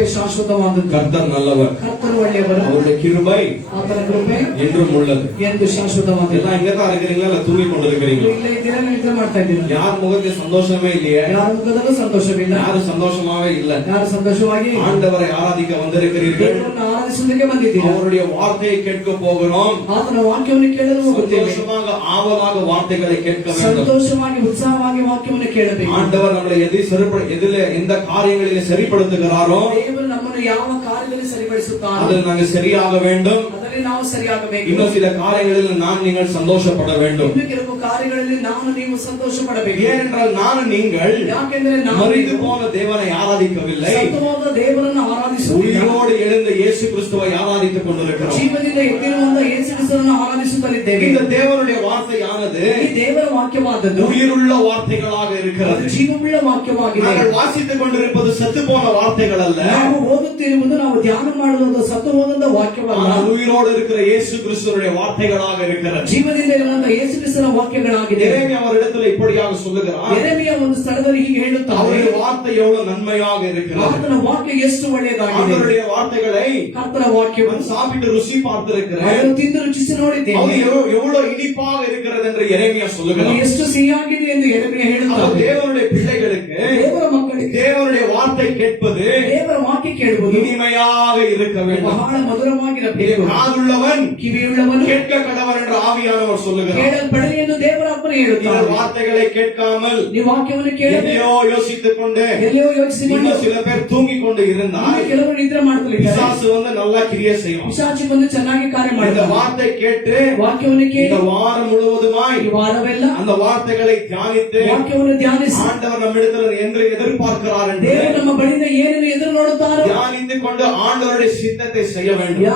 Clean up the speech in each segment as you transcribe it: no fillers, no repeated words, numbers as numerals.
ಮಾತೇ ಶಾಶ್ವತವಾದದ್ದು. கர்த்தர் நல்லவர், ಕರ್ತನು ಒಳ್ಳೆಯವರು, அவருடைய கிருபை ಆತನ ಕೃಪೆ என்றும் உள்ளது. ಎಂದು ಶಾಶ್ವತವಾದದ್ದು. எல்லாம் இங்கதான் இருக்கிறீங்களா இல்ல தூங்கி கொண்டிருக்கிறீங்களா? ಇಲ್ಲೇ ಇದ್ದೀರಾ, ನಿದ್ರೆ ಮಾಡ್ತಾ ಇದ್ದೀರಾ? யார் முகத்தில் சந்தோஷமே இல்லையே? ಯಾರ ಮುಖದಲ್ಲೂ ಸಂತೋಷವಿಲ್ಲ, யாரும் சந்தோஷமாவே இல்ல. ಯಾರು ಸಂತೋಷವಾಗಿ ஆண்டவரை ஆராதிக்க வந்திருக்கிறீர்கள். ದೇವರನ್ನು ಆರಾಧಿಸುವುದಕ್ಕೆ ಬಂದಿದ್ದೀರಾ. அவருடைய வார்த்தையை கேட்க போகிறோம். ಆತನ ವಾಕ್ಯವನ್ನು ಕೇಳಲು ಹೋಗುತ್ತೇವೆ. சந்தோஷமாக ஆவலாக வார்த்தைகளை கேட்க வேண்டும். ಸಂತೋಷವಾಗಿ ಉತ್ಸಾಹವಾಗಿ ವಾಕ್ಯವನ್ನು ಕೇಳಬೇಕು. ஆண்டவர் நம்மளை எதில் எந்த காரியங்களிலே சரிப்படுத்துகிறாரோ ದೇವರು ನಮ್ಮನ್ನು ಯಾವ ಕಾರ್ಯದಲ್ಲಿ ಸರಿಪಡಿಸುತ್ತಾರೋ அதில் நாங்கள் சரியாக வேண்டும். ಅದರಲ್ಲಿ ನಾವು ಸರಿಯಾಗಬೇಕು. இன்னும் சில காரியங்களில் நான் நீங்கள் சந்தோஷப்பட வேண்டும். ಇನ್ನು ಕೆಲವು ಕಾರ್ಯಗಳಲ್ಲಿ ನಾನು ನೀವು ಸಂತೋಷ ಪಡಬೇಕು. ஏனென்றால் நான் நீங்கள் ಯಾಕೆಂದರೆ ನಾವು மரித்து போன தேவனை ஆராதிக்கவில்லை, ಸತ್ತುಹೋದ ದೇವರನ್ನು ಆರಾಧಿಸುತ್ತಿಲ್ಲ. உயிரோடு எழுந்த இயேசு கிறிஸ்துவை ஆராதித்துக் கொண்டிருக்கிறோம். ಜೀವದಿಂದ ಎದ್ದಿರುವಂತಹ ಯೇಸು ಕ್ರಿಸ್ತನನ್ನು ಆರಾಧಿಸುತ್ತಲಿದ್ದೇವೆ. இந்த தேவனுடைய வார்த்தையானது ಈ ದೇವರ ವಾಕ್ಯವಾದದ್ದು உயிருள்ள வார்த்தைகளாக இருக்கிறது. ಜೀವವುಳ್ಳ ವಾಕ್ಯವಾಗಿದೆ. நாங்கள் வாசித்துக் கொண்டிருப்பது செத்து போன வார்த்தைகள் அல்ல. ನಾವು ಓದುತ್ತಿರುವುದು, ನಾವು ಧ್ಯಾನ ಮಾಡುವುದು ಸತ್ತು ಹೋದಂತ ವಾಕ್ಯವಲ್ಲ, ஆனால் உயிரோடு இருக்கிற இயேசு கிறிஸ்துவினுடைய வார்த்தைகளாக இருக்கிறது. ಜೀವದಿಂದ ಇರುವಂತಹ ಯೇಸು ಕ್ರಿಸ್ತನ ವಾಕ್ಯಗಳಾಗಿದೆ. எரேமியா அவரிடத்தில் இப்படியாக சொல்லுகிறார். ಯೆರೆಮೀಯ ಒಂದು ಸ್ಥಳದಲ್ಲಿ ಹೀಗೆ ಹೇಳುತ್ತಾನೆ, அவருடைய வார்த்தை எவ்வளவு நன்மையாக இருக்கிறது. ಆತನ ವಾಕ್ಯ ಎಷ್ಟು ಒಳ್ಳೆಯದಾಗಿದೆ. அவருடைய வார்த்தைகளை ಕರ್ತನ ವಾಕ್ಯವನ್ನು சாப்பிட்டு ருசி பார்த்திருக்கிறேன். ಅದನ್ನು ತಿಂದು ರುಚಿಸಿ ನೋಡಿದ್ದೇನೆ. அது எவ்வளவு இனிப்பாக இருக்கிறது என்று எரேமியா சொல்லுகிறார். ಎಷ್ಟು ಸಿಹಿಯಾಗಿದೆ ಎಂದು ಯೆರೆಮೀಯ ಹೇಳುತ್ತಾನೆ. தேவனுடைய பிள்ளைகளுக்கு, ದೇವರ ಮಕ್ಕಳಿಗೆ தேவனுடைய வார்த்தை கேட்பது ದೇವರ ವಾಕ್ಯ ಕೇಳುವುದು இனிமையாக இருக்க வேண்டும். ಬಹಳ ಮಧುರವಾಗಿರಬೇಕು. காதுள்ளவன் ಕಿವಿಯುಳ್ಳವನು கேட்க கடவன் என்று ஆவியானவர் சொல்லுகிறார். ಕೇಳಲ್ಪಡಲಿ ಎಂದು ದೇವರ ಅಪ್ಪನೇ ಹೇಳುತ್ತಾನೆ. வார்த்தைகளை கேட்காமல் ನೀವು ವಾಕ್ಯವನ್ನು ಕೇಳದೆ எதையோ யோசித்துக் கொண்டு ಎಲ್ಲಿಯೋ ಯೋಚಿಸಿಕೊಂಡು இன்னும் சில பேர் தூங்கிக் கொண்டு இருந்தால் ಕೆಲವರು ನಿದ್ರೆ ಮಾಡ್ತಿದ್ದಾರೆ. பிசாசு வந்து நல்லா கிரியை செய்யும். ಪಿಶಾಚಿ ಬಂದು ಚೆನ್ನಾಗಿ ಕಾರ್ಯ இந்த ಮಾಡ್ತಾರೆ. வார்த்தை கேட்டு ವಾಕ್ಯವನ್ನು ಕೇಳಿ இந்த வாரம் முழுவதுமாய் ಈ ವಾರವೆಲ್ಲ அந்த வார்த்தைகளை தியானித்து ವಾಕ್ಯವನ್ನು ಧ್ಯಾನಿಸಿ ஆண்டவர் நம்மிடத்தில் என்று எதிர்பார்க்கிறார் என்று ದೇವರು ನಮ್ಮ ಬಳಿಯಿಂದ ಏನನ್ನು ಎದುರು ನೋಡುತ್ತಾರೋ தியானித்துக் கொண்டு ஆண்டவருடைய சித்தத்தை செய்ய வேண்டும்.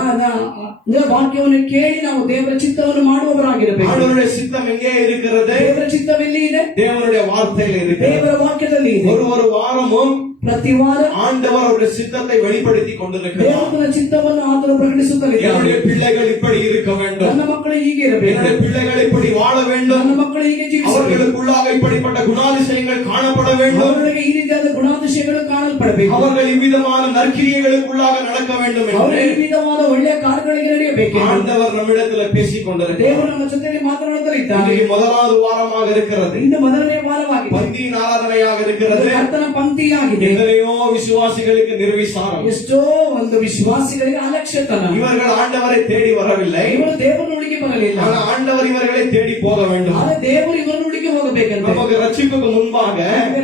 ವಾಕ್ಯವನ್ನು ಕೇಳಿ ನಾವು ದೇವರ ಚಿತ್ತವನ್ನು ಮಾಡುವವರಾಗಿರಬೇಕು. ஆண்டவருடைய சித்தம் எங்கே இருக்கிறது? ದೇವರ ಚಿತ್ತವೆಲ್ಲಿ ಇದೆ? தேவனுடைய வார்த்தையில் இருக்கிறது. ದೇವರ ವಾಕ್ಯದಲ್ಲಿ ಇದೆ. ஒரு வாரமும் ಪ್ರತಿ ವಾರ ஆண்டவர் அவருடைய சித்தத்தை வெளிப்படுத்திக் கொண்டிருக்கிறார். ದೇವರ ಚಿತ್ತವನ್ನು ಆತನು ಪ್ರಕಟಿಸುತ್ತಲಿದ್ದಾನೆ. என்னுடைய பிள்ளைகள் இப்படி இருக்க வேண்டும், ನನ್ನ ಮಕ್ಕಳು ಹೀಗೆ ಇರಬೇಕು, என்னுடைய பிள்ளைகள் இப்படி வாழ வேண்டும், ನನ್ನ ಮಕ್ಕಳು ಹೀಗೆ ಜೀವಿಸಬೇಕು, அவர்களுக்குள்ளாக இப்படிப்பட்ட குணாதிசயங்கள் காணப்பட வேண்டும், ಅವರಿಗೆ ಈ ರೀತಿಯಾದ ಗುಣಾತಿಶಯಗಳು ಕಾಣಲ್ಪಡಬೇಕು, அவர்கள் இவ்விதமான நற்கிரியைகளுக்குள்ளாக நடக்க வேண்டும் ಅವರು என்று ಈ ವಿಧವಾದ ಒಳ್ಳೆಯ ಕಾರ್ಯಗಳಿಗೆ ನಡೆಯಬೇಕು. ஆண்டவர் நம்மிடத்தில் பேசிக் கொண்டிருக்கிறார். ದೇವರು ನಮ್ಮ ಜೊತೆಗೆ ಮಾತನಾಡುತ್ತಲಿದ್ದಾನೆ. இது முதலாவது வாரமாக இருக்கிறது. ಇನ್ನು ಮೊದಲನೇ ವಾರವಾಗಿದೆ. பந்தியின் ஆராதனையாக இருக்கிறது. ಕರ್ತನ ಪಂಕ್ತಿಯಾಗಿದೆ. எத்தனையோ விசுவாசிகளுக்கு நிர்விசாரம். ಎಷ್ಟೋ ಒಂದು ವಿಶ್ವಾಸಿಗಳಿಗೆ ಅಲಕ್ಷ್ಯತನ. இவர்கள் ஆண்டவரை தேடி வரவில்லை, ಇವರು ದೇವರನ್ನು ಹುಡುಕಿ ಬರಲಿಲ್ಲ, ஆனால் ஆண்டவர் இவர்களை தேடி போக வேண்டும். ಆದರೆ ದೇವರು ಇವರನ್ನು ಹುಡುಕಿ ಹೋಗಬೇಕಂತ. நமக்கு ரட்சிப்புக்கு முன்பாக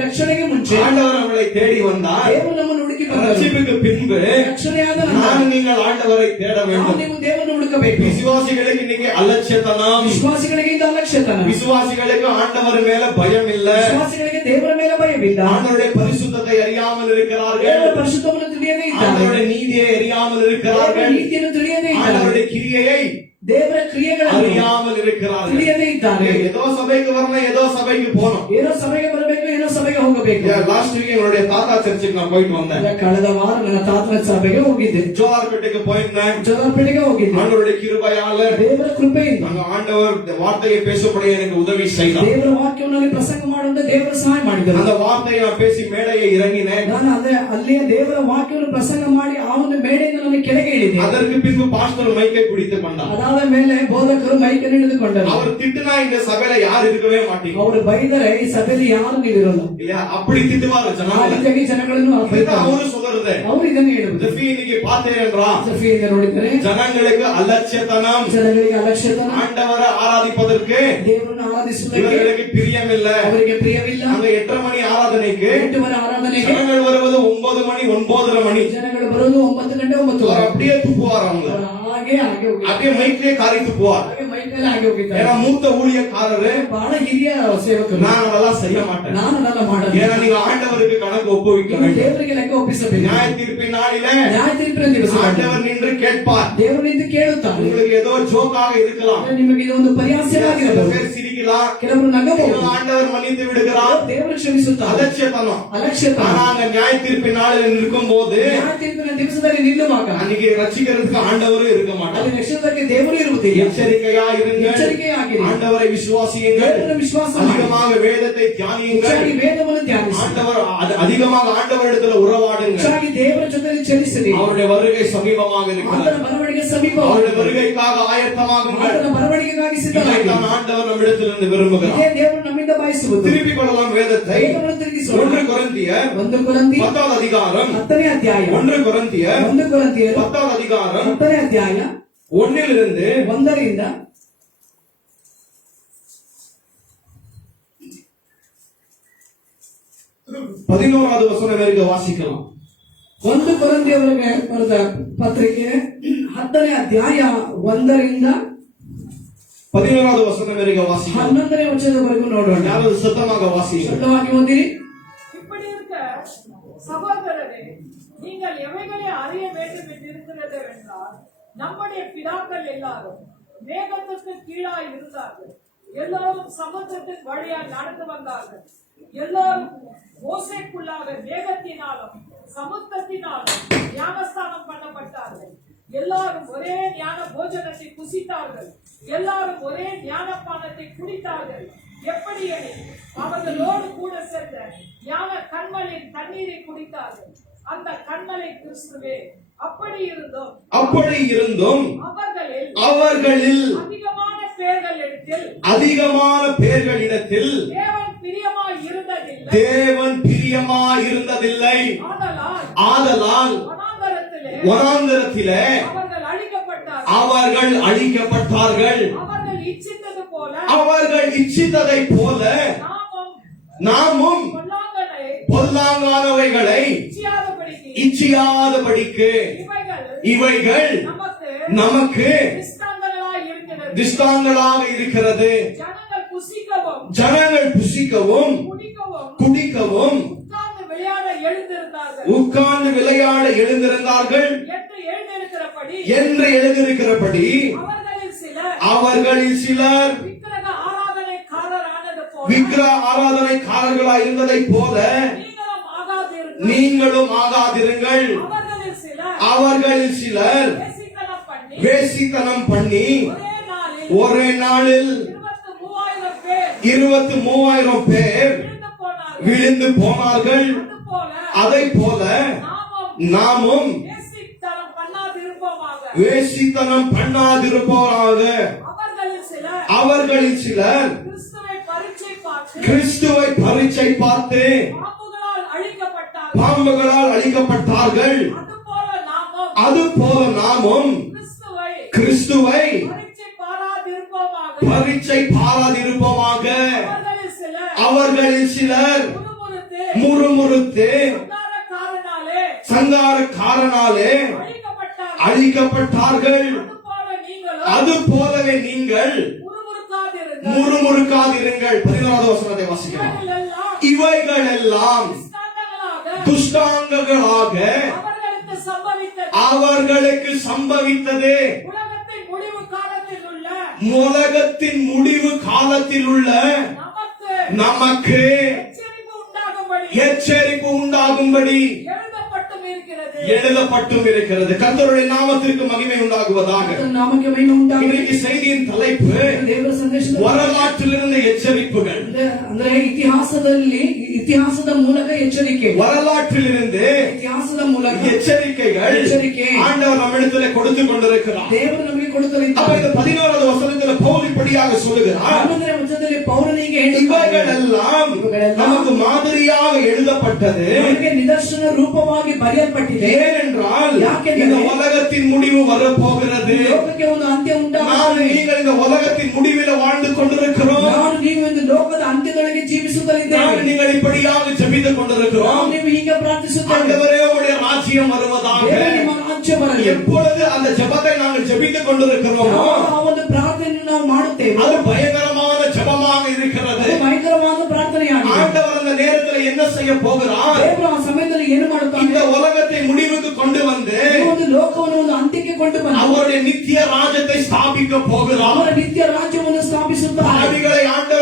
ರಕ್ಷಣೆಗೆ ಮುಂಚೆ ஆண்டவர் நம்மளை தேடி வந்தார். ದೇವರು ನಮ್ಮನ್ನು ಹುಡುಕಿ ಬಂದರು. ரட்சிப்புக்கு பின்பு ರಕ್ಷಣೆಯಾದ நான் நீங்கள் ஆண்டவரை தேட வேண்டும். ನೀವು ದೇವರನ್ನು ಹುಡುಕಬೇಕು. விசுவாசிகளுக்கு இன்னைக்கு அலட்சியத்தனம், ವಿಶ್ವಾಸಿಗಳಿಗೆ ಇದು ಅಲಕ್ಷ್ಯತನ. விசுவாசிகளுக்கு ஆண்டவர் மேல பயம் இல்ல, ವಿಶ್ವಾಸಿಗಳಿಗೆ ದೇವರ ಮೇಲೆ ಭಯವಿಲ್ಲ, ஆண்டவருடைய பரிசுத்தத்தை அறியாமல் இருக்கிறார்கள், ದೇವರ ಪರಿಶುದ್ಧವನ್ನು ತಿಳಿಯದೇ ಇದ್ದಾರೆ, ஆண்டவருடைய நீதியை அறியாமல் இருக்கிறார்கள், ನೀತಿಯನ್ನು ತಿಳಿಯದೇ ಇದ್ದಾರೆ, ஆண்டவருடைய கிரியையை ದೇವರ ಕ್ರಿಯೆಗಳನ್ನು அறியாமல் இருக்கிறார்கள். ತಿಳಿಯದೇ ಇದ್ದಾರೆ. ஏதோ சபைக்கு வரணும், ஏதோ சபைக்கு போகணும். ಏನೋ ಸಭೆಗೆ ಬರಬೇಕು, ಏನೋ ಸಭೆಗೆ ಹೋಗಬೇಕು. லாஸ்ட் வீக் என்னுடைய தாத்தா சர்ச்சுக்கு நான் போயிட்டு வந்தேன். ಕಳೆದ ವಾರ ನನ್ನ ತಾತನ ಸಭೆಗೆ ಹೋಗಿದ್ದೆ. ஜோலார்பேட்டைக்கு போயிருந்தேன். ಜೋಲಾರ್ಪೇಟೆಗೆ ಹೋಗಿದ್ದೆ. ஆண்டவருடைய கிருபையால ದೇವರ ಕೃಪೆಯಿಂದ அங்க ஆண்டவர் வார்த்தையை பேசப்பட எனக்கு உதவி செய்தார். ದೇವರ ವಾಕ್ಯವನ್ನು ಪ್ರಸಂಗ ಮಾಡುವಂತ ದೇವರ ಸಹಾಯ ಮಾಡಿದರು. அந்த வார்த்தையை நான் பேசி மேடையை இறங்கினேன். ನಾನು ಅಲ್ಲಿಯ ದೇವರ ವಾಕ್ಯವನ್ನು ಪ್ರಸಂಗ ಮಾಡಿ ಆ ಒಂದು ಮೇಡೆಯಿಂದ ನಾನು ಕೆಳಗೆ ಇಳಿದೆ. அதற்கு பின்பு பாஸ்டர் மைக்கை பிடித்துக் கொண்டார். ಅದಾದ ಮೇಲೆ ಬೋಧಕರು ಮೈಕನ್ನು ಹಿಡಿದುಕೊಂಡರು. அவர் திட்டுனா இந்த சபையில யார் இருக்கவே மாட்டீங்க. ಅವರು ಬೈದರೆ ಈ ಸಭೆಯಲ್ಲಿ ಯಾರು ನೀವಿರೋಲ್ಲ. இல்ல அப்படி திட்டுவாரு ಆ ஜனங்கள். ರೀತಿಯಾಗಿ ಜನಗಳನ್ನು அவரு சொல்றது. ಅವರು ಇದನ್ನು ಹೇಳುವುದು. ஜெஃபி இன்னைக்கு பார்த்தேன்றா. ಸಫಿಯಿಂದ ನೋಡಿದರೆ ஜனங்களுக்கு அலட்சியத்தனம், ಜನಗಳಿಗೆ ಅಲಕ್ಷ್ಯತನ, ஆண்டவரை ஆராதிப்பதற்கு ದೇವರನ್ನು ಆರಾಧಿಸುವುದಕ್ಕೆ இவர்களுக்கு பிரியமில்ல. ಅವರಿಗೆ ಪ್ರಿಯವಿಲ್ಲ. அந்த 8:30 மணி ஆராதனைக்கு 8 ವರೆ ಆರಾಧನೆಗೆ ஜனங்கள் வருவது 9 மணி 9:30 மணி. ಜನಗಳು ಬರೋದು 9 ಗಂಟೆ 9 அவர் அப்படியே துப்புவார். அவங்க ಹಾಗೆ ಹೋಗಿ அப்படியே மைக்லயே காரி துப்புவார். ಹಾಗೆ ಮೈಕಲ್ಲಿ ಹಾಗೆ ಹೋಗಿದ್ದಾರೆ. ஏன்னா மூத்த ஊழியக்காரரு ಬಹಳ ಹಿರಿಯ ಸೇವಕರು, நான் அதெல்லாம் செய்ய மாட்டேன். ನಾನು ಅದನ್ನ ಮಾಡಲ್ಲ. ஏன்னா நீங்க ஆண்டவருக்கு கணக்கு ஒப்புவிக்க வேண்டும். ದೇವರಿಗೆ ಲೆಕ್ಕ ಒಪ್ಪಿಸಬೇಕು. நியாய தீர்ப்பின் நாளிலே ನ್ಯಾಯ ತೀರ್ಪಿನ ದಿವಸ ஆண்டவர் நின்று கேட்பார். ದೇವರು ನಿಂತು ಕೇಳುತ್ತಾನೆ. உங்களுக்கு ஏதோ ஜோக்காக இருக்கலாம், ನಿಮಗೆ ಇದು ಒಂದು சில ಪರಿಹಾಸ್ಯವಾಗಿರಬಹುದು. பேர் சிரிக்க சிரிக்கலாம், ಕೆಲವರು ನಗಬಹುದು, ஆண்டவர் மன்னித்து விடுகிறார், ದೇವರು ಕ್ಷಮಿಸುತ್ತಾರೆ, அலட்சியத்தனம். ಅಲಕ್ಷ್ಯತನ. ஆனா அங்க நியாய தீர்ப்பின் நாளில் நிற்கும் போது ನ್ಯಾಯ ತೀರ್ಪಿನ ದಿವಸದಲ್ಲಿ ನಿಲ್ಲುವಾಗ அன்னைக்கு ரட்சிக்கிறதுக்கு ஆண்டவரும் இருக்க மாட்டார். ಅಲ್ಲಿ ರಕ್ಷಣಕ್ಕೆ ದೇವರು ಇರುವುದಿಲ್ಲ. எச்சரிக்கையா இருங்கள், ಎಚ್ಚರಿಕೆಯಾಗಿರಿ, ஆண்டவரை விசுவாசியுங்கள், ದೇವರನ್ನು ವಿಶ್ವಾಸ ಮಾಡಿ, அதிகமாக வேதத்தை தியானியுங்கள், ಹೆಚ್ಚಾಗಿ ವೇದವನ್ನು ಧ್ಯಾನಿಸಿ, அதிகமாக ஆண்டவரிடத்துல உறவாடுங்கள். ಹೆಚ್ಚಾಗಿ ದೇವರ ಜೊತೆಯಲ್ಲಿ ಚಲಿಸಿರಿ. அவருடைய வருகை சமீபமாக இருக்கிறது. ಆತನ ಬರವಣಿಗೆ ಸಮೀಪ, அவருடைய வருகைக்காக ஆயத்தமாகுங்கள். ಆತನ ಬರವಣಿಗೆಗಾಗಿ ಸಿದ್ಧರಾಗಿ. இதைத்தான் ஆண்டவர் நம்மிடத்திலிருந்து விரும்புகிறார். ಇದೇ ದೇವರು ನಮ್ಮಿಂದ ಬಯಸುವುದು. திருப்பிக் கொள்ளலாம் வேதத்தை. ವೇದವನ್ನು ತಿರುಗಿಸೋಣ. 1 கொரிந்தியர் 1 ಕೊರಿಂಥಿ 10வது அதிகாரம் 10ನೇ ಅಧ್ಯಾಯ 1 கொரிந்தியர் 1 ಕೊರಿಂಥಿಯರು 10வது அதிகாரம் 10ನೇ ಅಧ್ಯಾಯ 1லிருந்து 1ರಿಂದ 11வது வசனம் வரைக்கும் வாசிக்கலாம். 1 ಕೊರಿಂಥಿಯವರಿಗೆ ಬರೆದ ಪತ್ರಿಕೆ 10ನೇ ಅಧ್ಯಾಯ 1ರಿಂದ 11வது வசனம் வரைக்கும் வாசிக்கலாம். 11ನೇ ವಚನದವರೆಗೂ ನೋಡೋಣ. யாராவது சத்தமாக வாசிங்க. ಶಬ್ದವಾಗಿ ಓದಿರಿ. இப்படி இருக்க சகோதரரே, நீங்கள் எவைகளை அறிய வேண்டும் என்றிருக்கிறது என்றால், நம்முடைய பிதாக்கள் எல்லாரும் மேகத்துக்கு கீழாய் இருந்தார்கள், எல்லாரும் சமுத்திரத்தின் வழியாய் நடந்து வந்தார்கள், எல்லாரும் மோசேக்குள்ளாக மேகத்தினாலும் சமுத்திரத்தினாலும் ஞானஸ்தானம் பண்ணப்பட்டார்கள், எல்லாரும் ஒரே ஞான போஜனத்தை புசித்தார்கள், எல்லாரும் ஒரே ஞானப்பானத்தை குடித்தார்கள். எப்படி எனில் அவர்களோடு கூட சென்ற ஞான கண்மலின் தண்ணீரை குடித்தார்கள், அந்த கண்மலை கிறிஸ்துவே. அப்படி இருந்தும் அவர்களில் அதிகமான பேர்களிடத்தில் தேவன் பிரியமாய் இருந்ததில்லை. ஆதலால் வனாந்தரத்திலே அவர்கள் அழிக்கப்பட்டார்கள். அவர்கள் இச்சித்ததை போல நாமும் பொல்லாங்கானவைகளை இச்சியாதபடிக்கு இவைகள் நமக்கு திஷ்டாந்தங்களாக இருக்கிறது. ஜனங்கள் புசிக்கவும் குடிக்கவும் உட்கார்ந்து விளையாட எழுந்திருந்தார்கள் என்று எழுதியிருக்கிறபடி அவர்களில் சிலர் விக்கிரக ஆராதனைக்காரர்களாய் இருந்ததை போல நீங்களும் ஆகாதிருங்கள். அவர்களில் சிலர் வேசித்தனம் பண்ணி ஒரே நாளில் 23,000 பேர் விழுந்து போனார்கள். அதை போல நாமும் வேசித்தனம் பண்ணாதிருப்போமாக. அவர்களில் சிலர் கிறிஸ்துவை பரீட்சை பார்த்து பாம்புகளால் அழிக்கப்பட்டார்கள். அதுபோல நாமும் கிறிஸ்துவை பரீட்சை பாராதிருப்போமாக. அவர்களில் சிலர் முறுமுறுத்து சங்காரக்காரனாலே அழிக்கப்பட்டார்கள். அது போலவே நீங்கள் முறுமுறுக்காதிருங்கள். 11வது வசனத்தை வாசிக்கலாம். இவைகள் எல்லாம் துஷ்டாங்கங்களாக அவர்களுக்கு சம்பவித்தது உலகத்தின் முடிவு காலத்தில் உள்ள நமக்கு எச்சரிப்பு உண்டாகும்படி எழுதப்பட்டும் இருக்கிறது. கர்த்தருடைய நாமத்திற்கு மகிமை உண்டாகுவதாக. இன்றைக்கு செய்தியின் தலைப்பு வரலாற்றிலிருந்து எச்சரிப்புகள். ಇತಿಹಾಸದ ಮೂಲಕ ಎಚ್ಚರಿಕೆ, வரலாற்றிலிருந்து ಇತಿಹಾಸದ ಮೂಲಕ எச்சரிக்கைகள் ஆண்டவர் நம்மிடத்தில் கொடுத்து கொண்டிருக்கிறார். ದೇವರು ನಮಗೆ ಕೊಡುತ್ತಾರೆ. அப்ப இந்த 11வது வசனத்தில் பவுல் இப்படியாக சொல்லுகிறார். 11ನೇ ವಚನದಲ್ಲಿ ಪೌಲನಿಗೆ இவைகள் எல்லாம் நமக்கு மாதிரியாக எழுதப்பட்டது, ನಮಗೆ ನಿದರ್ಶನ ರೂಪವಾಗಿ ಬರೆಯಲ್ಪಟ್ಟಿದೆ. ஏனென்றால் இந்த உலகத்தின் முடிவு வரப்போகிறது. ಲೋಕಕ್ಕೆ ಒಂದು ಅಂತ್ಯ நான் நீங்கள் இந்த உலகத்தின் முடிவில் வாழ்ந்து கொண்டிருக்கிறோம். ನಾನು ನೀವು இந்த ಲೋಕದ ಅಂತ್ಯದೊಳಗೆ ಜೀವಿಸುತ್ತಲಿದ್ದೇವೆ. நீங்கள் இப்படியாக ஜெபித்துக் கொண்டிருக்கிறோம். ನೀವು ಹೀಗೆ ಪ್ರಾರ್ಥಿಸುತ್ತೇವೆ, ஆண்டவரே உம்முடைய ராஜ்யம் வருவதாக. ನಿಮ್ಮ ರಾಜ್ಯ ಬರಲಿ. எப்பொழுது அந்த ஜெபத்தை நாங்கள் ஜெபித்துக் கொண்டிருக்கிறோமோ ಆ ಒಂದು ಪ್ರಾರ್ಥನೆಯನ್ನು ನಾವು ಮಾಡುತ್ತೇವೆ. அது பயங்கரமான ஜெபமாக இருக்கிறது. ಭಯಂಕರವಾದ ಪ್ರಾರ್ಥನೆಯಾಗಿದೆ. ஆண்டவர் அந்த நேரத்தில் என்ன செய்ய போகிறார்? ದೇವರು ಆ ಸಮಯದಲ್ಲಿ ಏನು ಮಾಡುತ್ತಾನೆ? இந்த உலகத்தை முடிவுக்கு கொண்டு வந்து ಒಂದು ಲೋಕವನ್ನು ಒಂದು ಅಂತ್ಯಕ್ಕೆ ಕೊಂಡು ಬಂದು அவருடைய நித்திய ராஜ்யத்தை ஸ்தாபிக்க போகிறார். ಅವರ ನಿತ್ಯ ರಾಜ್ಯವನ್ನು ಸ್ಥಾಪಿಸುತ್ತಾರೆ. பாவிகளை ஆண்டவர்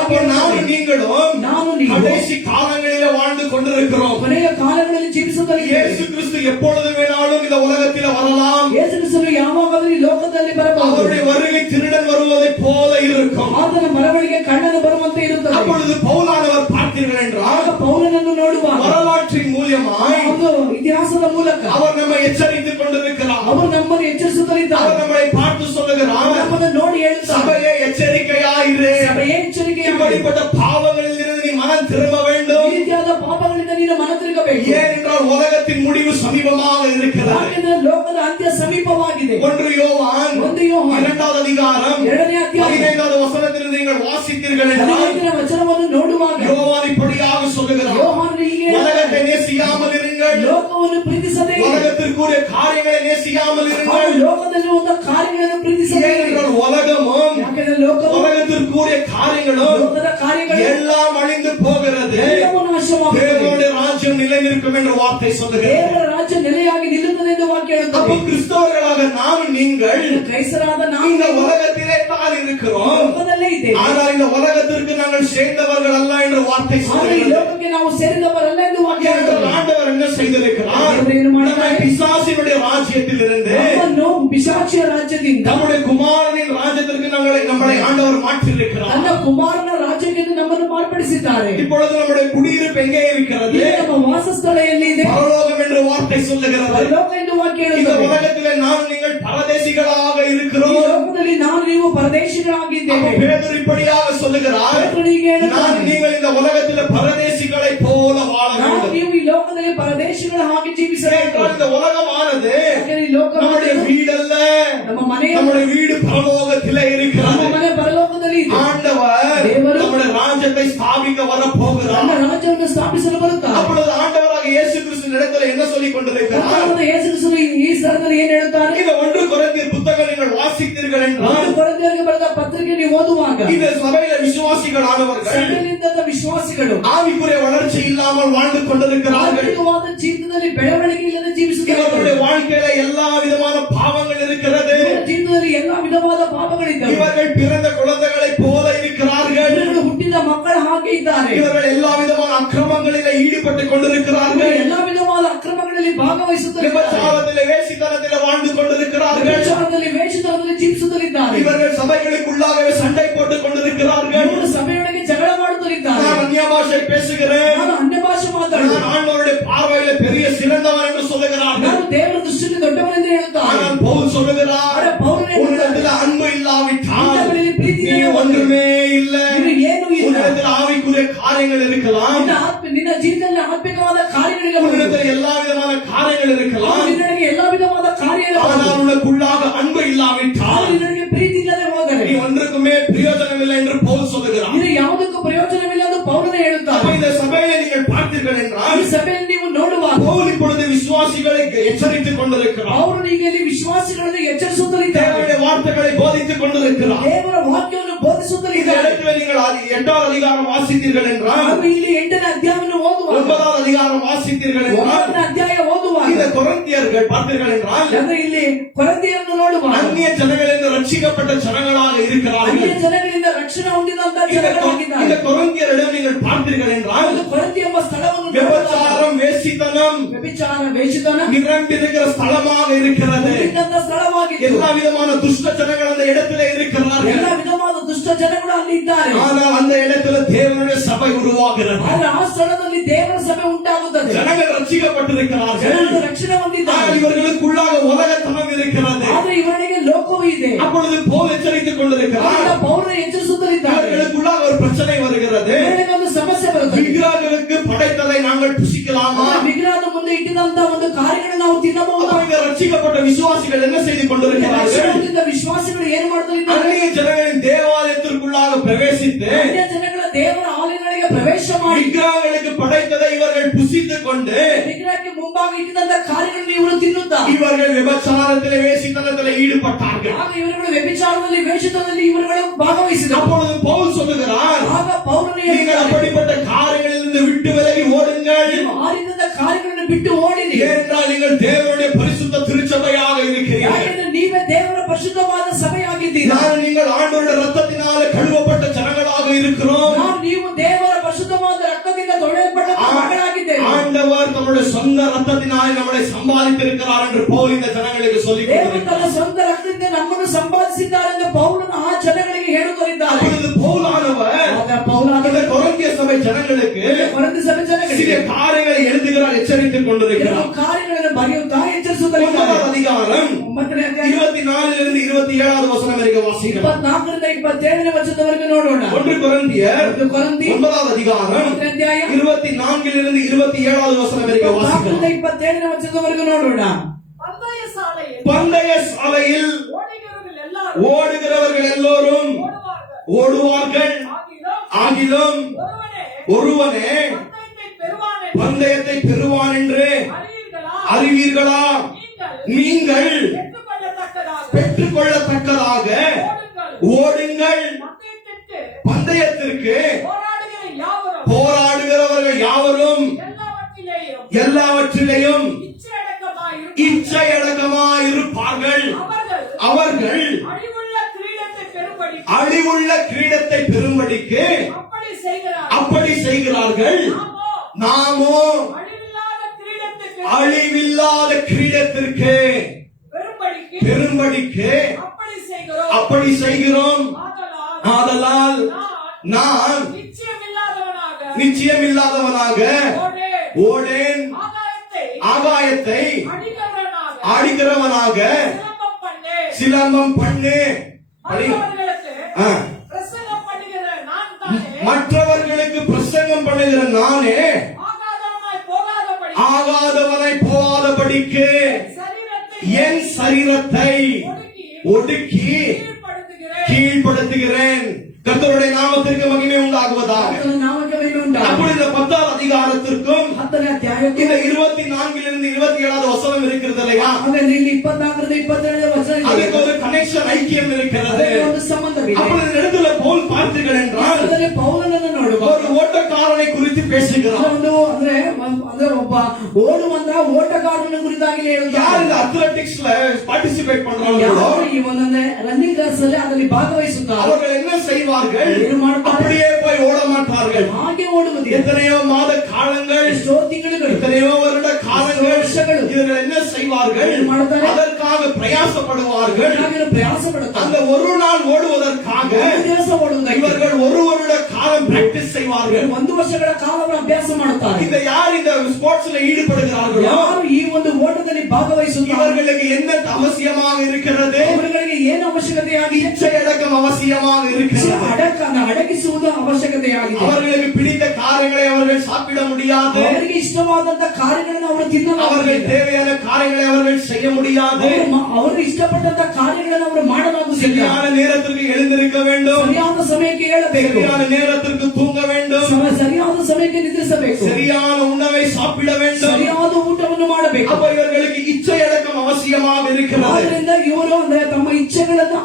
அப்போ நானும் நீங்களும் ನಾನು ನೀವು கடைசி காலங்களிலே வாழ்ந்து கொண்டிருக்கிறோம். ಕೊನೆಯ ಕಾಲಗಳಲ್ಲಿ ಜೀವಿಸುತ್ತಲಿದ್ದೇವೆ. இயேசு கிறிஸ்து எப்பொழுது வேணாலும் இந்த உலகத்தில் வரலாம். ಯೇಸು ಕ್ರಿಸ್ತನು ಯಾವಾಗಲೂ ಈ ಲೋಕದಲ್ಲಿ ಬರಬಹುದು. அவருடைய வருகை திருடன் வருவதை போல இருக்கும். ಆತನ ಮರಗಳಿಗೆ ಕಣ್ಣನು ಬರುವಂತೆ ಇರುತ್ತದೆ. அப்பொழுது பவுலானவர் பார்த்தீர்கள் என்றால் ಆಗ ಪೌಲನನ್ನು ನೋಡುವಾಗ வரலாற்றின் மூலமாய் ಒಂದು ಇತಿಹಾಸದ ಮೂಲಕ அவர் நம்மை எச்சரித்துக் கொண்டிருக்கிறார். ಅವರು ನಮ್ಮನ್ನು ಎಚ್ಚರಿಸುತ್ತಲಿದ್ದಾರೆ. அவர் நம்மை பார்த்து சொல்லுகிறார், ನಮ್ಮನ್ನು ನೋಡಿ ಹೇಳುತ್ತಾರೆ, சபையே எச்சரிக்கையாயிரு. ಸಭೆಯೇ ಎಚ್ಚರಿಕೆಯಾಗಿರು. இப்படிப்பட்ட பாவங்களில் இருந்து நீ மனம் திரும்ப வேண்டும். ಈ ರೀತಿಯಾದ ಪಾಪಗಳಿಂದ ನೀನು ಮನ ತಿರುಗಬೇಕು. ஏனென்றால் உலகத்தின் முடிவு சமீபமாக இருக்கிறது. ಯಾಕೆಂದರೆ ಲೋಕದ ಅಂತ್ಯ ಸಮೀಪವಾಗಿದೆ. 1 யோவான் 2வது அதிகாரம் 2ನೇ ಅಧ್ಯಾಯ 15வது வசனத்திலிருந்து நீங்கள் வாசித்தீர்கள் என்றால் 15ನೇ ವಚನವನ್ನು ನೋಡುವಾಗ யோவான் இப்படியாக சொல்லுகிறார், ಯೋಹಾನನು ಹೀಗೆ உலகத்தை நேசியாமல் இருங்கள், ಲೋಕವನ್ನು ಪ್ರೀತಿಸದೆ உலகத்திற்குரிய காரியங்களை நேசியாமல் ಹಾಗೂ இருங்கள். ಲೋಕದಲ್ಲಿ ಒಂದು ಕಾರ್ಯಗಳನ್ನು ಪ್ರೀತಿಸದೆ. ஏனென்றால் உலகமும் ಯಾಕೆಂದರೆ ಲೋಕವು உலகத்திற்குரிய காரியங்களும் ಲೋಕದ ಕಾರ್ಯಗಳು எல்லாம் அழிந்து போகிறது, ಎಲ್ಲವೂ ನಾಶವಾಗುತ್ತದೆ. தேவனுடைய ராஜ்யம் நிலைநிற்கும் என்ற வார்த்தை சொல்லுகிறது. ದೇವರ ರಾಜ್ಯ ನೆಲೆಯಾಗಿ ನಿಲ್ಲುತ್ತದೆ ಎಂದು ವಾಕ್ಯ அப்போ ಹೇಳುತ್ತದೆ. கிறிஸ்தவர்களாக நானும் நீங்கள் ಕ್ರೈಸ್ತರಾದ இந்த ನಾವು உலகத்திலே தான் இருக்கிறோம். ಲೋಕದಲ್ಲೇ ಇದ್ದೇವೆ. ஆனால் இந்த உலகத்திற்கு நாங்கள் சேர்ந்தவர்கள் அல்ல என்ற வார்த்தை ಆದರೆ ಈ சொல்லுகிறது. ಲೋಕಕ್ಕೆ ನಾವು ಸೇರಿದವರಲ್ಲ ಎಂದು ವಾಕ್ಯ ஏனென்றால் ಹೇಳುತ್ತದೆ. ஆண்டவர் என்ன செய்திருக்கிறார்? ದೇವರು ಏನು நம்மை ಮಾಡಿದ್ದಾನೆ? பிசாசினுடைய ராஜ்யத்தில் இருந்து ನಮ್ಮನ್ನು ಪಿಶಾಚಿಯ ರಾಜ್ಯದಿಂದ நம்முடைய குமாரனின் ராஜ்யத்திற்கு நம்மளை ஆண்டவர் மாற்றியிருக்கிறார். ತನ್ನ ಕುಮಾರನ ರಾಜ್ಯಕ್ಕೆ ನಮ್ಮನ್ನು ಮಾರ್ಪಡಿಸಿದ್ದಾರೆ. இப்பொழுது நம்முடைய குடியிருப்பு எங்கே இருக்கிறது? ಈಗ ನಮ್ಮ ವಾಸಸ್ಥಳ ಎಲ್ಲಿ ಇದೆ? பரலோகம் என்று வார்த்தை சொல்லுகிறது. ಪರಲೋಕ ಎಂದು ವಾಕ್ಯ இந்த ಹೇಳುತ್ತದೆ. உலகத்திலே நாம் நீங்கள் பரதேசிகளாக ಈ இருக்கிறோம். ಲೋಕದಲ್ಲಿ ನಾನು ನೀವು ಪರದೇಶಿಗಳಾಗಿದ್ದೇವೆ. பேதுரு இப்படியாக சொல்லுகிறார், ಪೇತ್ರನಿಗೆ ಹೇಳುತ್ತಾನೆ, நான் நீங்கள் இந்த உலகத்திலே பரதேசிகளை போல வாழ ನಾವು வேண்டும். ನೀವು ಈ ಲೋಕದಲ್ಲಿ ಪರದೇಶಿಗಳ ಹಾಗೆ ಜೀವಿಸಬೇಕು. ஏனென்றால் இந்த உலகமானது ಯಾಕಂದ್ರೆ ಈ ಲೋಕ நம்முடைய வீடல்ல, ನಮ್ಮ ಮನೆಯ நம்முடைய வீடு பரலோகத்திலே ನಮ್ಮ இருக்கிறது. ಮನೆ ಪರಲೋಕದಲ್ಲಿ ಇದೆ. ஆண்டவர் தேவரு நம்முடைய ராஜ்யத்தை ஸ்தாபிக்க வர ತನ್ನ போகிறார். ರಾಜ್ಯವನ್ನು ಸ್ಥಾಪಿಸಲು ಬರುತ್ತಾರೆ. அப்பொழுது ஆண்டவராக இயேசு கிறிஸ்து இடத்துல என்ன சொல்லிக் கொண்டிருக்கிறார்? ಕರ್ತನಾದ ಯೇಸು ಕ್ರಿಸ್ತನು ಈ ಸ್ಥಳದಲ್ಲಿ ಏನು ಹೇಳುತ್ತಾರೆ? இந்த 1 கொரிந்தியர் புத்தகம் நீங்கள் வாசித்தீர்கள் என்றால் ಒಂದು ಕೊರಿಂಥಿಯರಿಗೆ ಬರೆದ ಪತ್ರಿಕೆ ನೀವು ಓದುವಾಗ இந்த சபையில விசுவாசிகளானவர்கள் ಸಭೆಯಲ್ಲಿದ್ದ ವಿಶ್ವಾಸಿಗಳು ஆவிக்குரிய வளர்ச்சி இல்லாமல் வாழ்ந்து கொண்டிருக்கிறார்கள். ಆತ್ಮಿಕವಾದ ಜೀವಿತದಲ್ಲಿ ಬೆಳವಣಿಗೆ ಇಲ್ಲದೆ ಜೀವಿಸುತ್ತಿದ್ದಾರೆ. இவர்களுடைய வாழ்க்கையில எல்லா விதமான பாவங்கள் இருக்கிறது. ಇವರ ಜೀವಿತದಲ್ಲಿ ಎಲ್ಲಾ ವಿಧವಾದ ಪಾಪಗಳಿದ್ದಾವೆ. இவர்கள் பிறந்த குழந்தைகளைப் போல இருக்கிறார்கள். ಇವರು ಹುಟ್ಟಿದ ಮಕ್ಕಳ ಹಾಗೆ ಇದ್ದಾರೆ. இவர்கள் எல்லா விதமான அக்கிரமங்களிலே ஈடுபட்டுக் கொண்டிருக்கிறார்கள். ಎಲ್ಲಾ ವಿಧವಾದ ಅಕ್ರಮಗಳಲ್ಲಿ ಭಾಗವಹಿಸುತ್ತಿದ್ದಾರೆ. விபச்சாரத்திலே வேசித்தனத்திலே வாழ்ந்து கொண்டிருக்கிறார்கள். ವ್ಯಭಿಚಾರದಲ್ಲಿ ವೇಷದಲ್ಲಿ ಜೀವಿಸುತ್ತಿದ್ದಾರೆ. இவர்கள் சபைகளுக்குள்ளாகவே சண்டை போட்டுக் கொண்டிருக்கிறார்கள். ಇವರು ಸಭೆಯೊಳಗೆ ಜಗಳ ಮಾಡುತ್ತಿದ್ದಾರೆ. நான் அந்நிய பாஷை பேசுகிறேன், ನಾನು ಅನ್ಯ ಭಾಷೆ ಮಾತಾಡುತ್ತೇನೆ. நான் ஆண்டவருடைய பார்வையில பெரிய சிறந்தவன் என்று சொல்லுகிறார்கள். ನಾನು ದೇವರ ದೃಷ್ಟಿಯಲ್ಲಿ ದೊಡ್ಡವನೆಂದು ಹೇಳುತ್ತಾರೆ. ஆனால் பவுல் சொல்லுகிறார், ಆದರೆ ಪೌಲನು உன்னிடத்தில் அன்பு இல்லாவிட்டால் ನಿನ್ನಲ್ಲಿ ಪ್ರೀತಿ நீ ஒன்றுமே இல்லை. ಇದು ಏನೂ ಇಲ್ಲ. உன்னிடத்தில் ஆவிக்குரிய காரியங்கள் இருக்கலாம், ನಿನ್ನ ಜೀವಿತದಲ್ಲಿ ಆತ್ಮಿಕವಾದ ಕಾರ್ಯಗಳಿರಬಹುದು. உன்னிடத்தில் எல்லா விதமான காரியங்கள் இருக்கலாம். ನಿನಗೆ ಎಲ್ಲಾ ವಿಧವಾದ ಕಾರ್ಯ ಇರಬಹುದು. ஆனால் உனக்குள்ளாக அன்பு இல்லாவிட்டால் ನಿನಗೆ ಪ್ರೀತಿ ಇಲ್ಲದೆ ಹೋದರೆ நீ ஒன்றுக்குமே பிரயோஜனம் இல்லை என்று பவுல் சொல்லுகிறார். ಇದು ಯಾವುದಕ್ಕೂ ಪ್ರಯೋಜನವಿಲ್ಲ ಎಂದು ಪೌಲನೇ அப்ப ಹೇಳುತ್ತಾರೆ. இந்த சபையை நீங்கள் பார்த்தீர்கள் ಈ என்றால் ಸಭೆಯಲ್ಲಿ ನೀವು ನೋಡುವಾಗ பவுல் இப்பொழுது விசுவாசிகளை எச்சரித்துக் கொண்டிருக்கிறார். ಅವರು ಈಗ ಇಲ್ಲಿ ವಿಶ್ವಾಸಿಗಳನ್ನು ಎಚ್ಚರಿಸುತ್ತಲಿದ್ದಾರೆ. தேவனுடைய வார்த்தைகளை போதித்துக் கொண்டிருக்கிறார். ದೇವರ ವಾಕ್ಯವನ್ನು இந்த ಬೋಧಿಸುತ್ತಲಿದ್ದಾರೆ. இடத்துல நீங்கள் 8வது அதிகாரம் வாசித்தீர்கள் என்றால், ನಾವು ಇಲ್ಲಿ 8ನೇ ಅಧ್ಯಾಯವನ್ನು ಓದುವಾಗ 9வது அதிகாரம் வாசித்தீர்கள் என்றால், 9ನೇ ಅಧ್ಯಾಯ ಓದುವಾಗ இந்த கொரிந்தியர்கள் பார்த்தீர்கள் என்றால் ಅಂದ್ರೆ ಇಲ್ಲಿ ಕೊರಿಂಥಿಯರನ್ನು ನೋಡುವಾಗ அந்நிய ஜனங்களிலிருந்து ரட்சிக்கப்பட்ட ஜனங்களாக இருக்கிறார்கள். ಅನ್ಯ ಜನಗಳಿಂದ ರಕ್ಷಣೆ ಹೊಂದಿದಂತಹ இந்த ಜನಗಳಾಗಿದ್ದಾರೆ. கொரிந்தியரிடம் நீங்கள் பார்த்தீர்கள் என்றால் ಒಂದು ಕೊರಿಂಥಿ ಎಂಬ ಸ್ಥಳವನ್ನು விபச்சாரம், வேசித்தனம் ವ್ಯಭಿಚಾರ, ವೇಷತನ நிரம்பியிருக்கிற ஸ்தலமாக இருக்கிறது. ಇದ್ದಂತ ಸ್ಥಳವಾಗಿದೆ. எல்லா விதமான துஷ்ட ஜனங்கள் அந்த இடத்திலே இருக்கிறார்கள். ಎಲ್ಲ ವಿಧವಾದ ದುಷ್ಟ ಜನಗಳು ಅಲ್ಲಿ ಇದ್ದಾರೆ. ஆனால் அந்த இடத்துல தேவனுடைய சபை உருவாகிறது. ಆದ್ರೆ ಆ ಸ್ಥಳದಲ್ಲಿ ದೇವರ ಸಭೆ ಉಂಟಾಗುತ್ತದೆ. ஜனங்கள் ரட்சிக்கப்பட்டிருக்கிறார்கள். ಜನರು ರಕ್ಷಣೆ ಹೊಂದಿದ್ದಾರೆ. ஆனால் இவர்களுக்குள்ளாக உலகத்தனம் இருக்கிறது. ಆದ್ರೆ ಇವರಿಗೆ ಲೋಕವೂ ಇದೆ. அப்பொழுது பவுல் எச்சரித்துக் கொண்டிருக்கிறார். ಆಗ ಪೌಲನು ಎಚ್ಚರಿಸುತ್ತಲಿದ್ದಾರೆ. இவர்களுக்குள்ளாக ஒரு பிரச்சனை வருகிறது. ಇವರಿಗೆ ಒಂದು ಸಮಸ್ಯೆ ಬರುತ್ತದೆ. விக்கிரகங்களுக்கு படைத்ததை நாங்கள் புசிக்கலாமா? ವಿಗ್ರಹದ ಮುಂದೆ ಇಟ್ಟಿದಂತ ಒಂದು ಕಾರ್ಯಗಳನ್ನು ನಾವು ತಿನ್ನಬಹುದು. அப்ப இந்த ரட்சிக்கப்பட்ட விசுவாசிகள் என்ன செய்து ರಕ್ಷಣೆ கொண்டிருக்கிறார்கள்? ಹೊಂದಿದ ವಿಶ್ವಾಸಿಗಳು ಏನು ಮಾಡುತ್ತಲಿದ್ದಾರೆ? அந்நிய ஜனங்களின் தேவாலயத்திற்குள்ளாக பிரவேசித்து ಅನ್ಯ ಜನಗಳ ದೇವರ ಆಲಯಗಳಿಗೆ ಪ್ರವೇಶ ಮಾಡಿ விக்கிரகங்களுக்கு படைத்ததை இவர்கள் புசித்துக் கொண்டு ವಿಗ್ರಹಕ್ಕೆ ಮುಂಭಾಗ ಇಟ್ಟಿದಂತ ಕಾರ್ಯಗಳನ್ನು ಇವರು ತಿನ್ನುತ್ತಾರೆ. இவர்கள் விபச்சாரத்திலே வேசித்தனத்திலே ஈடுபட்டார்கள். ಆಗ ಇವರುಗಳು ವ್ಯಭಿಚಾರದಲ್ಲಿ ವೇಷದಲ್ಲಿ ಇವರುಗಳು ಭಾಗವಹಿಸಿದರು. அப்பொழுது பவுல் சொல்லுகிறார், ಆಗ ಪೌಲನು நீங்கள் ಹೇಳಿದ್ದಾನೆ, அப்படிப்பட்ட காரியங்களிலிருந்து விட்டு விலகி ஓடுங்கள். ನೀವು ಆ ರೀತಿಯ ಕಾರ್ಯಗಳನ್ನು ಬಿಟ್ಟು ಓಡಿರಿ. ஏனென்றால் நீங்கள் தேவனுடைய பரிசுத்த திருச்சபையாக இருக்கிறீர்கள். ಯಾಕೆಂದ್ರೆ ನೀವೇ ದೇವರ ಪರಿಶುದ್ಧವಾದ ಸಭೆಯಾಗಿದ್ದೀರಾ. நான் நீங்கள் ஆண்டவருடைய ரத்தத்தினாலே கழுவப்பட்ட ஜனங்களாக இருக்கிறோம். ದೇವರ ಪರಿಶುದ್ಧವಾದ ರಕ್ತದಿಂದ ತೊಳೆಯಲ್ಪಟ್ಟ ಮಕ್ಕಳಾಗಿದ್ದೇವೆ. ஆண்டவர் தம்முடைய சொந்த ரத்தத்தினால் நம்மளை சம்பாதித்திருக்கிறார் என்று பவுல் இந்த ஜனங்களுக்கு சொல்லிக் ದೇವರು ತನ್ನ கொடுத்திருக்கிறார். ಸ್ವಂತ ರಕ್ತದಿಂದ ನಮ್ಮನ್ನು ಸಂಪಾದಿಸಿದ್ದಾರೆ ಎಂದು ಪೌಲನು ಆ ಜನಗಳಿಗೆ ಹೇಳುತ್ತಿದ್ದಾರೆ. அப்பொழுது பவுலானவர் இந்த கொரிந்திய சபை ஜனங்களுக்கு ಕೊರಿಂಥ ಸಭೆ சில ಜನಗಳಿಗೆ காரியங்களை எழுதுகிறார், எச்சரித்துக் கொண்டிருக்கிறார். ಕೆಲವು ಕಾರ್ಯಗಳನ್ನು ಬರೆಯುತ್ತಾ ಎಚ್ಚರಿಸುತ್ತಿದ್ದಾರೆ. 9வது அதிகாரம் 9ನೇ ಅಧ್ಯಾಯ 24 27வது வசனம் வரைக்கும் வாசிக்கலாம். 24ರಿಂದ 27ನೇ ವಚನದವರೆಗೆ ನೋಡೋಣ. 1 கொரிந்தியர் ಕೊರಿಂಥಿ 9வது அதிகாரம் 9ನೇ ಅಧ್ಯಾಯ 24 27வது வசனம் வரைக்கும் 24ರಿಂದ வாசிக்கலாம். 27ನೇ ವಚನದವರೆಗೆ ನೋಡೋಣ. பந்தய சாலையில் ஓடுகிறவர்கள் எல்லோரும் ஓடுவார்கள், ஆகிலும் ஒருவனே பந்தயத்தை பெறுவான் என்று அறிவீர்களா? நீங்கள் பெற்றுக்கொள்ளத்தக்கதாக ஓடுங்கள். பந்தயத்திற்கு போராடுகிறவர்கள் யாவரும் எல்லாவற்றிலேயும் இச்சையடக்கமாயிருப்பார்கள். அவர்கள் அழிவுள்ள கிரீடத்தை பெறும்படிக்கு அப்படி செய்கிறார்கள். நாமோ அழிவில்லாத கிரீடத்திற்கு பெறும்படிக்கு அப்படி செய்கிறோம். ஆதலால் நான் நிச்சயமில்லாதவனாக ஓடேன், ஆகாயத்தை அடிக்கிறவனாக சிலம்பம் பண்ணு. மற்றவர்களுக்கு பிரசங்கம் பண்ணுகிற நானே ஆகாதவனை போகாதபடிக்கு என் சரீரத்தை ஒடுக்கி கீழ்ப்படுத்துகிறேன். கர்த்தருடைய நாமத்திற்கு மகிமை உண்டாகுவதாக. அப்படி இந்த 10வது அதிகாரத்திற்கும் இந்த 24லிருந்து 27வது வசனம் இருக்கிறது இல்லையா? அதுக்கு ஒரு கனெக்ஷன், ஐக்கியம் இருக்கிறது. அப்படி இந்த இடத்துல பவுல் பார்த்தீர்கள் என்றால் ஒரு ஓட்டக்காரனை குறித்து பேசுகிறார். ಓಡುವಂತ ಓಟಗಾರನ ಕುರಿತಾಗಿ யார் இந்த அத்லெட்டிக்ஸ்ல பார்ட்டிசிபேட் பண்றாங்களோ ರನ್ನಿಂಗ್ ರೇಸ್ ಅಲ್ಲಿ ಅದರಲ್ಲಿ ಭಾಗವಹಿಸುತ್ತಾರೆ. அவர்கள் என்ன செய்வார்கள்? அப்படியே போய் ஓட மாட்டார்கள். ಹಾಗೆ ಓಡುವುದು எத்தனையோ மாத காலங்கள், ಎಷ್ಟೋ ತಿಂಗಳುಗಳು, எத்தனையோ வருட காலங்கள் ವರ್ಷಗಳು இவர்கள் என்ன செய்வார்கள்? அதற்காக பிரயாசப்படுவார்கள். ಪ್ರಯಾಸ ಪಡುತ್ತಾರೆ. அந்த ஒரு நாள் ஓடுவதற்காக ದಿವಸ ಓಡುವುದಕ್ಕೆ இவர்கள் ஒரு வருட காலம் பிராக்டிஸ் செய்வார்கள். 1 ವರ್ಷಗಳ ಕಾಲ ಅವರು ಅಭ್ಯಾಸ ಮಾಡುತ್ತಾರೆ. இந்த யார் இந்த ஸ்போர்ட்ஸ்ல ஈடுபடுகிறார்களோ ಯಾರು ಈ ಒಂದು ಓಟದಲ್ಲಿ ಭಾಗವಹಿಸುತ್ತಾರೆ இவர்களுக்கு என்ன அவசியமாக இருக்கிறது? ಅವರಿಗೆ ಏನು ಅವಶ್ಯಕತೆಯಾಗಿದೆ? இச்சையடக்கம் அவசியமாக இருக்கிறது. ಅಡಗಿಸುವುದು ಅವಶ್ಯಕತೆಯಾಗಿದೆ. அவர்களுக்கு பிடித்த காரியங்களை அவர்கள் சாப்பிட முடியாது. ಅವರಿಗೆ ಇಷ್ಟವಾದಂತ ಕಾರ್ಯಗಳನ್ನು ಅವರು ತಿನ್ನಲಾಗುವುದಿಲ್ಲ. அவர்கள் தேவையான காரியங்களை அவர்கள் செய்ய முடியாது. ಅವರು ಇಷ್ಟಪಟ್ಟಂತ ಕಾರ್ಯಗಳನ್ನು ಅವರು ಮಾಡಲಾಗುವುದಿಲ್ಲ. சரியான நேரத்திற்கு எழுந்திருக்க வேண்டும், ಸರಿಯಾದ ಸಮಯಕ್ಕೆ ಏಳಬೇಕು, சரியான நேரத்திற்கு தூங்க வேண்டும், ಸರಿಯಾದ ಸಮಯಕ್ಕೆ ನಿದ್ರಿಸಬೇಕು, சரியான உணவை சாப்பிட வேண்டும், ಸರಿಯಾದ ಊಟವನ್ನು ಮಾಡಬೇಕು. அப்ப இவர்களுக்கு இச்சையடக்கம் அவசியமாக இருக்கிறது. ಆದ್ದರಿಂದ ಇವರು ಅಂದ್ರೆ ತಮ್ಮ ಇಚ್ಛೆಗಳನ್ನು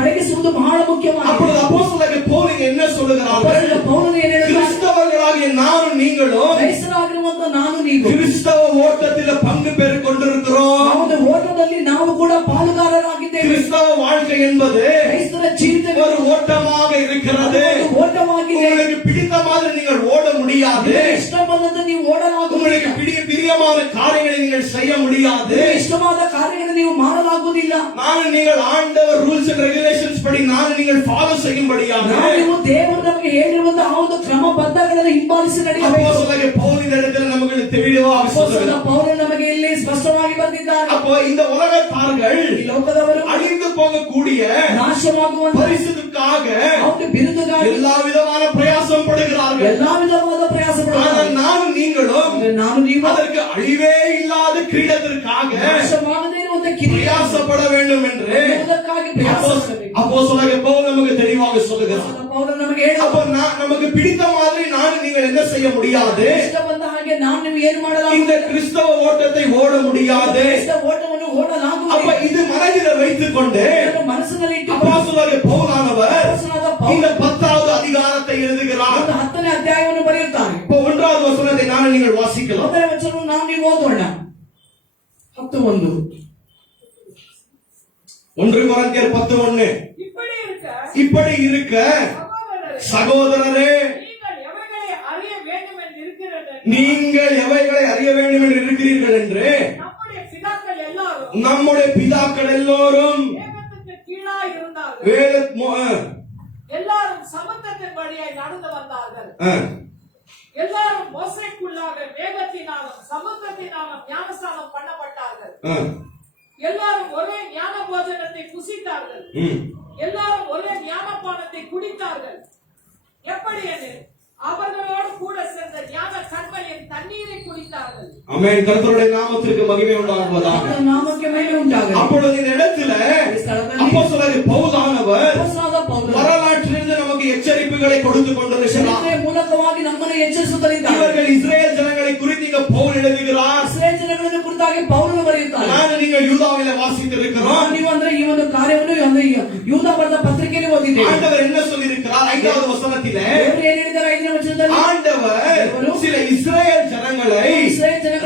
ಅಡಗಿಸುವುದು ಬಹಳ ಮುಖ್ಯವಾಗಿದೆ. அப்பொழுது அப்போஸ்தலனாகிய பவுல் என்ன சொல்லுகிறார்கள்? ಪೌಲನು ಏನು ಹೇಳಿದ? கிறிஸ்தவர்களாகிய நானும் நீங்களும் ಕ್ರೈಸ್ತರಾಗಿರುವಂತ ನಾನು ನೀವು கிறிஸ்தவ ஓட்டத்தில் பங்கு பெற்றுக் கொண்டிருக்கிறோம். ಒಂದು ಓಟದಲ್ಲಿ ನಾವು ಕೂಡ ಪಾಲುಗಾರರಾಗಿದ್ದೇವೆ. கிறிஸ்தவ வாழ்க்கை என்பது ಕ್ರೈಸ್ತರ ಜೀವಿತ ஒரு ஓட்டமாக இருக்கிறது. ಓಟವಾಗಿದೆ. உங்களுக்கு பிடித்த மாதிரி நீங்கள் ஓட முடியாது. ಇಷ್ಟ ಬಂದಂತೆ ನೀವು ಓಡಲಾಗುವುದಿಲ್ಲ. உங்களுக்கு பிரியமான காரியங்களை நீங்கள் செய்ய முடியாது. ಇಷ್ಟವಾದ ಕಾರ್ಯಗಳನ್ನು ನೀವು ಮಾಡಲಾಗುವುದಿಲ್ಲ. நான் நீங்கள் ஆண்டவர் ரூல்ஸ் அண்ட் ரெகுலேஷன்ஸ் படி நான் நீங்கள் ஃபாலோ செய்யும்படியாக ನೀವು ದೇವರು ನಮಗೆ ಹೇಳಿರುವಂತಹ ಆ ಒಂದು ಕ್ರಮಬದ್ಧಗಳನ್ನು ಹಿಂಬಾಲಿಸಿ ನಡೆಯಬೇಕು. அப்போஸ்தலனாகிய பவுல் இந்த இடத்துல நமக்கு தெளிவாக சொல்லுகிறார். ಪೌಲನು ನಮಗೆ ಇಲ್ಲಿ ಸ್ಪಷ್ಟವಾಗಿ ಬಂದಿದ್ದಾರೆ. அப்போ இந்த உலகத்தார்கள் ಈ ಲೋಕದವರು அழிந்து போகக்கூடிய ನಾಶವಾಗುವಂತ பரிசுத்துக்காக ಅವರಿಗೆ ಬಿರುದುಗಾಗಿ எல்லா விதமான பிரயாசம் படுகிறார்கள். ಎಲ್ಲಾ ವಿಧವಾದ ಪ್ರಯಾಸ ಪಡುತ್ತಾರೆ. ஆனால் நானும் நீங்களும் ನಾನು ನೀವು அதற்கு அழிவே இல்லாத கிரீடத்திற்காக ನಾಶವಾಗದೇ ಇರುವಂತ ಕಿರೀಟ பிரயாசப்பட வேண்டும் என்று ಅದಕ್ಕಾಗಿ ಪ್ರಯಾಸ ಮಾಡಬೇಕು. அப்போஸ்தலனாகிய பவுல் நமக்கு தெளிவாக சொல்லுகிறார். ಪೌಲನು ನಮಗೆ ಹೇಳಿದ அப்ப நமக்கு பிடித்த மாதிரி நான் நீங்கள் என்ன செய்ய முடியாது. ಇಷ್ಟ ಬಂದ ಹಾಗೆ ನಾನು ನೀವು ಏನು இந்த ಮಾಡಲಾಗುವುದಿಲ್ಲ. கிறிஸ்தவ ஓட்டத்தை ஓட முடியாது. ಓಟವನ್ನು அப்ப ಓಡಲಾಗುವುದಿಲ್ಲ. இது மனதில் வைத்துக் கொண்டு ಮನಸ್ಸಿನಲ್ಲಿ ಇಟ್ಟು அப்போஸ்தலனாகிய பவுலானவர் ಪೌಲನು இந்த 10வது அதிகாரத்தை எழுதுகிறார். 10ನೇ ಅಧ್ಯಾಯವನ್ನು ಬರೆಯುತ್ತಾರೆ. இப்போ 1வது வசனத்தை நான் நீங்கள் வாசிக்கலாம். 1ನೇ ವಚನವನ್ನು ನಾವು ನೀವು ಓದೋಣ. 10:1 1 கொரிந்தியர் 10:1 இப்படி இருக்க சகோதரரே நீங்கள் எவைகளை அறிய வேண்டும் என்று இருக்கிறீர்கள் என்று நம்முடைய பிதாக்கள் எல்லாரும் நம்முடைய பிதாக்கள் எல்லோரும் வேதத்துக்கு கீழாய் இருந்தார்கள். வேத எல்லாரும் சமுத்திரத்தின் வழியாய் நடந்து வந்தார்கள். எல்லாரும் மோசைக்குள்ளாக வேகத்தினாலும் சமுத்திரத்தினாலும் ஞானஸ்நானம் பண்ணப்பட்டார்கள். எல்லாரும் ஒரே ஞான போஜனத்தை புசித்தார்கள். எல்லாரும் ஒரே ஞானபானத்தை குடித்தார்கள். எப்படி எனில் அவர்களோடு கூட சென்ற ஞான கண்மலின் தண்ணீரை குடித்தார்கள். ஆமென். கர்த்தருடைய நாமத்திற்கு மகிமை உண்டாகுவதாக. ಕರ್ತನ ನಾಮಕ್ಕೆ ಮಹಿಮೆ ಉಂಟಾಗಲಿ. அப்பொழுது இந்த இடத்துல அப்போஸ்தலர் பவுலானவர் ಅಪೊಸ್ತಲನಾದ ಪೌಲನು வரலாற்றிலிருந்து நமக்கு எச்சரிப்புகளை கொடுத்து கொண்டிருக்கிறார். ಚರಿತ್ರೆಯ ಮೂಲಕವಾಗಿ ನಮ್ಮನ್ನು ಎಚ್ಚರಿಸುತ್ತಲಿದ್ದಾನೆ. இவர்கள் இஸ்ரேல் ஜனங்களை குறித்து இங்க பவுல் எழுதுகிறார். ಇಸ್ರಾಯೇಲ್ ಜನಗಳನ್ನು ಕುರಿತಾಗಿ ಪೌಲನು ಬರೆಯುತ್ತಾನೆ. நான் நீங்கள் யூதாவில வாசித்திருக்கிறோம். ನೀವು ಅಂದ್ರೆ ಈ ಒಂದು ಕಾರ್ಯವನ್ನು ಅಂದ್ರೆ ಯೂದ ಬರೆದ ಪತ್ರಿಕೆಯಲ್ಲಿ ಓದಿದ್ದೇವೆ. ஆண்டவர் என்ன சொல்லியிருக்கிறார்? 5வது வசனத்திலே ದೇವರು ಏನು ಹೇಳಿದ್ದಾರೆ 5ನೇ ವಚನದಲ್ಲಿ? ஆண்டவர் சில இஸ்ரேல் ஜனங்களை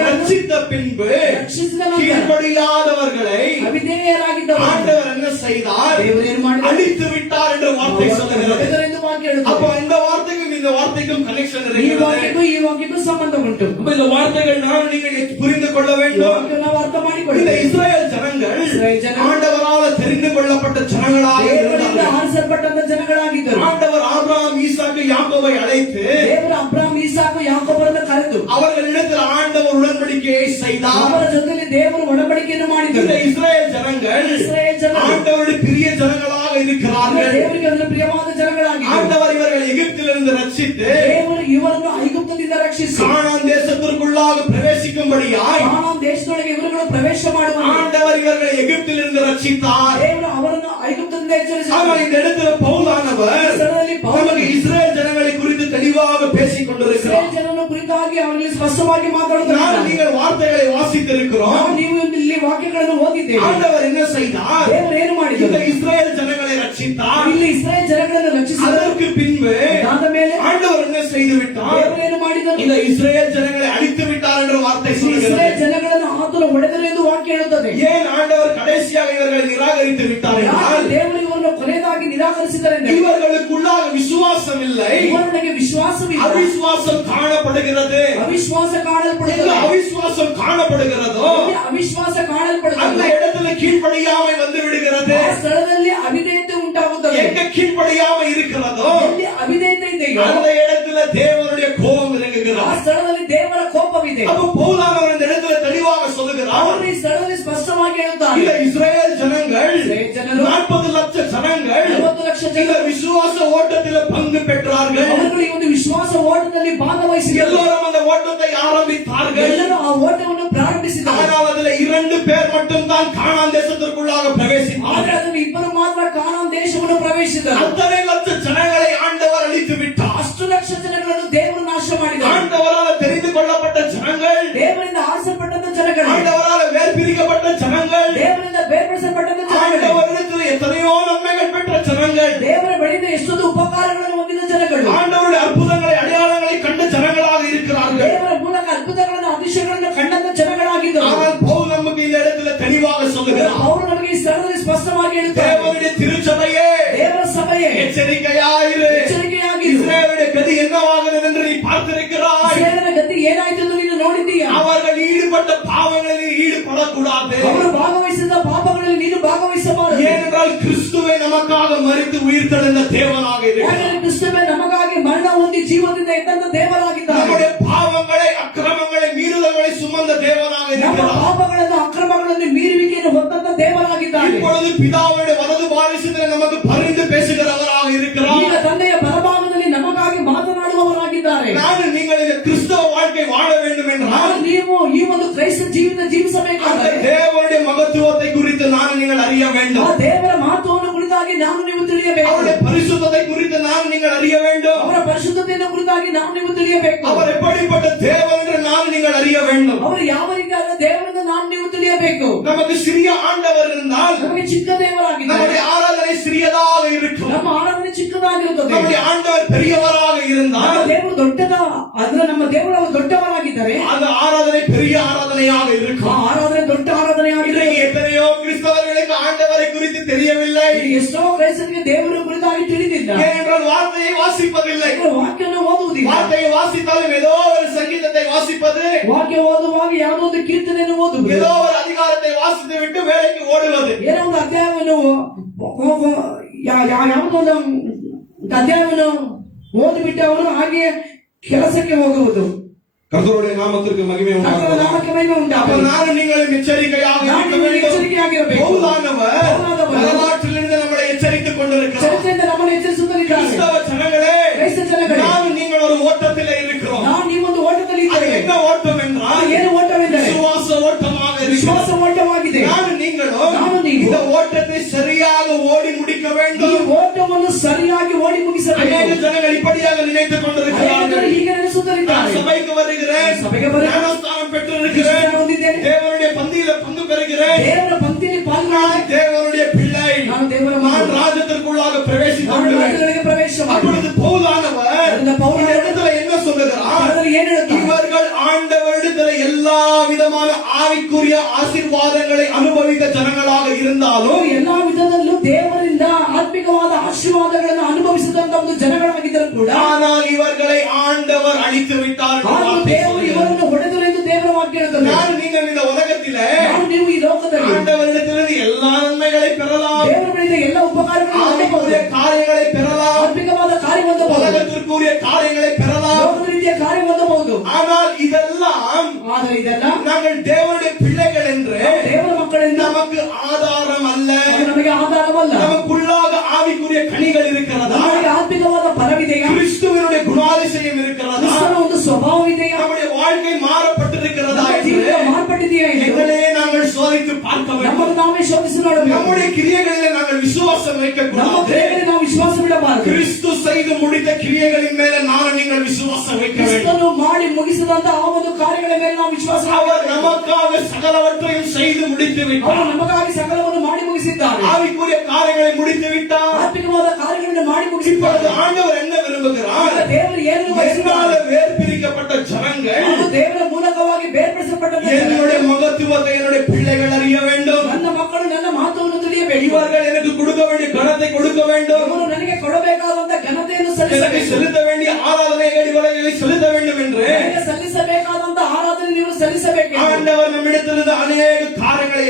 ரட்சித்த பின்பு ರಕ್ಷಿಸಿದ ನಂತರ கீழ்ப்படியாதவர்களை ಅವಿಧೇಯರಾಗಿದ್ದವರು ஆண்டவர் என்ன செய்தார்? ದೇವರು ಏನು ಮಾಡಿದರು? அழித்து விட்டார் என்று வார்த்தை சொல்லுகிறது. ಎಂದು ವಾಕ್ಯ ಹೇಳುತ್ತದೆ. அப்ப இந்த வார்த்தைக்கும் இந்த வார்த்தைக்கும் கனெக்ஷன் ಈ இருக்கிறது. ವಾಕ್ಯಕ್ಕೂ ಈ ವಾಕ್ಯಕ್ಕೂ ಸಂಬಂಧ ಉಂಟು. அப்ப இந்த வார்த்தைகள் நான் நீங்கள் புரிந்து கொள்ள ಈ வேண்டும். ವಾಕ್ಯವನ್ನು ನಾವು ಅರ್ಥ இந்த ಮಾಡಿಕೊಳ್ಳಬೇಕು. இஸ்ரேல் ஜனங்கள் இஸ்ரேல் ஜனங்கள் ஆண்டவரால் தெரிந்து கொள்ளப்பட்ட ஜனங்களாக ದೇವರಿಂದ இருந்தார்கள். ಆರಿಸಲ್ಪಟ್ಟಂತ ಜನಗಳಾಗಿದ್ದರು. ஆண்டவர் ஆபிரகாம் ஈசாக்கு யாக்கோபை அழைத்து ದೇವರು ಅಬ್ರಾಮ್ ಈಸಾಕು ಯಾಕೋಬರನ್ನು ಕರೆದು அவர்களிடத்தில் ஆண்டவர் உடன்படிக்கையை செய்தார். ಅವರ ಜೊತೆಯಲ್ಲಿ ದೇವರು ಒಡಂಬಡಿಕೆಯನ್ನು இந்த ಮಾಡಿದರು. இஸ்ரேல் ஜனங்கள் இஸ்ரேல் ಜನರು ஆண்டவருடைய பிரிய ஜனங்களாக இருக்கிறார்கள். ದೇವರಿಗೆ ಅದರ ಪ್ರಿಯವಾದ ಜನಗಳಾಗಿದ್ದರು. ஆண்டவர் இவர்கள் எகிப்திலிருந்து ரட்சித்து ದೇವರು ಇವರನ್ನು ಐಗುಪ್ತದಿಂದ ರಕ್ಷಿಸಿ கானான் தேசத்திற்குள்ளாக பிரவேசிக்கும்படியாய் ಕಾನಾನ್ ದೇಶದೊಳಗೆ ಇವರುಗಳು ಪ್ರವೇಶ ಮಾಡುವಂತೆ ஆண்டவர் இவர்களை எகிப்திலிருந்து ரட்சித்தார். ದೇವರು ಅವರನ್ನು ಐಗುಪ್ತದಿಂದ ಎಚ್ಚರಿಸಿದರು. ஆனால் இந்த இடத்துல பவுலானவர் ಸ್ಥಳದಲ್ಲಿ ಪೌಲನು நமக்கு இஸ்ரேல் ஜனங்களை குறித்து தெளிவாக பேசிக் கொண்டிருக்கிறார். ಇಸ್ರಾಯೇಲ್ ಜನರನ್ನು ಕುರಿತಾಗಿ ಅವರಿಗೆ ಸ್ಪಷ್ಟವಾಗಿ ಮಾತಾಡುತ್ತಾರೆ. நீங்கள் வார்த்தைகளை வாசித்திருக்கிறோம். ನೀವು ಇಲ್ಲಿ ವಾಕ್ಯಗಳನ್ನು ಓದಿದ್ದೇವೆ. ஆண்டவர் என்ன செய்தார்? ದೇವರು ಏನು இந்த ಮಾಡಿದರು? இஸ்ரேல் ஜனங்களை ரட்சித்தார். ಇಲ್ಲಿ ಇಸ್ರಾಯೇಲ್ ಜನಗಳನ್ನು ರಕ್ಷಿಸಿದರು. அதற்கு பின்பு ಅದಾದ ಮೇಲೆ ஆண்டவர் என்ன செய்து விட்டார்? ದೇವರು ಏನು ಮಾಡಿದರು? இந்த இஸ்ரேல் ஜனங்களை அழித்து விட்டார் என்ற வார்த்தை ಇಸ್ರಾಯೇಲ್ சொல்கிறது. ಜನಗಳನ್ನು ಆತನು ಹೊಡೆದರು ಎಂದು ವಾಕ್ಯ ಹೇಳುತ್ತದೆ. ஏன் ஆண்டவர் கடைசியாக இவர்களை நிராகரித்து விட்டார் என்றால் ದೇವರು ಇವರನ್ನು ಕೊನೆಯದಾಗಿ ನಿರಾಕರಿಸಿದರೆಂದು இவர்களுக்குள்ளாக விசுவாசம் இல்லை, ಇವರೊಳಗೆ ವಿಶ್ವಾಸವಿಲ್ಲ. அவிசுவாசம் காணப்படுகிறது. ಅವಿಶ್ವಾಸ எங்க ಕಾಣಲ್ಪಡುತ್ತದೆ. அவிசுவாசம் காணப்படுகிறதோ ಎಲ್ಲಿ ಅವಿಶ್ವಾಸ அந்த ಕಾಣಲ್ಪಡುತ್ತದೆ இடத்துல கீழ்ப்படியாமை வந்து விடுகிறது. ಆ ಸ್ಥಳದಲ್ಲಿ ಅವಿಧೇಯತೆ ಉಂಟಾಗುತ್ತದೆ. எங்க கீழ்ப்படியாமை இருக்கிறதோ ಎಲ್ಲಿ ಅವಿಧೇಯತೆ ಇದೆಯೋ அந்த இடத்துல தேவனுடைய கோபம் ಆ இறங்குகிறார். ಸ್ಥಳದಲ್ಲಿ ದೇವರ ಕೋಪವಿದೆ. அப்ப பவுலானவர் இந்த இடத்துல தெளிவாக சொல்லுகிறார். ಅವರು ಈ ಸ್ಥಳದಲ್ಲಿ ಸ್ಪಷ್ಟವಾಗಿ ಹೇಳುತ್ತಾರೆ. இந்த இஸ்ரேல் ஜனங்கள் இஸ்ரேல் ಜನರು 40 லட்சம் ஜனங்கள் 40 ಲಕ್ಷ இந்த ಜನರು விசுவாச ஓட்டத்தில் பங்கு பெற்றார்கள். ಅವರುಗಳು ಈ ಒಂದು ವಿಶ್ವಾಸ ಓಟದಲ್ಲಿ ಭಾಗವಹಿಸಿದರು. எல்லோரும் அந்த ஓட்டத்தை ஆரம்பித்தார்கள். ಎಲ್ಲರೂ ಆ ಓಟವನ್ನು ಪ್ರಾರಂಭಿಸಿದರು. ஆனால் அதுல 2 பேர் மட்டும் தான் கானான் தேசத்திற்குள்ளாக ಆದರೆ பிரவேசித்தார்கள். ಅದನ್ನು ಇಬ್ಬರು ಮಾತ್ರ ಕಾನಾನ್ ದೇಶವನ್ನು ಪ್ರವೇಶಿಸಿದರು. அத்தனை லட்ச ஜனங்களை ஆண்டவர் அழித்து விட்டார். ಅಷ್ಟು ಲಕ್ಷ ಜನಗಳನ್ನು ದೇವರು ನಾಶ ಮಾಡಿದರು. ஆண்டவரால் தெரிந்து கொள்ளப்பட்ட ஜனங்கள், ದೇವರಿಂದ ಆರಿಸಲ್ಪಟ್ಟಂತ ಜನಗಳು, ஆண்டவரால் வேர் பிரிக்கப்பட்ட ஜனங்கள், ದೇವರಿಂದ ಬೇರ್ಪಡಿಸಲ್ಪಟ್ಟಂತ ಜನಗಳು, ஆண்டவரிடத்தில் எத்தனையோ நன்மைகள் பெற்ற ஜனங்கள், ದೇವರ ಬಳಿಯಿಂದ ಎಷ್ಟೊಂದು ಉಪಕಾರಗಳನ್ನು ಹೊಂದಿದ ಜನಗಳು, ஆண்டவருடைய அற்புதங்களை அடையாளங்களை கண்ட ஜனங்களாக இருக்கிறார்கள். ದೇವರ ಮೂಲಕ ಅದ್ಭುತಗಳನ್ನು அதிசಯಗಳನ್ನು ಕಂಡಂತ ಜನಗಳಾಗಿದ್ದರು. ஆனால் பவுல் நமக்கு இந்த இடத்துல தெளிவாக சொல்லுகிறார். ಅವರು ನಮಗೆ ಈ ಸ್ಥಳದಲ್ಲಿ ಸ್ಪಷ್ಟವಾಗಿ ಹೇಳುತ್ತಾರೆ, தேவனுடைய திருச்சபையே ದೇವರ ಸಭೆಯೇ எச்சரிக்கையாயிரு. ಎಚ್ಚರಿಕೆಯಾಗಿರು. இஸ்ரவேலுடைய கதி என்னவாகிறது என்று நீ பார்த்திருக்கிறாய். ಇಸ್ರಾಯೇಲರ ಗತಿ ಏನಾಯ್ತು ಎಂದು ನೀನು ನೋಡಿದ್ದೀಯಾ? அவர்கள் ஈடுபட்ட பாவங்களில் ஈடுபடக்கூடாது. ಅವರು ಭಾಗವಹಿಸಿದ ಪಾಪಗಳಲ್ಲಿ ನೀನು ಭಾಗವಹಿಸಬಾರದು. ஏனென்றால் கிறிஸ்துவை நமக்காக மரித்து உயிர்த்தெழுந்த தேவனாக இருக்கிறார். ಯಾಕಂದ್ರೆ ಕ್ರಿಸ್ತವೇ ನಮಗಾಗಿ ಮರಣ ಹೊಂದಿ ಜೀವದಿಂದ ಎದ್ದಂತ ದೇವರಾಗಿದ್ದಾನೆ. நம்முடைய பாவங்களை அக்கிரமங்களை மீறுதல்களை சுமந்த தேவனாக ನಮ್ಮ இருக்கிறார். ಪಾಪಗಳನ್ನು ಅಕ್ರಮಗಳನ್ನು ಮೀರುವಿಕೆಯನ್ನು ಹೊತ್ತಂತ ದೇವರಾಗಿದ್ದಾನೆ. இப்பொழுது பிதாவுடைய வலது பாரிசத்தில் நமக்கு பரிந்து பேசுகிறவராக ಈಗ இருக்கிறார். ತಂದೆಯ ಬಲಭಾಗದಲ್ಲಿ ನಮಗಾಗಿ ಮಾತನಾಡುವವರಾಗಿದ್ದಾರೆ. நான் நீங்கள் இந்த கிறிஸ்தவ வாழ்க்கை வாழ வேண்டும் என்றால் ನೀವು ಈ ಒಂದು ಕ್ರೈಸ್ತ ಜೀವಿತ அந்த ಜೀವಿಸಬೇಕಾದರೆ தேவனுடைய மகத்துவத்தை குறித்து நான் நீங்கள் அறிய ಆ வேண்டும். ದೇವರ ಮಹತ್ವವನ್ನು ಕುರಿತಾಗಿ ನಾನು ನೀವು ತಿಳಿಯಬೇಕು. அவருடைய பரிசுத்தத்தை குறித்து நான் நீங்கள் அறிய வேண்டும். ಅವರ ಪರಿಶುದ್ಧತೆಯನ್ನು ಕುರಿತಾಗಿ ನಾವು ನೀವು ತಿಳಿಯಬೇಕು. அவர் எப்படிப்பட்ட தேவன் என்று நான் நீங்கள் அறிய வேண்டும். ಅವರು ಯಾವ ರೀತಿಯಾದ ದೇವರನ್ನು ನಾನು ನೀವು ತಿಳಿಯಬೇಕು. நமக்கு சிறிய ஆண்டவர் இருந்தால் ನಮಗೆ ಚಿಕ್ಕ ದೇವರಾಗಿದ್ದಾರೆ. நம்முடைய ஆராதனை சிறியதாக இருக்கும். ನಮ್ಮ ಆರಾಧನೆ ಚಿಕ್ಕದಾಗಿರುತ್ತದೆ. நம்முடைய ஆண்டவர் பெரியவராக ನಮ್ಮ இருந்தால் ದೇವರು ನಮ್ಮ ದೇವರು ದೊಡ್ಡವರಾಗಿದ್ದಾರೆ. அந்த ஆராதனை பெரிய ஆராதனையாக ಆ இருக்கும். ಆರಾಧನೆ ದೊಡ್ಡ ಆರಾಧನೆಯಾಗಿದೆ. இன்றைக்கு எத்தனையோ கிறிஸ்தவர்களுக்கு ஆண்டவரை குறித்து தெரியவில்லை. ಎಷ್ಟೋ ಕ್ರೈಸ್ತರಿಗೆ ದೇವರ ಕುರಿತಾಗಿ ತಿಳಿದಿಲ್ಲ. ஏனென்றால் வார்த்தையை வாசிப்பதில்லை. ವಾಕ್ಯವನ್ನು ಓದುವುದಿಲ್ಲ. வார்த்தையை வாசித்தாலும் ஏதோ ஒரு சங்கீதத்தை வாசிப்பது ವಾಕ್ಯ ಓದುವಾಗ ಯಾವುದೋ ಒಂದು ಕೀರ್ತನೆಯನ್ನು ಓದುವುದು, ஏதோ ஒரு அதிகாரத்தை வாசித்து விட்டு வேலைக்கு ஓடுவது. ಏನೋ ಒಂದು ಅಧ್ಯಾಯವನ್ನು ಯಾವುದೋ ಒಂದು ಅಧ್ಯಾಯವನ್ನು ಓದಿಬಿಟ್ಟು ಅವರು ಹಾಗೆ ಕೆಲಸಕ್ಕೆ ಹೋಗುವುದು. கர்த்தருடைய நாமத்திற்கு மகிமை ಕರ್ತನ உண்டாகுவதாக. ನಾಮಕ್ಕೆ ಮಹಿಮೆ அப்ப ಉಂಟಾಗಲಿ. நானும் நீங்களும் எச்சரிக்கையாக ನಾವು இருக்க வேண்டும். ಎಚ್ಚರಿಕೆಯಾಗಿರಬೇಕು. பவுலானவர் பவுலானவர் வரலாற்றிலிருந்து நம்மளை எச்சரித்துக் கொண்டிருக்கிறார். ಚರಿತ್ರೆಯಿಂದ ನಮ್ಮನ್ನು ಎಚ್ಚರಿಸುತ್ತಿದ್ದಾರೆ. கிறிஸ்தவ ஜனங்களே, ಕ್ರೈಸ್ತ ಜನಗಳೇ, நானும் நீங்கள் ஒரு ஓட்டத்திலே இருக்கிறோம். ನಾವು ನೀವೊಂದು ಓಟದಲ್ಲಿ அது ಇದ್ದೇವೆ. என்ன ஓட்டம் என்றால் ಅದು ಏನು ಓಟವೆಂದರೆ விசுவாச ஓட்டமாக ವಿಶ್ವಾಸ இருக்கிறது. ಓಟವಾಗಿದೆ. நானும் நீங்களும் நானும் நீங்களும் இந்த ஓட்டத்தை சரியாக ஓடி முடிக்க ಈ வேண்டும். ಓಟವನ್ನು ಸರಿಯಾಗಿ ಓಡಿ ಮುಗಿಸಬೇಕು. அநேக ஜனங்கள் இப்படியாக நினைத்துக் கொண்டிருக்கிறார்கள். ಅನೇಕರು ಹೀಗೆ நான் ನೆನೆಸುತ್ತಿದ್ದಾರೆ. சபைக்கு வருகிறேன், ಸಭೆಗೆ ಬರುತ್ತೇನೆ, ஞானஸ்தானம் பெற்றிருக்கிறேன், ಹೊಂದಿದ್ದೇನೆ, தேவனுடைய பந்தியில பங்கு பெறுகிறேன், ದೇವರ ಪಂಕ್ತಿಯಲ್ಲಿ ಪಾಲ್ಗೊಳ್ಳುತ್ತೇನೆ, நான் தேவனுடைய பிள்ளை, ನಾನು ದೇವರ நான் ಮಗನು, ராஜ்யத்திற்குள்ளாக ನಾನು பிரவேசித்துள்ளேன். ರಾಜ್ಯಗಳಿಗೆ ಪ್ರವೇಶ ಮಾಡಿ. அப்பொழுது பவுலானவர் ಅದರಿಂದ ಪೌಲನು இந்த இடத்துல என்ன சொல்லுகிறார்? ಅದರಲ್ಲಿ ಏನು ಹೇಳುತ್ತಾರೆ? இவர்கள் ஆண்டவரிடத்தில் எல்லா விதமான ஆவிக்குரிய ஆசீர்வாதங்களை அனுபவித்த ஜனங்களாக இருந்தாலும் ಎಲ್ಲಾ ವಿಧದಲ್ಲೂ ದೇವರಿಂದ ಆತ್ಮಿಕವಾದ ಆಶೀರ್ವಾದಗಳನ್ನು ಅನುಭವಿಸಿದಂತ ಒಂದು ಜನಗಳಾಗಿದ್ದರು ಕೂಡ ஆனால் இவர்களை ஆண்டவர் அழித்து விட்டார். ಆದರೂ ದೇವರು ಇವರನ್ನು ಹೊಡೆದರು ಎಂದು ದೇವರ ವಾಕ್ಯ ಹೇಳುತ್ತದೆ. நான் நீங்கள் இந்த உலகத்திலே ನಾನು ನೀವು ಈ ಲೋಕದಲ್ಲಿ ஆண்டவரிடத்திலிருந்து எல்லா நன்மைகளை பெறலாம், ದೇವರಿಂದ ಎಲ್ಲ ಉಪಕಾರಗಳನ್ನು ஆவிக்குரிய ಹೊಂದಬಹುದು, காரியங்களை பெறலாம், ಆತ್ಮಿಕವಾದ ಕಾರ್ಯ ಹೊಂದಬಹುದು, உலகத்திற்குரிய காரியங்களை பெறலாம். ಲೋಕದ ರೀತಿಯ ಕಾರ್ಯ ಹೊಂದಬಹುದು. ஆனால் இதெல்லாம் ಆದರೆ ಇದೆಲ್ಲ நாங்கள் தேவனுடைய பிள்ளைகள் என்று ದೇವರ ಮಕ್ಕಳಿಂದ நமக்கு ஆதாரம் அல்ல. ಅದು ನಮಗೆ ಆಧಾರವಲ್ಲ. நமக்குள்ளாக ஆவிக்குரிய கனிகள் இருக்கிறதா? ನಮಗೆ ಆತ್ಮಿಕವಾದ ಫಲವಿದೆಯಾ? கிறிஸ்துவினுடைய குணாதிசயம் இருக்கிறதா? ಕ್ರಿಸ್ತನ ಒಂದು ಸ್ವಭಾವವಿದೆಯಾ? நம்முடைய வாழ்க்கை மாறப்பட்டிருக்கிறதா ನಮ್ಮ என்று ಜೀವಿತ ಮಾರ್ಪಟ್ಟಿದೆಯಾ ಎಂದು எங்களே நாங்கள் சோதித்து பார்க்க வேண்டும். ನಮ್ಮನ್ನು ನಾವೇ ಶೋಧಿಸಿ ನೋಡಬೇಕು. நம்முடைய கிரியைகளிலே நாங்கள் விசுவாசம் ನಮ್ಮ வைக்கக்கூடாது. ಕ್ರಿಯೆಗಳಿಗೆ ನಾವು ವಿಶ್ವಾಸ ಬಿಡಬಾರದು. கிறிஸ்து செய்து முடித்த கிரியைகளின் மேல நான் நீங்கள் விசுவாசம் வைக்க வேண்டும். ಕ್ರಿಸ್ತನು ಮಾಡಿ ಮುಗಿಸಿದಂತ ಆ ಒಂದು ಕಾರ್ಯಗಳ ಮೇಲೆ ನಾವು ವಿಶ್ವಾಸ அவர் ಮಾಡಬೇಕು. நமக்காக சகலவற்றையும் செய்து முடித்து ಅವರು விட்டார். ನಮಗಾಗಿ ಸಕಲವನ್ನು ಮಾಡಿ ಮುಗಿಸಿದ್ದಾರೆ. ஆவிக்குரிய காரியங்களை முடித்து விட்டார். ಆತ್ಮಿಕವಾದ ಕಾರ್ಯಗಳನ್ನು ಮಾಡಿ இப்பொழுது ಮುಗಿಸಿದ್ದಾರೆ. ஆண்டவர் என்ன விரும்புகிறார்? ಈಗ ದೇವರು ಏನು என்னால ಬಯಸುತ್ತಾರೆ? வேர் பிரிக்கப்பட்ட ஜனங்கள் ಅದು ದೇವರ ಮೂಲಕವಾಗಿ ಬೇರ್ಪಡಿಸಲ್ಪಟ್ಟ என்னுடைய மகத்துவத்தை என்னுடைய பிள்ளைகள் அறிய வேண்டும். ನನ್ನ ಮಕ್ಕಳು ನನ್ನ ಮಾತನ್ನು ತಿಳಿಯಬೇಕು. இவர்கள் எனக்கு கொடுக்க வேண்டிய கணத்தை கொடுக்க வேண்டும். ಇವರು ನನಗೆ ಕೊಡಬೇಕಾದಂತ ಘನತೆಯನ್ನು எனக்கு ಸಲ್ಲಿಸಬೇಕು. செலுத்த வேண்டிய ஆராதனை வழிகளை செலுத்த வேண்டும் என்று ನನಗೆ ಸಲ್ಲಿಸಬೇಕಾದಂತ ಆರಾಧನೆ ನೀವು ಸಲ್ಲಿಸಬೇಕು. ஆண்டவர் நம்மிடத்திலிருந்து அநேக காரியங்களை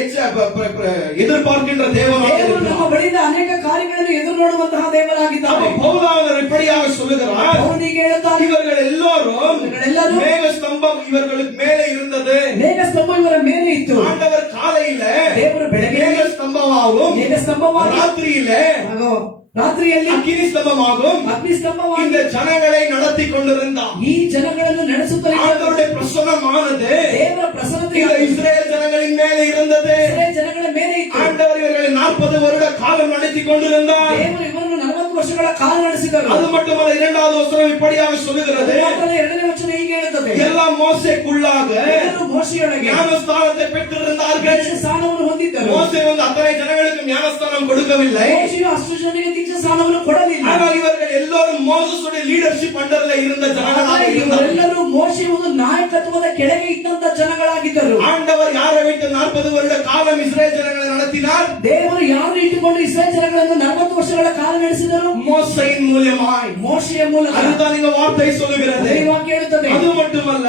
எதிர்பார்க்கின்ற தேவனாக ದೇವರು ನಮ್ಮ இருக்கிறார். ಬಳಿಯಿಂದ ಅನೇಕ ಕಾರ್ಯಗಳನ್ನು ಎದುರು ನೋಡುವಂತಹ ದೇವರಾಗಿದ್ದಾರೆ. அப்ப பவுலானவர் இப்படியாக சொல்லுகிறார், ಅವನಿಗೆ ಹೇಳುತ್ತಾರೆ, இவர்கள் எல்லோரும் இவர்களெல்லாரும் மேக ஸ்தம்பம் இவர்களுக்கு மேலே இருந்தது. ಮೇಘ ಸ್ತಂಭ ಇವರ ಮೇಲೆ ಇತ್ತು. ஆண்டவர் காலையில ದೇವರು ಬೆಳಗ್ಗೆ மேக ஸ்தம்பமாகவும் ಮೇಘ ಸ್ತಂಭವಾಗಿ ராத்திரியில ಹಾಗೂ ರಾತ್ರಿಯಲ್ಲಿ அக்கினி ஸ்தம்பமாகவும் ಅಗ್ನಿ ಸ್ತಂಭವಾಗಿ இந்த ஜனங்களை நடத்தி கொண்டிருந்தார். ಈ ಜನಗಳನ್ನು ನಡೆಸುತ್ತಾ ஆண்டவருடைய பிரசன்னமானது ದೇವರ ಪ್ರಸನ್ನತೆ இந்த இஸ்ரேல் ஜனங்களின் மேலே இருந்தது. ಇಸ್ರಾಯೇಲ್ ಜನಗಳ ಮೇಲೆ ಇತ್ತು. ஆண்டவர் இவர்களை 40 வருட காலம் நடத்தி கொண்டிருந்தார். ದೇವರು ಇವರನ್ನು 40 ವರ್ಷಗಳ ಕಾಲ ನಡೆಸಿದರು. அது மட்டுமல்ல, இரண்டாவது வசனம் இப்படியாக சொல்லுகிறது, ಮಾತ್ರ ಎರಡನೇ ವಚನ ಹೀಗೆ ಹೇಳುತ್ತದೆ, எல்லாம் மோசேக்குள்ளாக ಎಲ್ಲರೂ ಮೋಶೆಯೊಳಗೆ ஞானஸ்தானத்தை பெற்றிருந்தார்கள். ದೀಕ್ಷಾ ಸ್ಥಾನವನ್ನು ಹೊಂದಿದ್ದರು. மோசே அத்தனை ஜனங்களுக்கு ஞானஸ்தானம் கொடுக்கவில்லை. ಮೋಶೆಯು ಅಷ್ಟು ಜನರಿಗೆ ದೀಕ್ಷಾ ಸ್ಥಾನವನ್ನು ಕೊಡಲಿಲ್ಲ. ஆனால் இவர்கள் எல்லோரும் மோசஸுடைய லீடர்ஷிப் அண்டர்ல இருந்த ஜனங்களாக ಆದರೆ இருந்தார்கள். ಇವರೆಲ್ಲರೂ ಮೋಶೆಯ ಒಂದು ನಾಯಕತ್ವದ ಕೆಳಗೆ ಇದ್ದಂತ ಜನಗಳಾಗಿದ್ದರು. ஆண்டவர் யாரை வைத்து 40 வருட காலம் இஸ்ரேல் ஜனங்களை நடத்தினார்? ದೇವರು ಯಾರು ಇಟ್ಟುಕೊಂಡು ಇಸ್ರಾಯೇಲ್ ಜನಗಳನ್ನು 40 ವರ್ಷಗಳ ಕಾಲ ನಡೆಸಿದರು? மோசையின் மூலமாய். ಮೋಶೆಯ ಮೂಲಕ. அதுதான் இந்த வார்த்தை சொல்லுகிறது. ಅದೇ ವಾಕ್ಯ ಹೇಳುತ್ತದೆ. அது மட்டுமல்ல,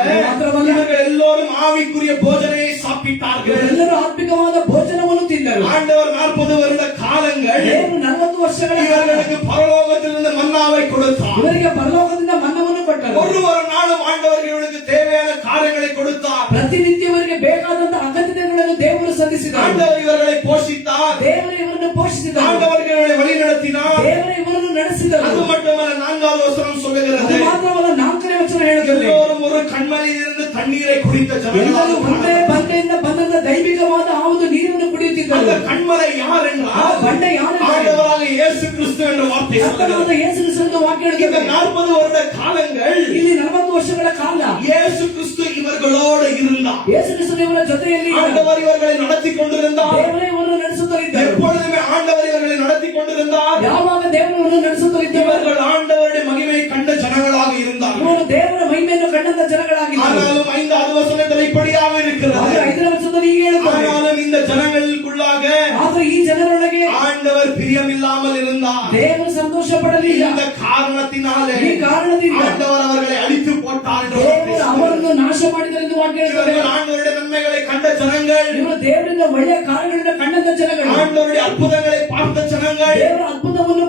இவர்கள் எல்லோரும் ஆவிக்குரிய போஜனையை சாப்பிட்டார்கள். ಎಲ್ಲರೂ ಆತ್ಮಿಕವಾದ ಭೋಜನವನ್ನು ತಿಂದರು. ஆண்டவர் 40 வருட காலங்கள் ದೇವರು 40 ವರ್ಷಗಳ இவர்களுக்கு பரலோகத்திலிருந்து மன்னாவை கொடுத்தார். ಇವರಿಗೆ ಪರಲೋಕದಿಂದ ಮನ್ನವನ್ನು ಕೊಟ್ಟರು. ஒரு நாளும் ஆண்டவர் இவர்களுக்கு தேவையான காரியங்களை கொடுத்தார். ಪ್ರತಿನಿತ್ಯ ಇವರಿಗೆ ಬೇಕಾದಂತ ಅಗತ್ಯತೆಗಳನ್ನು ದೇವರು ಸಲ್ಲಿಸಿದರು. ஆண்டவர் இவர்களை போஷித்தார். ದೇವರು ಇವರನ್ನು ಪೋಷಿಸಿದರು. ஆண்டவர் இவர்களை வழி நடத்தினார். ದೇವರು ಇವರನ್ನು ನಡೆಸಿದರು. அது மட்டுமல்ல, 4வது வசனம் சொல்லுகிறது, ಅದು ಮಾತ್ರವಲ್ಲ, 4ನೇ ವಚನ ಹೇಳುತ್ತದೆ, எல்லோரும் ஒரு கண்மலையிலிருந்து தண்ணீரை குடித்த ಎಲ್ಲರೂ ಒಂದೇ ஜனங்களாக. ಬಂಡೆಯಿಂದ ಬಂದಂತ ದೈವಿಕವಾದ ಆ ಒಂದು ನೀರನ್ನು அந்த ಕುಡಿಯುತ್ತಿದ್ದರು. கண்மலை யார் ಆ என்றால் ಬಂಡೆ ಯಾರು? ஆண்டவராக இயேசு கிறிஸ்து என்ற வார்த்தை ಕರ್ತನಾದ சொல்லுகிறது. ಯೇಸು ಕ್ರಿಸ್ತನ ವಾಕ್ಯ இந்த ಹೇಳುತ್ತದೆ, 40 வருட காலங்கள் ಇಲ್ಲಿ 40 ವರ್ಷಗಳ ಕಾಲ இயேசு கிறிஸ்து இவர்களோடு இருந்தார். ಯೇಸು ಕ್ರಿಸ್ತನ ಇವರ ಜೊತೆಯಲ್ಲಿ ஆண்டவர் இவர்களை நடத்தி கொண்டிருந்தார். ದೇವರೇ ಇವರನ್ನು ನಡೆಸುತ್ತಿದ್ದರು. எப்பொழுதுமே ஆண்டவர் இவர்களை நடத்தி கொண்டிருந்தார். ಯಾವಾಗ ದೇವರು ಇವರನ್ನು ನಡೆಸುತ್ತಿದ್ದರು? இவர்கள் ஆண்டவருடைய மகிமையை கண்ட ஜனங்களாக இருந்தார்கள். ಇವರು ದೇವರ ಮಹಿಮೆಯನ್ನು ಕಂಡಂತ ಜನಗಳಾಗಿದ್ದರು. ஆனாலும் 5வது வசனத்தில் இப்படியாக ಆದರೆ இருக்கிறது, 5ನೇ ವಚನದಲ್ಲಿ ಹೀಗೆ ಹೇಳುತ್ತದೆ, ஆனாலும் இந்த ஜனங்களுக்குள்ளாக ಆದ್ರೆ ಈ ಜನರೊಳಗೆ ஆண்டவர் பிரியமில்லாமல் இருந்தார். ದೇವರು ಸಂತೋಷ ಪಡಲಿಲ್ಲ. இந்த காரணத்தினாலே ಈ ಕಾರಣದಿಂದ ஆண்டவர் அவர்களை அழித்து போட்டார் என்று ದೇವರು ಅವರನ್ನು ನಾಶ ಮಾಡಿದ್ದಾರೆ ಎಂದು ವಾಕ್ಯ ಹೇಳ್ತದೆ. இவர்கள் ஆண்டவருடைய நன்மைகளை கண்ட ஜனங்கள், ಇವರು ದೇವರಿಂದ ಒಳ್ಳೆಯ ಕಾರ್ಯಗಳನ್ನ ಕಂಡಂತ ಜನಗಳು, ஆண்டவருடைய அற்புதங்களை பார்த்த ஜனங்கள், ದೇವರ ಅದ್ಭುತವನ್ನು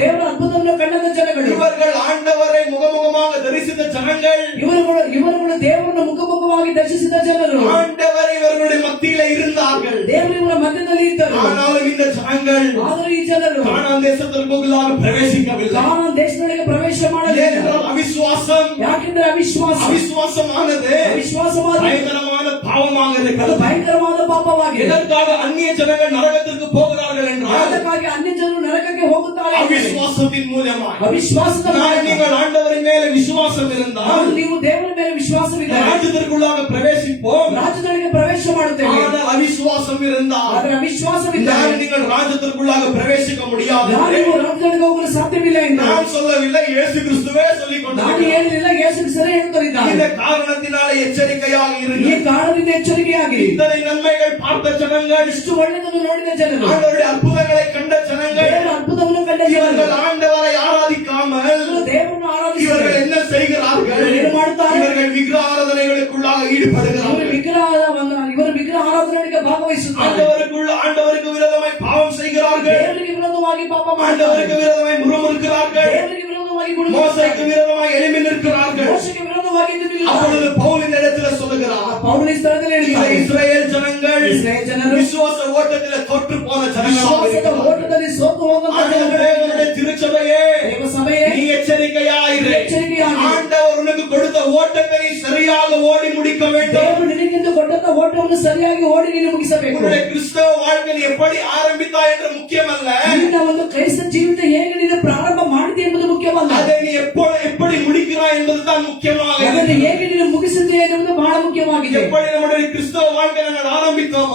ದೇವರ ಅದ್ಭುತವನ್ನು ಕಂಡಂತ ಜನಗಳು, இவர்கள் ஆண்டவரை முகமுகமாக தரிசித்த ஜனங்கள், ಇವರುಗಳು ದೇವರನ್ನು ಮುಖಮುಖವಾಗಿ ದರ್ಶಿಸಿದ ಜನರು, ஆண்டவர் இவர்களுடைய மத்தியில இருந்தார்கள். ದೇವರು ಇವರ ಮಧ್ಯದಲ್ಲಿ ಇದ್ದರು. ஆனாலும் இந்த ஜனங்கள் ಆದರೂ ಈ ಜನರು கானான் தேசத்திற்குள்ளாக பிரவேசிக்கவில்லை. ಕಾನಾನ್ ದೇಶದೊಳಗೆ ಪ್ರವೇಶ ಮಾಡಲಿಲ್ಲ. ஏனென்றால் அவிசுவாசம், ಯಾಕೆಂದ್ರೆ அவிசுவாசமானது ಅವಿಶ್ವಾಸವಾದ பயங்கரமான பாவமாக ಅದು இருக்கிறது. ಭಯಂಕರವಾದ ಪಾಪವಾಗಿದೆ. எதற்காக அந்நிய ஜனங்கள் நரகத்திற்கு போகிறார்கள் என்றால் ಅದಕ್ಕಾಗಿ ಅನ್ಯ ಜನರು ನರಕಕ್ಕೆ ಹೋಗುತ್ತಾರೆ. அவிசுவாசத்தின் மூலமாக. ಅವಿಶ್ವಾಸದ நீங்கள் ஆண்டவரின் மேல விசுவாசம் இருந்தால் ನೀವು ದೇವರ ಮೇಲೆ ವಿಶ್ವಾಸವಿದೆ, ராஜ்யத்திற்குள்ளாக பிரவேசிப்போம். ರಾಜ್ಯದೊಳಗೆ ಪ್ರವೇಶ ಮಾಡುತ್ತೇವೆ. ஆனால் அவிசுவாசம் இருந்தால் ಆದರೆ ಅವಿಶ್ವಾಸವಿಲ್ಲ, நீங்கள் ராஜ்யத்திற்குள்ளாக பிரவேசிக்க முடியாது. ನೀವು ರಾಜ್ಯದೊಳಗೆ ಹೋಗಲು ಸಾಧ್ಯವಿಲ್ಲ ಎಂದು நான் சொல்லவில்லை, இயேசு கிறிஸ்துவே சொல்லிக் ನಾನು கொண்டிருக்கிறார். ಹೇಳಲಿಲ್ಲ, ಯೇಸು ಕ್ರಿಸ್ತನೇ ಹೇಳ್ತಿದ್ದಾರೆ. இந்த காரணத்தினால எச்சரிக்கையாக ಈ இருங்கள். ಕಾರಣದಿಂದ ಎಚ್ಚರಿಕೆಯಾಗಿ. இத்தனை நன்மைகள் பார்த்த ஜனங்கள், ಇಷ್ಟು ಒಳ್ಳೆಯದನ್ನು ನೋಡಿದ ಜನರು, ஆண்டவருடைய அற்புதங்களை கண்ட ஜனங்கள், ದೇವರ ಅದ್ಭುತವನ್ನು ಕಂಡ இவர்கள் ಜನರು ஆண்டவரை ஆராதிக்காமல் ದೇವರನ್ನು ಆರಾಧಿಸಿದರು. இவர்கள் என்ன செய்கிறார்கள்? ಏನು ಮಾಡುತ್ತಾರೆ? இவர்கள் விக்கிர ஆராதனைகளுக்குள்ளாக ಇವರು ஈடுபடுகிறார்கள். ವಿಗ್ರಹ ಆರಾಧನೆಗೆ ಭಾಗವಹಿಸುತ್ತಾರೆ. ஆண்டவருக்கு விரோதமாய் பாவம் செய்கிறார்கள். ದೇವರಿಗೆ ವಿರೋಧವಾಗಿ ಪಾಪ ಮಾಡ್ತಾರೆ. ஆண்டவருக்கு விரோதமாய் முறுமுறுக்கிறார்கள். ದೇವರಿಗೆ ವಿರೋಧವಾಗಿ மோசேக்கு விரோதமாய் எழும்பி நிற்கிறார்கள். ಮೋಶೆಗೆ ವಿರೋಧವಾಗಿ ನಿಲ್ಲುತ್ತಾರೆ. அப்பொழுது பவுல் இந்த இடத்துல சொல்லுகிறார், ಪೌಲನ ಈ ಸ್ಥಳದಲ್ಲಿ இந்த ಹೇಳ್ತಾರೆ, இஸ்ரவேல் ஜனங்கள் இஸ்ரவேல் ಜನರು விசுவாச ஓட்டத்திலே தோற்று போன ವಿಶ್ವಾಸದ ஜனங்கள். ಓಟದಲ್ಲಿ ಸೋತು ಹೋಗುವಂತ ஆண்டவரே, உன்னுடைய திருச்சபையே, ದೇವಸಭೆಯೇ, நீ எச்சரிக்கையாயிரு. ಎಚ್ಚರಿಕೆಯಾಗಿ. ஆண்டவர் உனக்கு கொடுத்த ஓட்டத்தை நீ சரியாக ஓடி முடிக்க வேண்டும். ದೇವರು ನಿನಗೆಂದು ಕೊಟ್ಟಂತ ಓಟವನ್ನು ಸರಿಯಾಗಿ ಓಡಿ ನೀನು ಮುಗಿಸಬೇಕು. உன்னுடைய கிறிஸ்தவ வாழ்க்கை நீ எப்படி ஆரம்பித்தாய் என்று முக்கியமல்ல, ನಿನ್ನ ಒಂದು ಕ್ರೈಸ್ತ ಜೀವಿತ ಹೇಗೆ ನೀನು ಪ್ರಾರಂಭ ಮಾಡಿದೆ ಎಂಬುದು ಮುಖ್ಯವಲ್ಲ, அதை நீ எப்படி முடிக்கிறாய் என்பதுதான் முக்கியமாக ಅದನ್ನು இருக்கிறது. ಹೇಗೆ ನೀನು ಮುಗಿಸಿದೆ ಎನ್ನುವುದು ಬಹಳ ಮುಖ್ಯವಾಗಿದೆ. எப்படி நம்முடைய கிறிஸ்தவ வாழ்க்கை நாங்கள் ஆரம்பித்தோமோ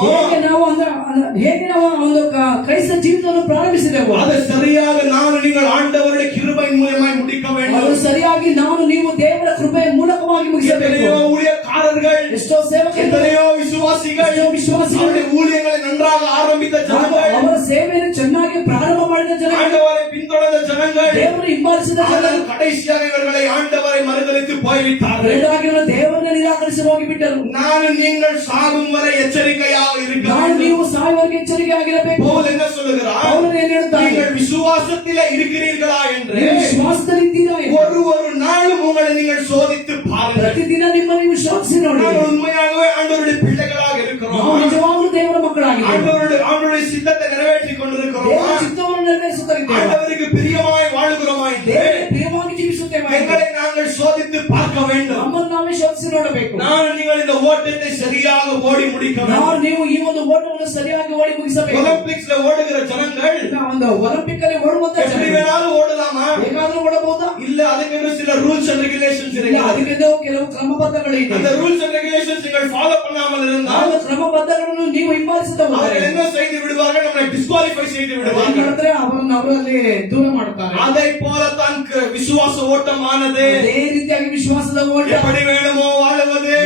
ಹೇಗೆ ನಾವು ಒಂದು ಕ್ರೈಸ್ತ ಜೀವಿತವನ್ನು ಪ್ರಾರಂಭಿಸಿದೆವು, அதை சரியாக நான் நீங்கள் ஆண்டவருடைய கிருபையின் மூலமாய் முடிக்க ಅದು வேண்டும். ಸರಿಯಾಗಿ ನಾನು ನೀವು ದೇವರ ಕೃಪೆಯ ಮೂಲಕವಾಗಿ ಮುಗಿಸಬೇಕು. எத்தனையோ ஊழியக்காரர்கள், ಎಷ್ಟೋ ಸೇವಕರು, எத்தனையோ விசுவாசிகள், ಎಷ್ಟೋ ವಿಶ್ವಾಸಿಗಳು, அவருடைய ஊழியங்களை நன்றாக ஆரம்பித்த ஜனங்கள், ಅವರ ಸೇವೆಯನ್ನು ಚೆನ್ನಾಗಿ ಪ್ರಾರಂಭ ಮಾಡಿದ ಜನ, ஆண்டவரை பின்தொடர்ந்த ஜனங்கள், ದೇವರು ಹಿಂಬಾಲಿಸಿದ ಜನ, ஆனால் கடைசியாக இவர்களை ஆண்டவரை மறுதலித்து போய்விட்டார்கள். ಎರಡಾಗಿರುವ ದೇವರನ್ನ ನಿರಾಕರಿಸಿ ಹೋಗಿಬಿಟ್ಟರು. நானும் நீங்கள் சாகும் வரை எச்சரிக்கையாக இருக்க ನಾನು வேண்டும். ನೀವು ಸಾಯುವವರೆಗೆ ಎಚ್ಚರಿಕೆ ಆಗಿರಬೇಕು. பவுல் என்ன சொல்லுகிறார்? ಪೌಲನು ಏನು ಹೇಳ್ತಾನೆ? நீங்கள் விசுவாசத்திலே இருக்கிறீர்களா என்று ನೀವು ವಿಶ್ವಾಸದಲ್ಲಿ ಇದ್ದೀರಾ ಎಂದು ஒரு நாளும் உங்களை நீங்கள் சோதித்து பாருங்கள். ಪ್ರತಿದಿನ ನಿಮ್ಮನ್ನು ನೀವು ಶೋಧಿಸಿ ನೋಡಿ. நாங்கள் உண்மையாகவே ஆண்டவருடைய பிள்ளைகளாக இருக்கிறோம். ನಾವು ನಿಜವಾಗ್ಲೂ ದೇವರ ಮಕ್ಕಳಾಗಿದ್ದೇವೆ. ஆண்டவருடைய சித்தத்தை நிறைவேற்றிக் கொண்டிருக்கிறோம். ದೇವರ ಚಿತ್ತವನ್ನು ನೆರವೇರಿಸುತ್ತಿದ್ದೇವೆ. ஆண்டவருக்கு பிரியமாய் வாழுகிறோமா என்று ದೇವರಿಗೆ ಪ್ರಿಯವಾಗಿ ಜೀವಿಸುತ್ತೇವೆ. எங்களை நாங்கள் சோதித்து பார்க்க வேண்டும். ನಮ್ಮನ್ನು ನಾವೇ ಶೋಧಿಸಿ ನೋಡಬೇಕು. நான் நீங்கள் இந்த ஓட்டத்தை சரியாக ஓடி முடிக்க ನಾವು வேண்டும். ನೀವು ಈ ಒಂದು ಓಟವನ್ನು ಸರಿಯಾಗಿ ಓಡಿ ಮುಗಿಸಬೇಕು. ஒலிம்பிக்ஸ்ல ஓடுகிற ஜனங்கள் ಒಂದು ಒಲಿಂಪಿಕ್ ಅಲ್ಲಿ ಓಡುವಂತ எப்படி வேணாலும் ஓடலாமா? ಹೇಗಾದ್ರೂ ಓಡಬಹುದಾ? இல்ல, அதுக்கு சில ரூல்ஸ் அண்ட் ரெகுலேஷன்ஸ் ಇಲ್ಲ, இருக்கு. ಅದಕ್ಕೆ ಕೆಲವು ಕ್ರಮಬದ್ಧಗಳಿವೆ. அந்த ரூல்ஸ் அண்ட் ரெகுலேஷன்ஸ் நீங்கள் ஃபாலோ பண்ணாமல் இருந்தால் ಆ ಕ್ರಮಬದ್ಧಗಳನ್ನು ನೀವು ಹಿಂಬಾಲಿಸದ ಹೋದರೆ அவர்கள் என்ன செய்து விடுவார்கள்? நம்மை டிஸ்குவாலிஃபை செய்து விடுவார்கள். ಅವರನ್ನು ಅವರಲ್ಲಿ ದೂರ ಮಾಡುತ್ತಾರೆ. அதை போலத்தான் விசுவாச ஓட்டமானது. ಅದೇ ರೀತಿಯಾಗಿ ವಿಶ್ವಾಸದ ಓಟ எப்படி வேணுமோ வாழுவது,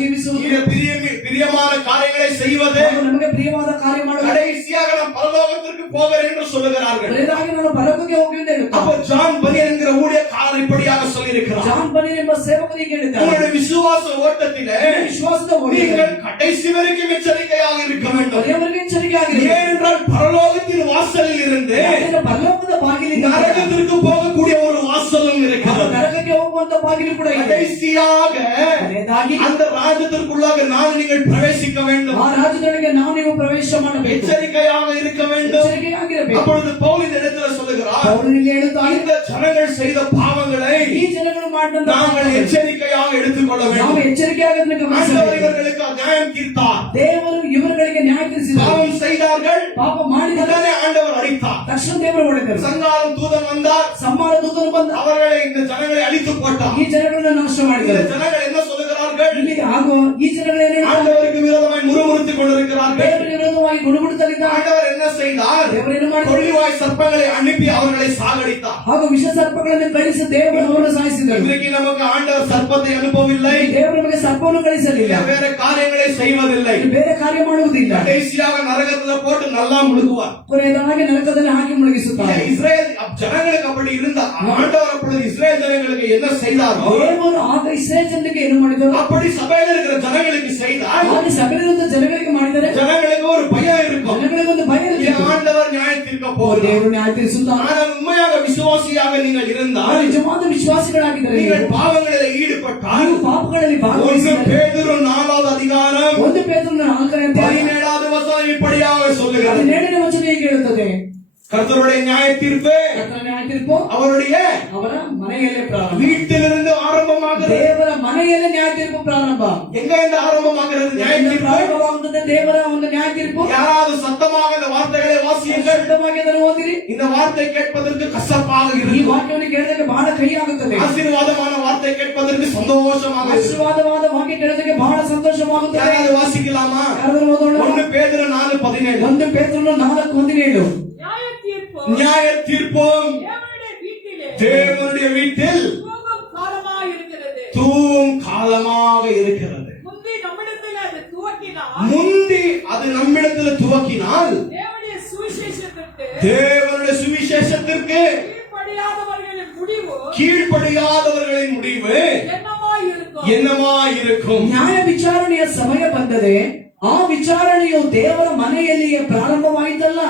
ಜೀವಿಸುವುದು, பிரியமான காரியங்களை செய்வது, ಹಾಗೂ ನಮಗೆ ಪ್ರಿಯವಾದ ಕಾರ್ಯ ಮಾಡುವುದು, கடைசியாக நாம் பரலோகத்திற்கு போகிறேன் என்று சொல்லுகிறார்கள். ಕೊನೆಯದಾಗಿ ನಾನು ಪರಲೋಕಕ್ಕೆ ಹೋಗಿದ್ದೇನೆ. அப்போ ஜான் பனியன் என்கிற ஊழியக்காரர் இப்படியாக சொல்லியிருக்கிறார். ಜಾನ್ ಬನಿಯನ್ ಎಂಬ ಸೇವಕನಿಗೆ ಹೇಳಿದ್ದಾರೆ, உங்களுடைய விசுவாச ஓட்டத்திலே ವಿಶ್ವಾಸದ ಓಟ நீங்கள் கடைசி வரைக்கும் எச்சரிக்கையாக இருக்க வேண்டும். ಕೊನೆಯವರೆಗೆ ಎಚ್ಚರಿಕೆ ಆಗಿದೆ. ஏனென்றால் பரலோகத்தின் வாசலில் இருந்து ಯಾಕಂದ್ರೆ ಪರಲೋಕದ ಬಾಗಿಲಿಂದ நரகத்திற்கு போகக்கூடிய ஒரு வாசலும் இருக்கிறது. ನರಕಕ್ಕೆ ಹೋಗುವಂತ ಬಾಗಿಲು ಕೂಡ ಇದೆ. கடைசியாக ಕೊನೆಯದಾಗಿ அந்த ராஜ்யத்திற்குள்ளாக நான் நீங்கள் பிரவேசிக்க வேண்டும். ಆ ರಾಜ್ಯದೊಳಗೆ ನಾವು ನೀವು ಪ್ರವೇಶ ಮಾಡಬೇಕು, எச்சரிக்கையாக இருக்க வேண்டும். ಎಚ್ಚರಿಕೆಯಾಗಿರಬೇಕು. அப்பொழுது பவுல் இந்த இடத்துல சொல்லுகிறார், ಪೌಲನು ಇಲ್ಲಿ ಹೇಳುತ್ತಾನೆ, இந்த ஜனங்கள் செய்த பாவங்களை ಈ ಜನಗಳು ಮಾಡಿದಂತ நாங்கள் எச்சரிக்கையாக எடுத்துக்கொள்ள ನಾವು வேண்டும். ಎಚ್ಚರಿಕೆಯಾಗಿ ஆண்டவர் ಗಮನಿಸಬೇಕು. இவர்களுக்கு நியாயம் தீர்த்தார். ದೇವರು ಇವರುಗಳಿಗೆ ನ್ಯಾಯ ತೀರಿಸಿದರು. பாவம் செய்தார்கள், ಪಾಪ ಮಾಡಿದ உடனே ஆண்டவர் அடித்தார். ತಕ್ಷಣ ದೇವರು ಹೊಡೆದರು. சங்காரம் தூதன் வந்தார், ಸಂಹಾರ ದೂತನು ಬಂದ அவர்களை இந்த ஜனங்களை அழித்து போட்டார். ಈ ಜನಗಳನ್ನು ನಾಶ இந்த ಮಾಡಿದರು. ஜனங்கள் என்ன சொல்லுகிறார்கள்? ಇಲ್ಲಿ ಹಾಗೂ ಈ ಜನಗಳೇನು ஆண்டவருக்கு விரோதமாய் முறுமுறுத்துக் கொண்டிருக்கிறார்கள். ದೇವರಿಗೆ ವಿರೋಧವಾಗಿ ನಿರಂತರವಾಗಿ ಗುಣಗುಡುತ್ತಲಿದ್ದಾರೆ. ஆண்டவர் என்ன செய்தார்? ದೇವರು ಏನು ಮಾಡಿದರು? கொள்ளிவாய் சர்ப்பங்களை அனுப்பி அவர்களை சாகடித்தார். ಹಾಗೂ ವಿಷ ಸರ್ಪಗಳನ್ನು ಕಳಿಸಿ ದೇವರು ಅವರನ್ನು ಸಾಯಿಸಿದರು. இன்றைக்கு நமக்கு ஆண்டவர் சர்ப்பத்தை அனுப்பவில்லை, ದೇವರು ನಮಗೆ ಸರ್ಪವನ್ನು ಕಳಿಸಲಿಲ್ಲ, வேற காரியங்களை செய்வதில்லை. ಬೇರೆ ಕಾರ್ಯ ಮಾಡುವುದಿಲ್ಲ. கடைசியாக நரகத்துல போட்டு நல்லா முழுகுவார். ಕೊನೆಯದಾಗಿ ನರಕದಲ್ಲಿ ಹಾಕಿ ಮುಳುಗಿಸುತ್ತಾರೆ. இஸ்ரேல் ஜனங்களுக்கு அப்படி இருந்தா ஆண்டவர் அப்பொழுது இஸ்ரேல் ஜனங்களுக்கு என்ன செய்தாரோ ದೇವರು ಆಗ ಇಸ್ರೇಲ್ ಜನರಿಗೆ ಏನು ಮಾಡಿದರು? அப்படி சபையில இருக்கிற ஜனங்களுக்கு செய்தார். ಹಾಗೆ ಸಭೆಯಲ್ಲಿರುವ ಜನಗಳಿಗೆ ಮಾಡಿದರೆ ஜனங்களுக்கு ஒரு பயம் இருக்கும், ಜನಗಳಿಗೆ ಒಂದು ಭಯ ಇರುತ್ತೆ. ஆண்டவர் நியாயம் தீர்க்க போகிறார். ದೇವರು ನ್ಯಾಯ ತೀರಿಸುತ್ತಾರೆ. ஆனால் உண்மையாக விசுவாசியாக நீங்கள் இருந்தால், ನಿಜವಾದ ವಿಶ್ವಾಸಿಗಳಾಗಿದ್ದರೆ, நீங்கள் பாவங்களில் ஈடுபட்டால், ನೀವು ಪಾಪಗಳಲ್ಲಿ 1 ಭಾಗವಹಿಸಿದರೆ, பேதுரு 4வது அதிகாரம் 1 ಪೇತ್ರನ 4ನೇ ಅಧ್ಯಾಯ 17வது வசனம் இப்படியாக சொல்லுகிறது. 17ನೇ ವಚನ ಹೀಗೆ ಹೇಳುತ್ತದೆ, கர்த்தருடைய நியாய தீர்ப்பு ಕರ್ತನ ನ್ಯಾಯ ತೀರ್ಪು அவருடைய ಅವರ ಮನೆಯಲ್ಲೇ ಪ್ರಾರಂಭ. வீட்டிலிருந்து ஆரம்பமாகிறது. ದೇವರ ಮನೆಯಲ್ಲೇ ನ್ಯಾಯ ತೀರ್ಪು ಪ್ರಾರಂಭ. எங்க இருந்து ஆரம்பமாகிறது நியாய தீர்ப்பு? ಪ್ರಾರಂಭವಾಗುತ್ತದೆ ದೇವರ ಒಂದು ನ್ಯಾಯ ತೀರ್ಪು. யாராவது சத்தமாக இந்த வார்த்தைகளை வாசியுங்கள். ಶಬ್ದವಾಗಿ ಅದನ್ನು ಓದಿರಿ. இந்த வார்த்தை கேட்பதற்கு கசப்பாக ಈ இருக்கும், ವಾಕ್ಯವನ್ನು ಕೇಳಿದಾಗ ಬಹಳ ಕಹಿ ಆಗುತ್ತದೆ. ஆசீர்வாதமான வார்த்தை கேட்பதற்கு சந்தோஷமாக இருக்கும். ಆಶೀರ್ವಾದವಾದ ವಾಕ್ಯ ಕೇಳಿದಾಗ ಬಹಳ ಸಂತೋಷವಾಗುತ್ತದೆ. யாராவது வாசிக்கலாமா? ಯಾರಾದರೂ ಓದೋಣ. 1 பேதுரு 4:17. 1 ಪೇತ್ರನ 4:17. நியாய தீர்ப்பு நியாய தீர்ப்பும் தேவனுடைய வீட்டிலே தேவனுடைய வீட்டில் தூங்கும் காலமாய் இருக்கிறது. தூங்கும் காலமாக இருக்கிறது. முந்தி நம்மிடத்தில் அது துவக்கினால் முந்தி அது நம்மிடத்தில் துவக்கினால் தேவனுடைய சுவிசேஷத்திற்கு தேவனுடைய சுவிசேஷத்திற்கு கீழ்ப்படியாதவர்களின் முடிவு என்னமாய் இருக்கும்? ನ್ಯಾಯ ವಿಚಾರಣೆಯ ಸಮಯ ಬಂದರೆ ಆ ವಿಚಾರಣೆಯು ದೇವರ ಮನೆಯಲ್ಲಿಯೇ ಪ್ರಾರಂಭವಾಯಿತಲ್ಲ,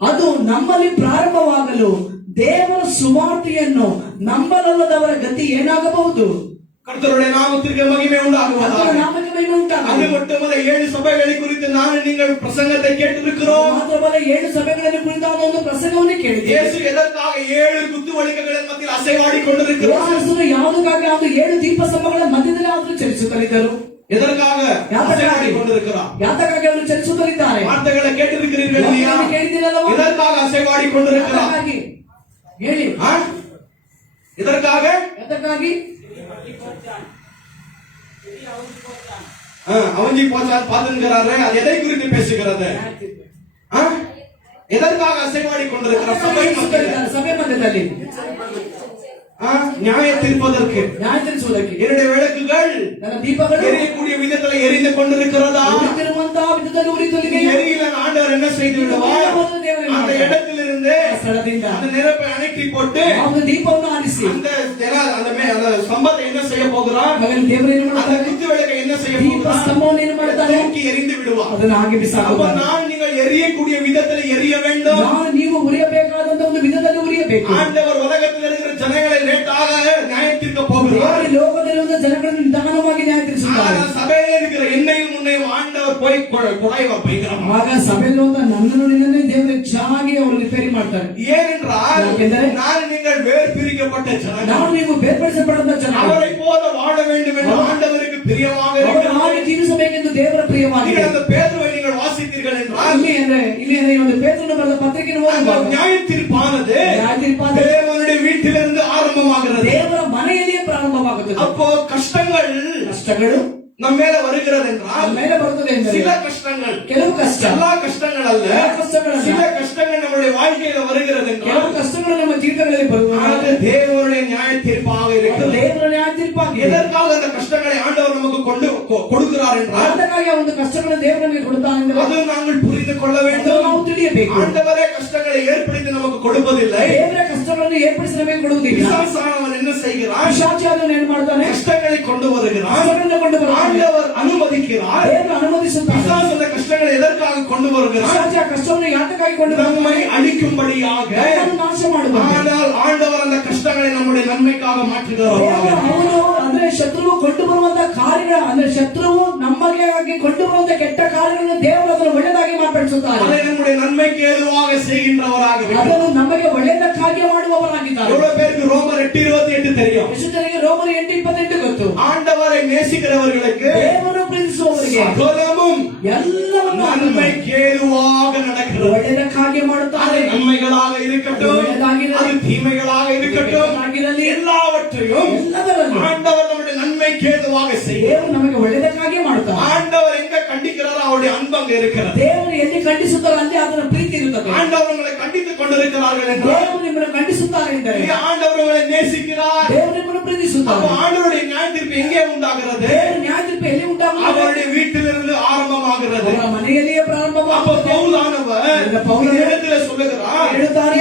ಅದು ನಮ್ಮಲ್ಲಿ ಪ್ರಾರಂಭವಾಗಲು ದೇವರ ಸುವಾರ್ತೆಯನ್ನು ನಂಬಲಲ್ಲದವರ ಗತಿ ಏನಾಗಬಹುದು? கர்த்தருடைய நாமத்திற்கு மகிமை உண்டாகுவதாக. ನಾಮಕ್ಕೆ ಮಹಿಮೆ ಉಂಟಾಗಲಿ. அது மட்டுமல்ல, 7 சபைகளை குறித்து ನಾನು நீங்கள் பிரசங்கத்தை கேட்டிருக்கிறோம். ಮಾತ್ರವಲ್ಲ, 7 ಸಭೆಗಳನ್ನು ಕುರಿತಾದ ಒಂದು ಪ್ರಸಂಗವನ್ನು ಕೇಳಿದ್ದೇವೆ. இயேசು எதற்காக 7 குத்துவலிகளின் மத்தியில் அசைவாடி கொண்டிருக்கிறார்? ಯೇಸು ಯಾವುದಕ್ಕಾಗಿ ಒಂದು 7 ದೀಪಸ್ತಂಭಗಳ ಮಧ್ಯದಲ್ಲಿ ಅವರು ಚಲಿಸುತ್ತಲಿದ್ದರು? எதற்காக அசைவாடி கொண்டிருக்கிறார்? ಯಾತಕ್ಕಾಗಿ ಅವರು ಚಲಿಸುತ್ತಲಿದ್ದಾರೆ? வார்த்தைகளை கேட்டிருக்கிறீர்கள் இல்லையா? ಕೇಳಿದ್ದೀರಲ್ಲವಾ? எதற்காக அசைவாடி கொண்டிருக்கிறார்? ಯಾತಕ್ಕಾಗಿ ಹೇಳಿ. எதற்காக? ಯಾತಕ್ಕಾಗಿ அவஞ்சி போச்சான் பாத்துங்கிறாரு. அது எதை குறித்து பேசுகிறது? எதற்காக அசைவாடி கொண்டிருக்கிறார்? ಸಭೆ ಮಧ್ಯದಲ್ಲಿ நியாய தீர்ப்பதற்கு, ನ್ಯಾಯ ತೀರಿಸುವುದಕ್ಕೆ. என்னுடைய விளக்குகள் ನನ್ನ ದೀಪಗಳು எரியக்கூடிய விதத்தில் எரிந்து கொண்டிருக்கிறதா? ಉರಿಯುತ್ತಿರುವಂತಹ ವಿಧದಲ್ಲಿ ಉರಿಯುತ್ತಲಿವೆ. எரியல ஆண்டவர் என்ன செய்து விடுவார்? அந்த இடத்திலிருந்து ಸ್ಥಳದಿಂದ அந்த நெருப்பை அணைக்கி போட்டு ಒಂದು ದೀಪವನ್ನು ಆರಿಸಿ அந்த சம்பத்தை என்ன செய்ய போகிறார்? ಮಗನ ದೇವರು ಏನು அந்த ಮಾಡ್ತಾರೆ? குத்து விளக்கை என்ன செய்ய ದೀಪ போகிறார்? ಸ್ತಂಭವನ್ನು ಏನು ಮಾಡ್ತಾರೆ? தூக்கி எரிந்து விடுவார். ಅದನ್ನು ಹಾಗೆ அப்ப ಬಿಸಾಕುತ್ತಾರೆ. நான் நீங்கள் எரியக்கூடிய விதத்தில் எரிய வேண்டும். ನಾನು ನೀವು ಉರಿಯಬೇಕಾದಂತ ಒಂದು ವಿಧದಲ್ಲಿ ಉರಿಯಬೇಕು. ஆண்டவர் உலகத்தில் இருக்கிற ஜனங்களை லேட்டாக நியாயம் தீர்க்க போகிறார். ದೇವರು ಲೋಕದಲ್ಲಿರುವ ಜನಗಳನ್ನು ನಿಧಾನವಾಗಿ ನ್ಯಾಯ ತೀರಿಸುತ್ತಾರೆ. ஆனா சபையில இருக்கிற என்னையும் உன்னையும் ஆண்டவர் போய் குறைவ பயங்கரமாக. ಆಗ ಸಭೆಯಲ್ಲಿ ನನ್ನನ್ನು ನಿನ್ನನ್ನೇ ದೇವರು ಹೆಚ್ಚಾಗಿ ಅವರು ರಿಪೇರಿ ಮಾಡ್ತಾರೆ. ஏனென்றால் நான் நீங்கள் வேறு பிரிக்கப்பட்ட ஜனங்கள். ನಾವು ನೀವು ಬೇರ್ಪಡಿಸಲ್ಪಡದ ಜನ. அவரை போல வாழ வேண்டும் என்று ஆண்டவருக்கு பிரியமாக ಅವರು இருக்கிறது. ಹಾಗೆ ಜೀವಿಸಬೇಕೆಂದು ದೇವರ ಪ್ರಿಯವಾಗಿದೆ. நீங்கள் அந்த பேதுருவை நீங்கள் வாசித்தீர்கள் என்றால் ಇಲ್ಲಿ ಒಂದು ಪೇತ್ರನು ಬರೆದ ಪತ್ರಿಕೆಯನ್ನು ಓದುವಾಗ நியாய தீர்ப்பானது தேவனுடைய வீட்டிலிருந்து ஆரம்பமாகிறது. ದೇವರ ಮನೆಯಲ್ಲಿಯೇ ಪ್ರಾರಂಭವಾಗುತ್ತದೆ. அப்போ கஷ்டங்கள் நம்ம மேல வருகிறது என்றால் ಮೇಲೆ ಬರುತ್ತದೆ ಎಂದರೆ சில கஷ்டங்கள், ಕೆಲವು ಕಷ್ಟ, எல்லா கஷ்டங்கள் அல்ல, சில கஷ்டங்கள் நம்முடைய வாழ்க்கையில வருகிறது என்றால் ಕೆಲವು ಕಷ್ಟಗಳು ನಮ್ಮ ಜೀವಿತಗಳಲ್ಲಿ ಬರುವುದು அது தேவனுடைய நியாய தீர்ப்பாக இருக்கிறது. ದೇವರ ನ್ಯಾಯ ತೀರ್ಪಾಗಿದೆ. எதற்காக அந்த கஷ்டங்களை ஆண்டவர் நமக்கு கொடுக்கிறார் என்றால் ಅದಕ್ಕಾಗಿ ಆ ಒಂದು ಕಷ್ಟಗಳನ್ನು ದೇವರು ನಮಗೆ ಕೊಡುತ್ತಾನೆ ಎಂದರೆ அது நாங்கள் புரிந்து கொள்ள வேண்டும். ನಾವು ತಿಳಿಯಬೇಕು. ஆண்டவரே கஷ்டங்களை ஏற்படுத்தி நமக்கு கொடுப்பதில்லை. ದೇವರ ಕಷ್ಟಗಳನ್ನು ಏರ್ಪಡಿಸಿ ನಮಗೆ ಕೊಡುವುದಿಲ್ಲ. பிசாசானவன் என்ன செய்கிறான்? ಪಿಶಾಚಿಯಾದವನು ಏನು ಮಾಡ್ತಾನೆ? கஷ்டங்களை கொண்டு வருகிறான். ಕಷ್ಟಗಳನ್ನು ಕೊಂಡು ಬರುತ್ತಾನೆ. ஆண்டவர் அனுமதிக்கிறார். ದೇವರು ಅನುಮತಿಸುತ್ತಾನೆ. பிசாசு அந்த கஷ்டங்களை எதற்காக கொண்டு வருகிறான்? ಪಿಶಾಚಿ ಆ ಕಷ್ಟವನ್ನು ಯಾತಕ್ಕಾಗಿ ಕೊಂಡು நம்மை அழிக்கும்படியாக. ನಮ್ಮನ್ನು ನಾಶ ಮಾಡುತ್ತಾನೆ. ஆனால் ஆண்டவர் அந்த கஷ்டங்களை நம்முடைய நன்மைக்காக மாற்றுகிறார். ಅವನು ಅಂದ್ರೆ ಶತ್ರುವು ಕೊಂಡು ಬರುವಂತಹ ಕಾರ್ಯಗಳ ಅಂದ್ರೆ ಶತ್ರುವು ನಮಗೆ ಕೊಂಡು ಬರುವಂತಹ ಕೆಟ್ಟ ಕಾರ್ಯಗಳನ್ನು ದೇವರು ಅದನ್ನು ಒಳ್ಳೆದಾಗಿ ಮಾರ್ಪಡಿಸುತ್ತಾರೆ. அதை நம்முடைய நன்மைக்கு ஏதுவாக செய்கின்றவராக ಅದನ್ನು ನಮಗೆ ಒಳ್ಳೆದಕ್ಕಾಗಿ ಮಾಡುವವರಾಗಿದ್ದಾರೆ. எவ்வளவு பேருக்கு ரோமர் 8:28 தெரியும்? ಎಷ್ಟು ಜನರಿಗೆ ರೋಮರ್ 8:28 ಗೊತ್ತು? ஆண்டவரை நேசிக்கிறவர்களுக்கு ದೇವರನ್ನು ಪ್ರೀತಿಸುವವರಿಗೆ சகலமும் ಎಲ್ಲವನ್ನೂ நன்மைக்கு ஏதுவாக நடக்கிறது. ಒಳ್ಳೆದಕ್ಕಾಗಿ ಮಾಡುತ್ತಾರೆ. அது நன்மைகளாக இருக்கட்டும், அது தீமைகளாக இருக்கட்டும், எல்லாவற்றையும் ஆண்டவர் நம்முடைய நன்மைக்கு ஏதுவாக செய்ய. ದೇವರು ನಮಗೆ ಒಳ್ಳೆದಕ್ಕಾಗಿ ಮಾಡುತ್ತಾರೆ. ஆண்டவர் எங்க கண்டிக்கிறாரோ அவருடைய அன்பை அங்க இருக்கிறது. ದೇವರು ಎಲ್ಲಿ ಖಂಡಿಸುತ್ತಾರೋ ಅಲ್ಲಿ ಅದರ ಪ್ರೀತಿ ಇರುತ್ತದೆ. ஆண்டவர் உங்களை கண்டித்துக் கொண்டிருக்கிறார்கள் என்றால் ದೇವರು ನಿಮ್ಮನ್ನು ಖಂಡಿಸುತ್ತಾರೆ ಎಂದರೆ இங்கே ஆண்டவர் உங்களை நேசிக்கிறார். ದೇವರು ನಿಮ್ಮನ್ನು ಪ್ರೀತಿಸುತ್ತಾರೆ. அப்ப ஆண்டவருடைய நியாய தீர்ப்பு எங்கே உண்டாகிறது? ದೇವರ ನ್ಯಾಯ ತೀರ್ಪು ಎಲ್ಲಿ ಉಂಟಾಗುತ್ತದೆ? அவருடைய வீட்டிலிருந்து ஆரம்பமாகிறது. ಅವರ ಮನೆಯಲ್ಲಿಯೇ அப்ப ಪ್ರಾರಂಭವಾಗುತ್ತದೆ. பவுலானவர் இந்த இடத்துல சொல்லுகிறார்,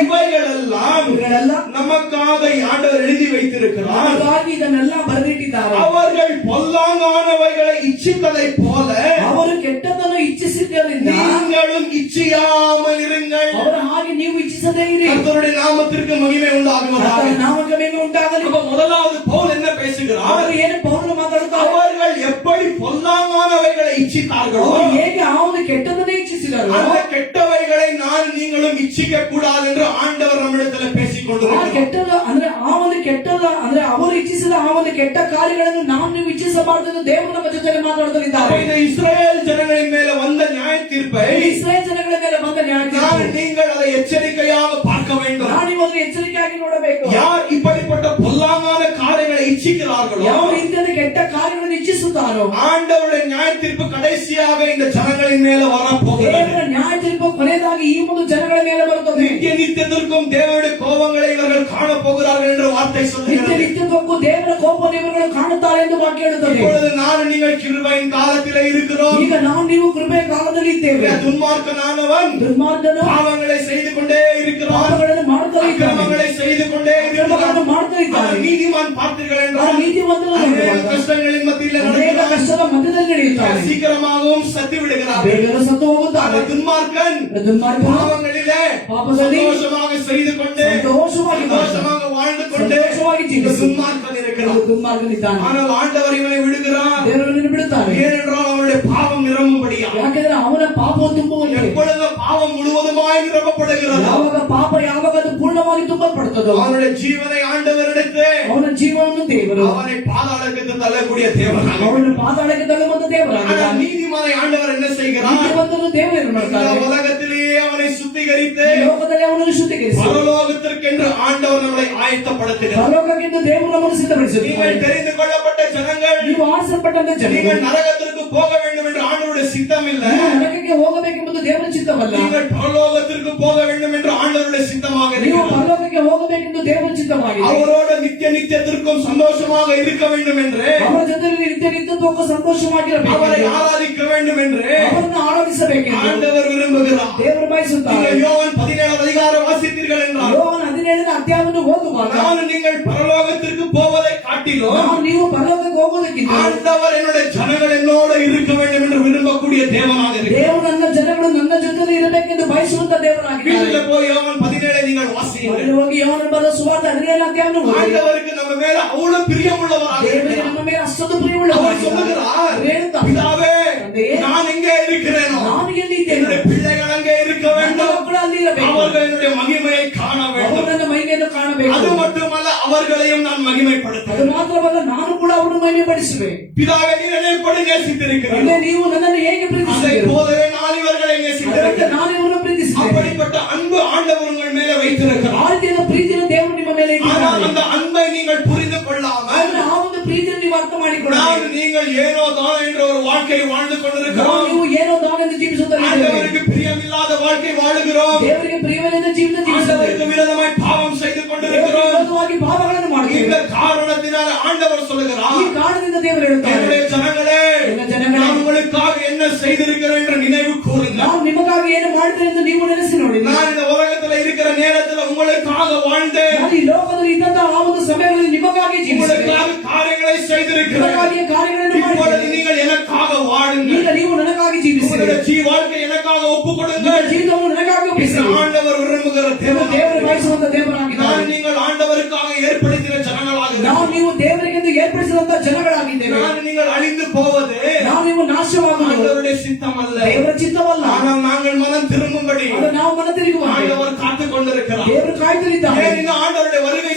இவைகளெல்லாம் நமக்காக ஆண்டவர் எழுதி வைத்திருக்கிறார். ಹಾಗಾಗಿ ಇದನ್ನೆಲ್ಲ ಬರೆದಿಟ್ಟಿದ್ದಾರೆ. அவர்கள் பொல்லாங்கானவைகளை இச்சித்ததை போல ಅವರು ಕೆಟ್ಟದನ್ನು ಇಚ್ಛಿಸಿದ್ದರಿಂದ நீங்களும் இச்சியாமல் இருங்கள். ಅವರ ಹಾಗೆ ನೀವು ಇಚ್ಛಿಸದೇ ಇರಿ. கர்த்தருடைய நாமத்திற்கு மகிமை உண்டாகுவதாக. ಆತನ ನಾಮಕ್ಕೆ ಮಹಿಮೆ ಉಂಟಾಗಲಿ. அப்ப முதலாவது பவுல் என்ன பேசுகிறார்? ಅವರು ಏನು ಪೌಲನು ಮಾತಾಡುತ್ತಾರೆ? அவர்கள் எப்படி பொல்லாங்கானவைகளை இச்சித்தார்களோ ಅವರು ಹೇಗೆ ಆ ಒಂದು ಕೆಟ್ಟದನ್ನೇ ಇಚ್ಛಿಸಿದರು அந்த கெட்டவைகளை நான் நீங்களும் இச்சிக்க கூடாது என்று ஆண்டவர் நம்மிடத்தில் பேசிக் ಆ கொண்டிருக்கிறார். ಕೆಟ್ಟದ ಅಂದ್ರೆ ಆ ಒಂದು ಕೆಟ್ಟದ ಅಂದ್ರೆ ಅವರು ಇಚ್ಛಿಸಿದ ಆ ಒಂದು ಕೆಟ್ಟ ಕಾರ್ಯಗಳನ್ನು ನಾವು ನೀವು ಇಚ್ಛಿಸಬಾರದು ಎಂದು ದೇವರು ನಮ್ಮ ಜೊತೆ ಮಾತಾಡುತ್ತಿದ್ದಾರೆ. இந்த இஸ்ரவேல் ஜனங்களின் மேல வந்த நியாய தீர்ப்பை ಇಸ್ರಾಯೇಲ್ ಜನಗಳ ಮೇಲೆ ಬಂದ ನ್ಯಾಯ ತೀರ್ಪು நீங்கள் அதை எச்சரிக்கையாக பார்க்க வேண்டும். ನಾವು ಇವಾಗ ಎಚ್ಚರಿಕೆಯಾಗಿ ನೋಡಬೇಕು. யார் இப்படிப்பட்ட பொல்லாங்கான காரியங்களை இச்சிக்கிறார்களோ ಯಾವ ರೀತಿಯ ಕೆಟ್ಟ ಕಾರ್ಯಗಳನ್ನು ಇಚ್ಛಿಸುತ್ತಾರೋ ஆண்டவருடைய நியாய தீர்ப்பு கடைசியாக இந்த ஜனங்களின் மேல வரப்போகிறது. ದೇವರ ನ್ಯಾಯ ತೀರ್ಪು ಕೊನೆಯದಾಗಿ ಈ ಒಂದು ಜನಗಳ ಮೇಲೆ ಬರುತ್ತದೆ. நித்திய நித்தியத்திற்கும் தேவனுடைய கோபங்களை இவர்கள் காண போகிறார்கள் என்ற வார்த்தை ನಿತ್ಯ சொல்லுகிறது. ನಿತ್ಯಕ್ಕೂ ದೇವರ ಕೋಪ ದೇವರುಗಳು ಕಾಣುತ್ತಾರೆ ಎಂದು ವಾಕ್ಯ ಹೇಳುತ್ತದೆ. இப்பொழுது நான் நீங்கள் கிருபையின் காலத்திலே இருக்கிறோம். ಈಗ ನಾವು ನೀವು ಕೃಪೆಯ ಕಾಲದಲ್ಲಿ ಇದ್ದೇವೆ. துன்மார்க்கனானவன் ದುರ್ಮಾರ್ಗನು பாவங்களை செய்து கொண்டே இருக்கிறான். ಪಾಪಗಳನ್ನು ಮಾಡ್ತಾ ಇದ್ದಾನೆ. அக்கிரமங்களை செய்து கொண்டே இருக்கிறான். ಅಕ್ರಮಗಳನ್ನು ಮಾಡ್ತಾ ಇದ್ದಾನೆ. ஆனால் நீதிமான் பார்த்தீர்கள் ಆ என்றால் ನೀತಿವಂತನು அநேக கஷ்டங்களின் மத்தியில் ಅನೇಕ நடக்கிறான். ಕಷ್ಟದ ಮಧ್ಯದಲ್ಲಿ ನಡೆಯುತ್ತಾನೆ. சீக்கிரமாகவும் சத்து விடுகிறார்கள். ಬೇಗನೆ ಸತ್ತು ಹೋಗುತ್ತಾನೆ. ஆனால் துன்மார்க்கன் ದುರ್ಮಾರ್ಗನು பாவங்களிலே ಪಾಪದಲ್ಲಿ சந்தோஷமாக செய்து கொண்டே ಸಂತೋಷವಾಗಿ சந்தோஷமாக வாழ்ந்து கொண்டே ಸಂತೋಷವಾಗಿ ಜೀವಿಸಿ துன்மார்க்கன் இருக்கிறான். ದುರ್ಮಾರ್ಗನಿದ್ದಾನೆ. ஆனால் ಆண்டவர் இவனை விடுகிறார். ದೇವರನ್ನು ಬಿಡುತ್ತಾನೆ. ஏனென்றால் அவனுடைய பாவம் நிரம்பும்படியா. ಯಾಕೆಂದ್ರೆ ಅವನ ಪಾಪ ತುಂಬುವಂತೆ எப்பொழுது பாவம் முழுவதுமாய் நிரப்பப்படுகிறது ಯಾವಾಗ ಪಾಪ ಯಾವಾಗ ಅದು ಪೂರ್ಣವಾಗಿ ತುಂಬಲ್ಪಡುತ್ತದೋ அவனுடைய ஜீவனை ஆண்டவர் எடுத்து ಅವನ ಜೀವನವನ್ನು ದೇವರು அவனை பாதாளத்துக்கு தள்ளக்கூடிய தேவனாக. ಅವನ ಪಾತಾಳಕ್ಕೆ ತಳ್ಳುವಂತ ஆனால் ದೇವರಾಗಿದ್ದಾನೆ. நீதிமானை ஆண்டவர் என்ன செய்கிறார்? ನೀತಿವಂತನು ದೇವರು ಏನು இந்த ಮಾಡ್ತಾರೆ? உலகத்திலேயே அவனை சுத்திகரித்து ಈ ಲೋಕದಲ್ಲಿ ಅವನನ್ನು ಶುದ್ಧೀಕರಿಸಿ பரலோகத்திற்கென்று ஆண்டவர் நம்மளை ஆயத்தப்படுத்துகிறார். ಪರಲೋಕಕ್ಕೆಂದು ದೇವರು ನಮ್ಮನ್ನು ಸಿದ್ಧಪಡಿಸಿದ್ದಾರೆ. நீங்கள் தெரிந்து கொள்ளப்பட்ட ஜனங்கள், ನೀವು ಆರಿಸಲ್ಪಟ್ಟಂತ ಜನರು நீங்கள் நரகத்திற்கு போக வேண்டும் என்று ஆண்டவருடைய சித்தம் இல்ல. ನೀವು ನರಕಕ್ಕೆ ಹೋಗಬೇಕೆಂಬುದು ದೇವರ ಚಿತ್ತವಲ್ಲ. நீங்கள் பரலோகத்திற்கு போக வேண்டும் என்று ஆண்டவருடைய சித்தமாக ನೀವು இருக்கிறது. ಪರಲೋಕಕ್ಕೆ ಹೋಗಬೇಕೆಂದು ದೇವರ ಚಿತ್ತವಾಗಿದೆ. அவரோடு நித்திய நித்தியத்திற்கும் சந்தோஷமாக இருக்க வேண்டும் என்று, ಅವರ ಜೊತೆಯಲ್ಲಿ ನಿತ್ಯ ನಿತ್ಯತ್ವಕ್ಕೂ ಸಂತೋಷವಾಗಿರಬೇಕು, அவரை ஆராதிக்க வேண்டும் என்று ಅವರನ್ನು ಆರಾಧಿಸಬೇಕೆಂದು ஆண்டவர் விரும்புகிறார். ದೇವರು ಬಯಸುತ್ತಾರೆ. நீங்கள் யோவான் 17 அதிகாரம் வாசித்தீர்கள் என்றால் ಯೋಹಾನ 17ನೇ ಅಧ್ಯಾಯವನ್ನು ಓದುವಾಗ நான் நீங்கள் பரலோகத்திற்கு போவதை காட்டிலும் ನಾವು ನೀವು ಪರಲೋಕಕ್ಕೆ ಹೋಗೋದಕ್ಕಿಂತ ஆண்டவர் என்னுடைய ஜனங்கள் என்னோடு இருக்க வேண்டும் என்று விரும்பக்கூடிய தேவனாக இருக்கிறார். ದೇವರು ನನ್ನ ಜನಗಳು ನನ್ನ ಜೊತೆಲಿ ಇರಬೇಕೆಂದು ಬಯಸುವಂತ ದೇವರಾಗಿದ್ದಾರೆ. வீட்டில் போய் யோவான் 17 நீங்கள் வாசியுங்கள். ಅಲ್ಲಿ ಹೋಗಿ ಯೋಹಾನನ ಬರೆದ ಸುವಾರ್ತೆ 17ನೇ ಅಧ್ಯಾಯವನ್ನು ಓದಿ. ஆண்டவருக்கு நம்ம மேல அவ்வளவு பிரியமுள்ளவராக ದೇವರಿಗೆ இருக்கிறார். ನಮ್ಮ ಮೇಲೆ ಅಷ್ಟೊಂದು அவர் ಪ್ರಿಯವುಳ್ಳವರಾಗಿದ್ದಾರೆ. சொல்லுகிறார், ಹೇಳ್ತಾರೆ, பிதாவே ತಂದೆಯೇ, நான் எங்கே இருக்கிறேனோ ನಾನು ಎಲ್ಲಿ ಇದ್ದೇನೆ, என்னுடைய பிள்ளைகள் அங்கே இருக்க ನನ್ನ வேண்டும். ಮಕ್ಕಳು ಅಲ್ಲಿ ಇರಬೇಕು, அவர்கள் என்னுடைய மகிமையை காண ಅವರು வேண்டும். ನನ್ನ ಮಹಿಮೆಯನ್ನು ಕಾಣಬೇಕು. அது மட்டுமல்ல, அவர்களையும் நான் ಅದು மகிமைப்படுத்துவேன். ಮಾತ್ರವಲ್ಲ, ನಾನು ಕೂಡ ಅವರನ್ನು ಮಹಿಮೆಪಡಿಸುವೆ. பிதாவே நீர் என்னை எப்படி நேசித்திருக்கிறீர்கள், ತಂದೆ, ನೀವು ನನ್ನನ್ನು ಹೇಗೆ அதை ಪ್ರೀತಿಸಿದ್ದೀರಿ, போலவே நான் இவர்களை ಅದರಂತೆ நேசித்திருக்கிறேன். ನಾನು ಇವರನ್ನು ಪ್ರೀತಿಸಿದ್ದೇನೆ. அப்படிப்பட்ட அன்பு ஆண்டவர் உங்கள் மேல வைத்திருக்கிறார். ಆ ರೀತಿಯಾದ ಪ್ರೀತಿಯನ್ನು ದೇವರು ನಿಮ್ಮ ಮೇಲೆ ஆனால் ಇಟ್ಟಿದ್ದಾನೆ. அந்த அன்பை நீங்கள் புரிந்து கொள்ளாமல் ಆದ್ರೆ ಆ ಒಂದು ಪ್ರೀತಿಯನ್ನು ನೀವು ಅರ್ಥ ಮಾಡಿಕೊಳ್ಳಬೇಕು. நீங்கள் ஏனோ தான் என்ற ஒரு வாழ்க்கையை வாழ்ந்து கொண்டிருக்கிறோம். ನೀವು ಏನೋ ದಾನದಿಂದ ಜೀವಿಸುತ್ತಾರೆ, ஆண்டவருக்கு பிரியமில்லாத வாழ்க்கை வாழுகிறோம். ದೇವರಿಗೆ ಪ್ರಿಯವಿಲ್ಲದ ಜೀವಿತ ಜೀವಿಸುತ್ತಾರೆ, ஆண்டவருக்கு விரோதமாய் பாவம் செய்து கொண்டிருக்கிறோம். ವಿರೋಧವಾಗಿ ಪಾಪಗಳನ್ನು இந்த ಮಾಡುತ್ತೇವೆ. காரணத்தினால ஆண்டவர் சொல்லுகிறார், ಈ ಕಾರಣದಿಂದ ದೇವರು ಹೇಳುತ್ತಾರೆ, என்னுடைய ஜனங்களே, ನನ್ನ ಜನಗಳೇ, நான் உங்களுக்காக என்ன செய்திருக்கிறேன் என்று நினைவு கூறுங்கள். ನಾವು ನಿಮಗಾಗಿ ಏನು ಮಾಡಿದೆ ಎಂದು ನೀವು ನೆನೆಸಿ ನೋಡಿ. நான் இந்த உலகத்துல இருக்கிற நேரத்துல உங்களுக்காக வாழ்ந்தேன். ನಾನು ಈ ಲೋಕದಲ್ಲಿ ಇದ್ದಂತಹ ಆ ಒಂದು ಸಮಯಗಳಲ್ಲಿ ನಿಮಗಾಗಿ ಜೀವಿಸಿದೆ, உங்களுக்காக காரியங்களை செய்திருக்கிறேன். ನಿಮಗಾಗಿ ಕಾರ್ಯಗಳನ್ನು இப்பொழுது ಮಾಡಿದೆ. நீங்கள் எனக்காக வாழுங்கள். ಈಗ ನೀವು ನನಗಾಗಿ ಜೀವಿಸಿದೆ, உங்களுடைய வாழ்க்கை எனக்காக ஒப்பு ನಿಮ್ಮ கொடுங்கள். ಜೀವಿತವನ್ನು ನನಗಾಗಿ ಒಪ್ಪಿಸಿದೆ. ஆண்டவர் விரும்புகிற ದೇವರು தேவன். ಬಯಸುವಂತ ದೇವರಾಗಿದ್ದಾರೆ. நான் நீங்கள் ஆண்டவருக்காக ஏற்படுத்தின ஜனங்களாக ನಾವು ನೀವು ದೇವರಿಗೆಂದು ಏರ್ಪಡಿಸಿದಂತ ಜನಗಳಾಗಿದ್ದೇವೆ. நான் நீங்கள் அழிந்து போவது ನಾವು ನೀವು ನಾಶವಾಗುವುದು ஆண்டவருடைய சித்தம் அல்ல. ದೇವರ ಚಿತ್ತವಲ್ಲ. ஆனால் நாங்கள் மனம் திரும்பும்படி ಅದು ನಾವು ಮನ ತಿರುಗುವಂತೆ ஆண்டவர் காத்துக் கொண்டிருக்கிறார். ದೇವರು ಕಾಯ್ತಿದ್ದಾರೆ. ஏன் இந்த ஆண்டவருடைய வருகை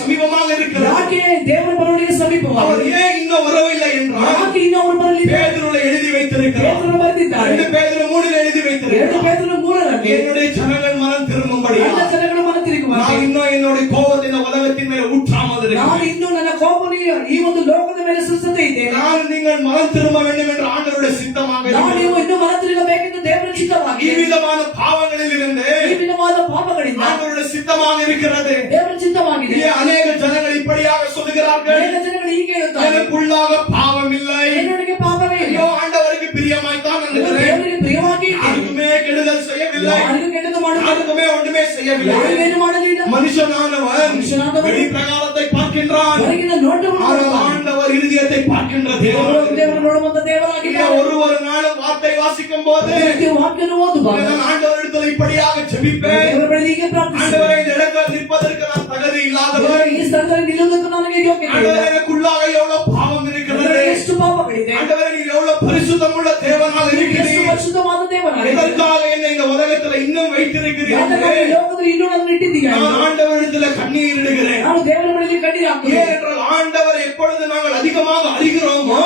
சமீபமாக இருக்கிறது. ಯಾಕೆ ದೇವರ ಬರುವಿಗೆ ಸಮೀಪವಾಗಿದೆ? அவர் ஏன் இன்னும் வரவில்லை என்றால் ಯಾಕೆ ಇನ್ನೊಬ್ಬರು ಬರಲಿಲ್ಲ? பேதுருவில் எழுதி வைத்திருக்கிறார். ಪೇತ್ರನು ಬರೆದಿದ್ದಾರೆ. 2 பேதுரு 3 எழுதி 2 வைத்திருக்கிறார். ಪೇತ್ರನು 3ರಲ್ಲಿ என்னுடைய ஜனங்கள் மனம் திரும்பும்படி ಎಲ್ಲ ಜನಗಳು ಮನ ತಿರುಗುವಂತೆ நான் இன்னும் என்னுடைய கோபத்தை இந்த உலகத்தின் மேல் ஊற்றாமல் இருக்கிறேன். ನಾನು ಆದ್ರೆ ಇನ್ನು ನನ್ನ ಕೋಪನು ಈ ಒಂದು ಲೋಕದ ಮೇಲೆ ಸುರಿಸದೇ ಇದೆ. நான் நீங்கள் மனம் திரும்ப வேண்டும் என்று ஆண்டவருடைய சித்தமாக ನಾವು இருக்கிறது. ನೀವು ಇನ್ನೂ ಮನ ತಿರುಗಬೇಕೆಂದು ದೇವರ ಈ ಚಿತ್ತವಾಗಿದೆ. விதமான பாவங்களில் இருந்து ಈ ವಿಧವಾದ ಪಾಪಗಳಿಂದ ஆண்டவருடைய சித்தமாக இருக்கிறது. ದೇವರ ಚಿತ್ತವಾಗಿದೆ. இங்கே அநேக ஜனங்கள் இப்படியாக சொல்லுகிறார்கள், ಅನೇಕ ಜನಗಳು ಹೀಗೆ ಹೇಳುತ್ತಾರೆ, எனக்குள்ளாக பாவம் இல்லை, என்னுடைய ಪಾಪವೇ ಇಲ್ಲ, ஐயோ ஆண்டவருக்கு பிரியமாய்த்தான் ನಾನು இருக்கிறேன், ದೇವರಿಗೆ ಪ್ರಿಯವಾಗಿ ಇದ್ದೇನೆ, யாருக்குமே கெடுதல் செய்யவில்லை, ಯಾರಿಗೂ ಕೆಟ್ಟದ್ದು ಮಾಡುವುದಿಲ್ಲ, யாருக்குமே ஒன்றுமே செய்யவில்லை. ಯಾರಿಗೇನು ಮಾಡಲಿಲ್ಲ. மனுஷனானவன் மனுஷனானவன் வெளி பிரகாரத்தை பார்க்கின்றான், ಹೊರಗಿನ ನೋಟವನ್ನು ஆனால் ನೋಡುತ್ತಾನೆ. ஆண்டவர் இருதயத்தை பார்க்கின்ற ದೇವರು தேவன். ದೇವರು ನೋಡುವಂತ ದೇವರಾಗಿದ್ದಾನೆ. ஒரு நாளும் வார்த்தை வாசிக்கும் போது ವಾಕ್ಯವನ್ನು ಓದುವಾಗ நான் ஆண்டவரிடத்தில் இப்படியாக ஜெபிப்பேன், ದೇವರ ಬಳಿ ಹೀಗೆ ಪ್ರಾರ್ಥಿಸುತ್ತೇನೆ, ஆண்டவரை இந்த இடத்தில் நிற்பதற்கு நான் தகுதி இல்லாதவன், ಈ ಸ್ಥಳದಲ್ಲಿ ನಿಲ್ಲುವುದಕ್ಕೆ ನನಗೆ ಯೋಗ್ಯತೆ ಇಲ್ಲ. ஆண்டவரே எனக்குள்ளாக எவ்வளவு பாவம் இருக்கிறது, ನನಗೆ ಎಷ್ಟು ಪಾಪಗಳಿದೆ, ஆண்டவரே நீர் எவ்வளவு பரிசுத்தமுள்ள தேவனாக ಎಷ್ಟು இருக்கிறீர், ಪರಿಶುದ್ಧವಾದ ದೇವನಾಗಿದೆ, எதற்காக என்னை இந்த உலகத்துல இன்னும் வைத்திருக்கிறீர்கள், ಯಾತಕ್ಕಾಗಿ ಈ ಲೋಕದಲ್ಲಿ ಇನ್ನೂ ನನ್ನನ್ನು ಇಟ್ಟಿದ್ದೀಯ. நான் ஆண்டவரிடத்துல கண்ணீர் இடுகிறேன். ನಾನು ದೇವರ ಬಳಿಗೆ ಕಣ್ಣೀರು ಹಾಕ್ತೇನೆ. ஏனென்றால் ஆண்டவர் எப்பொழுது நாங்கள் அதிகமாக அறிகிறோமோ,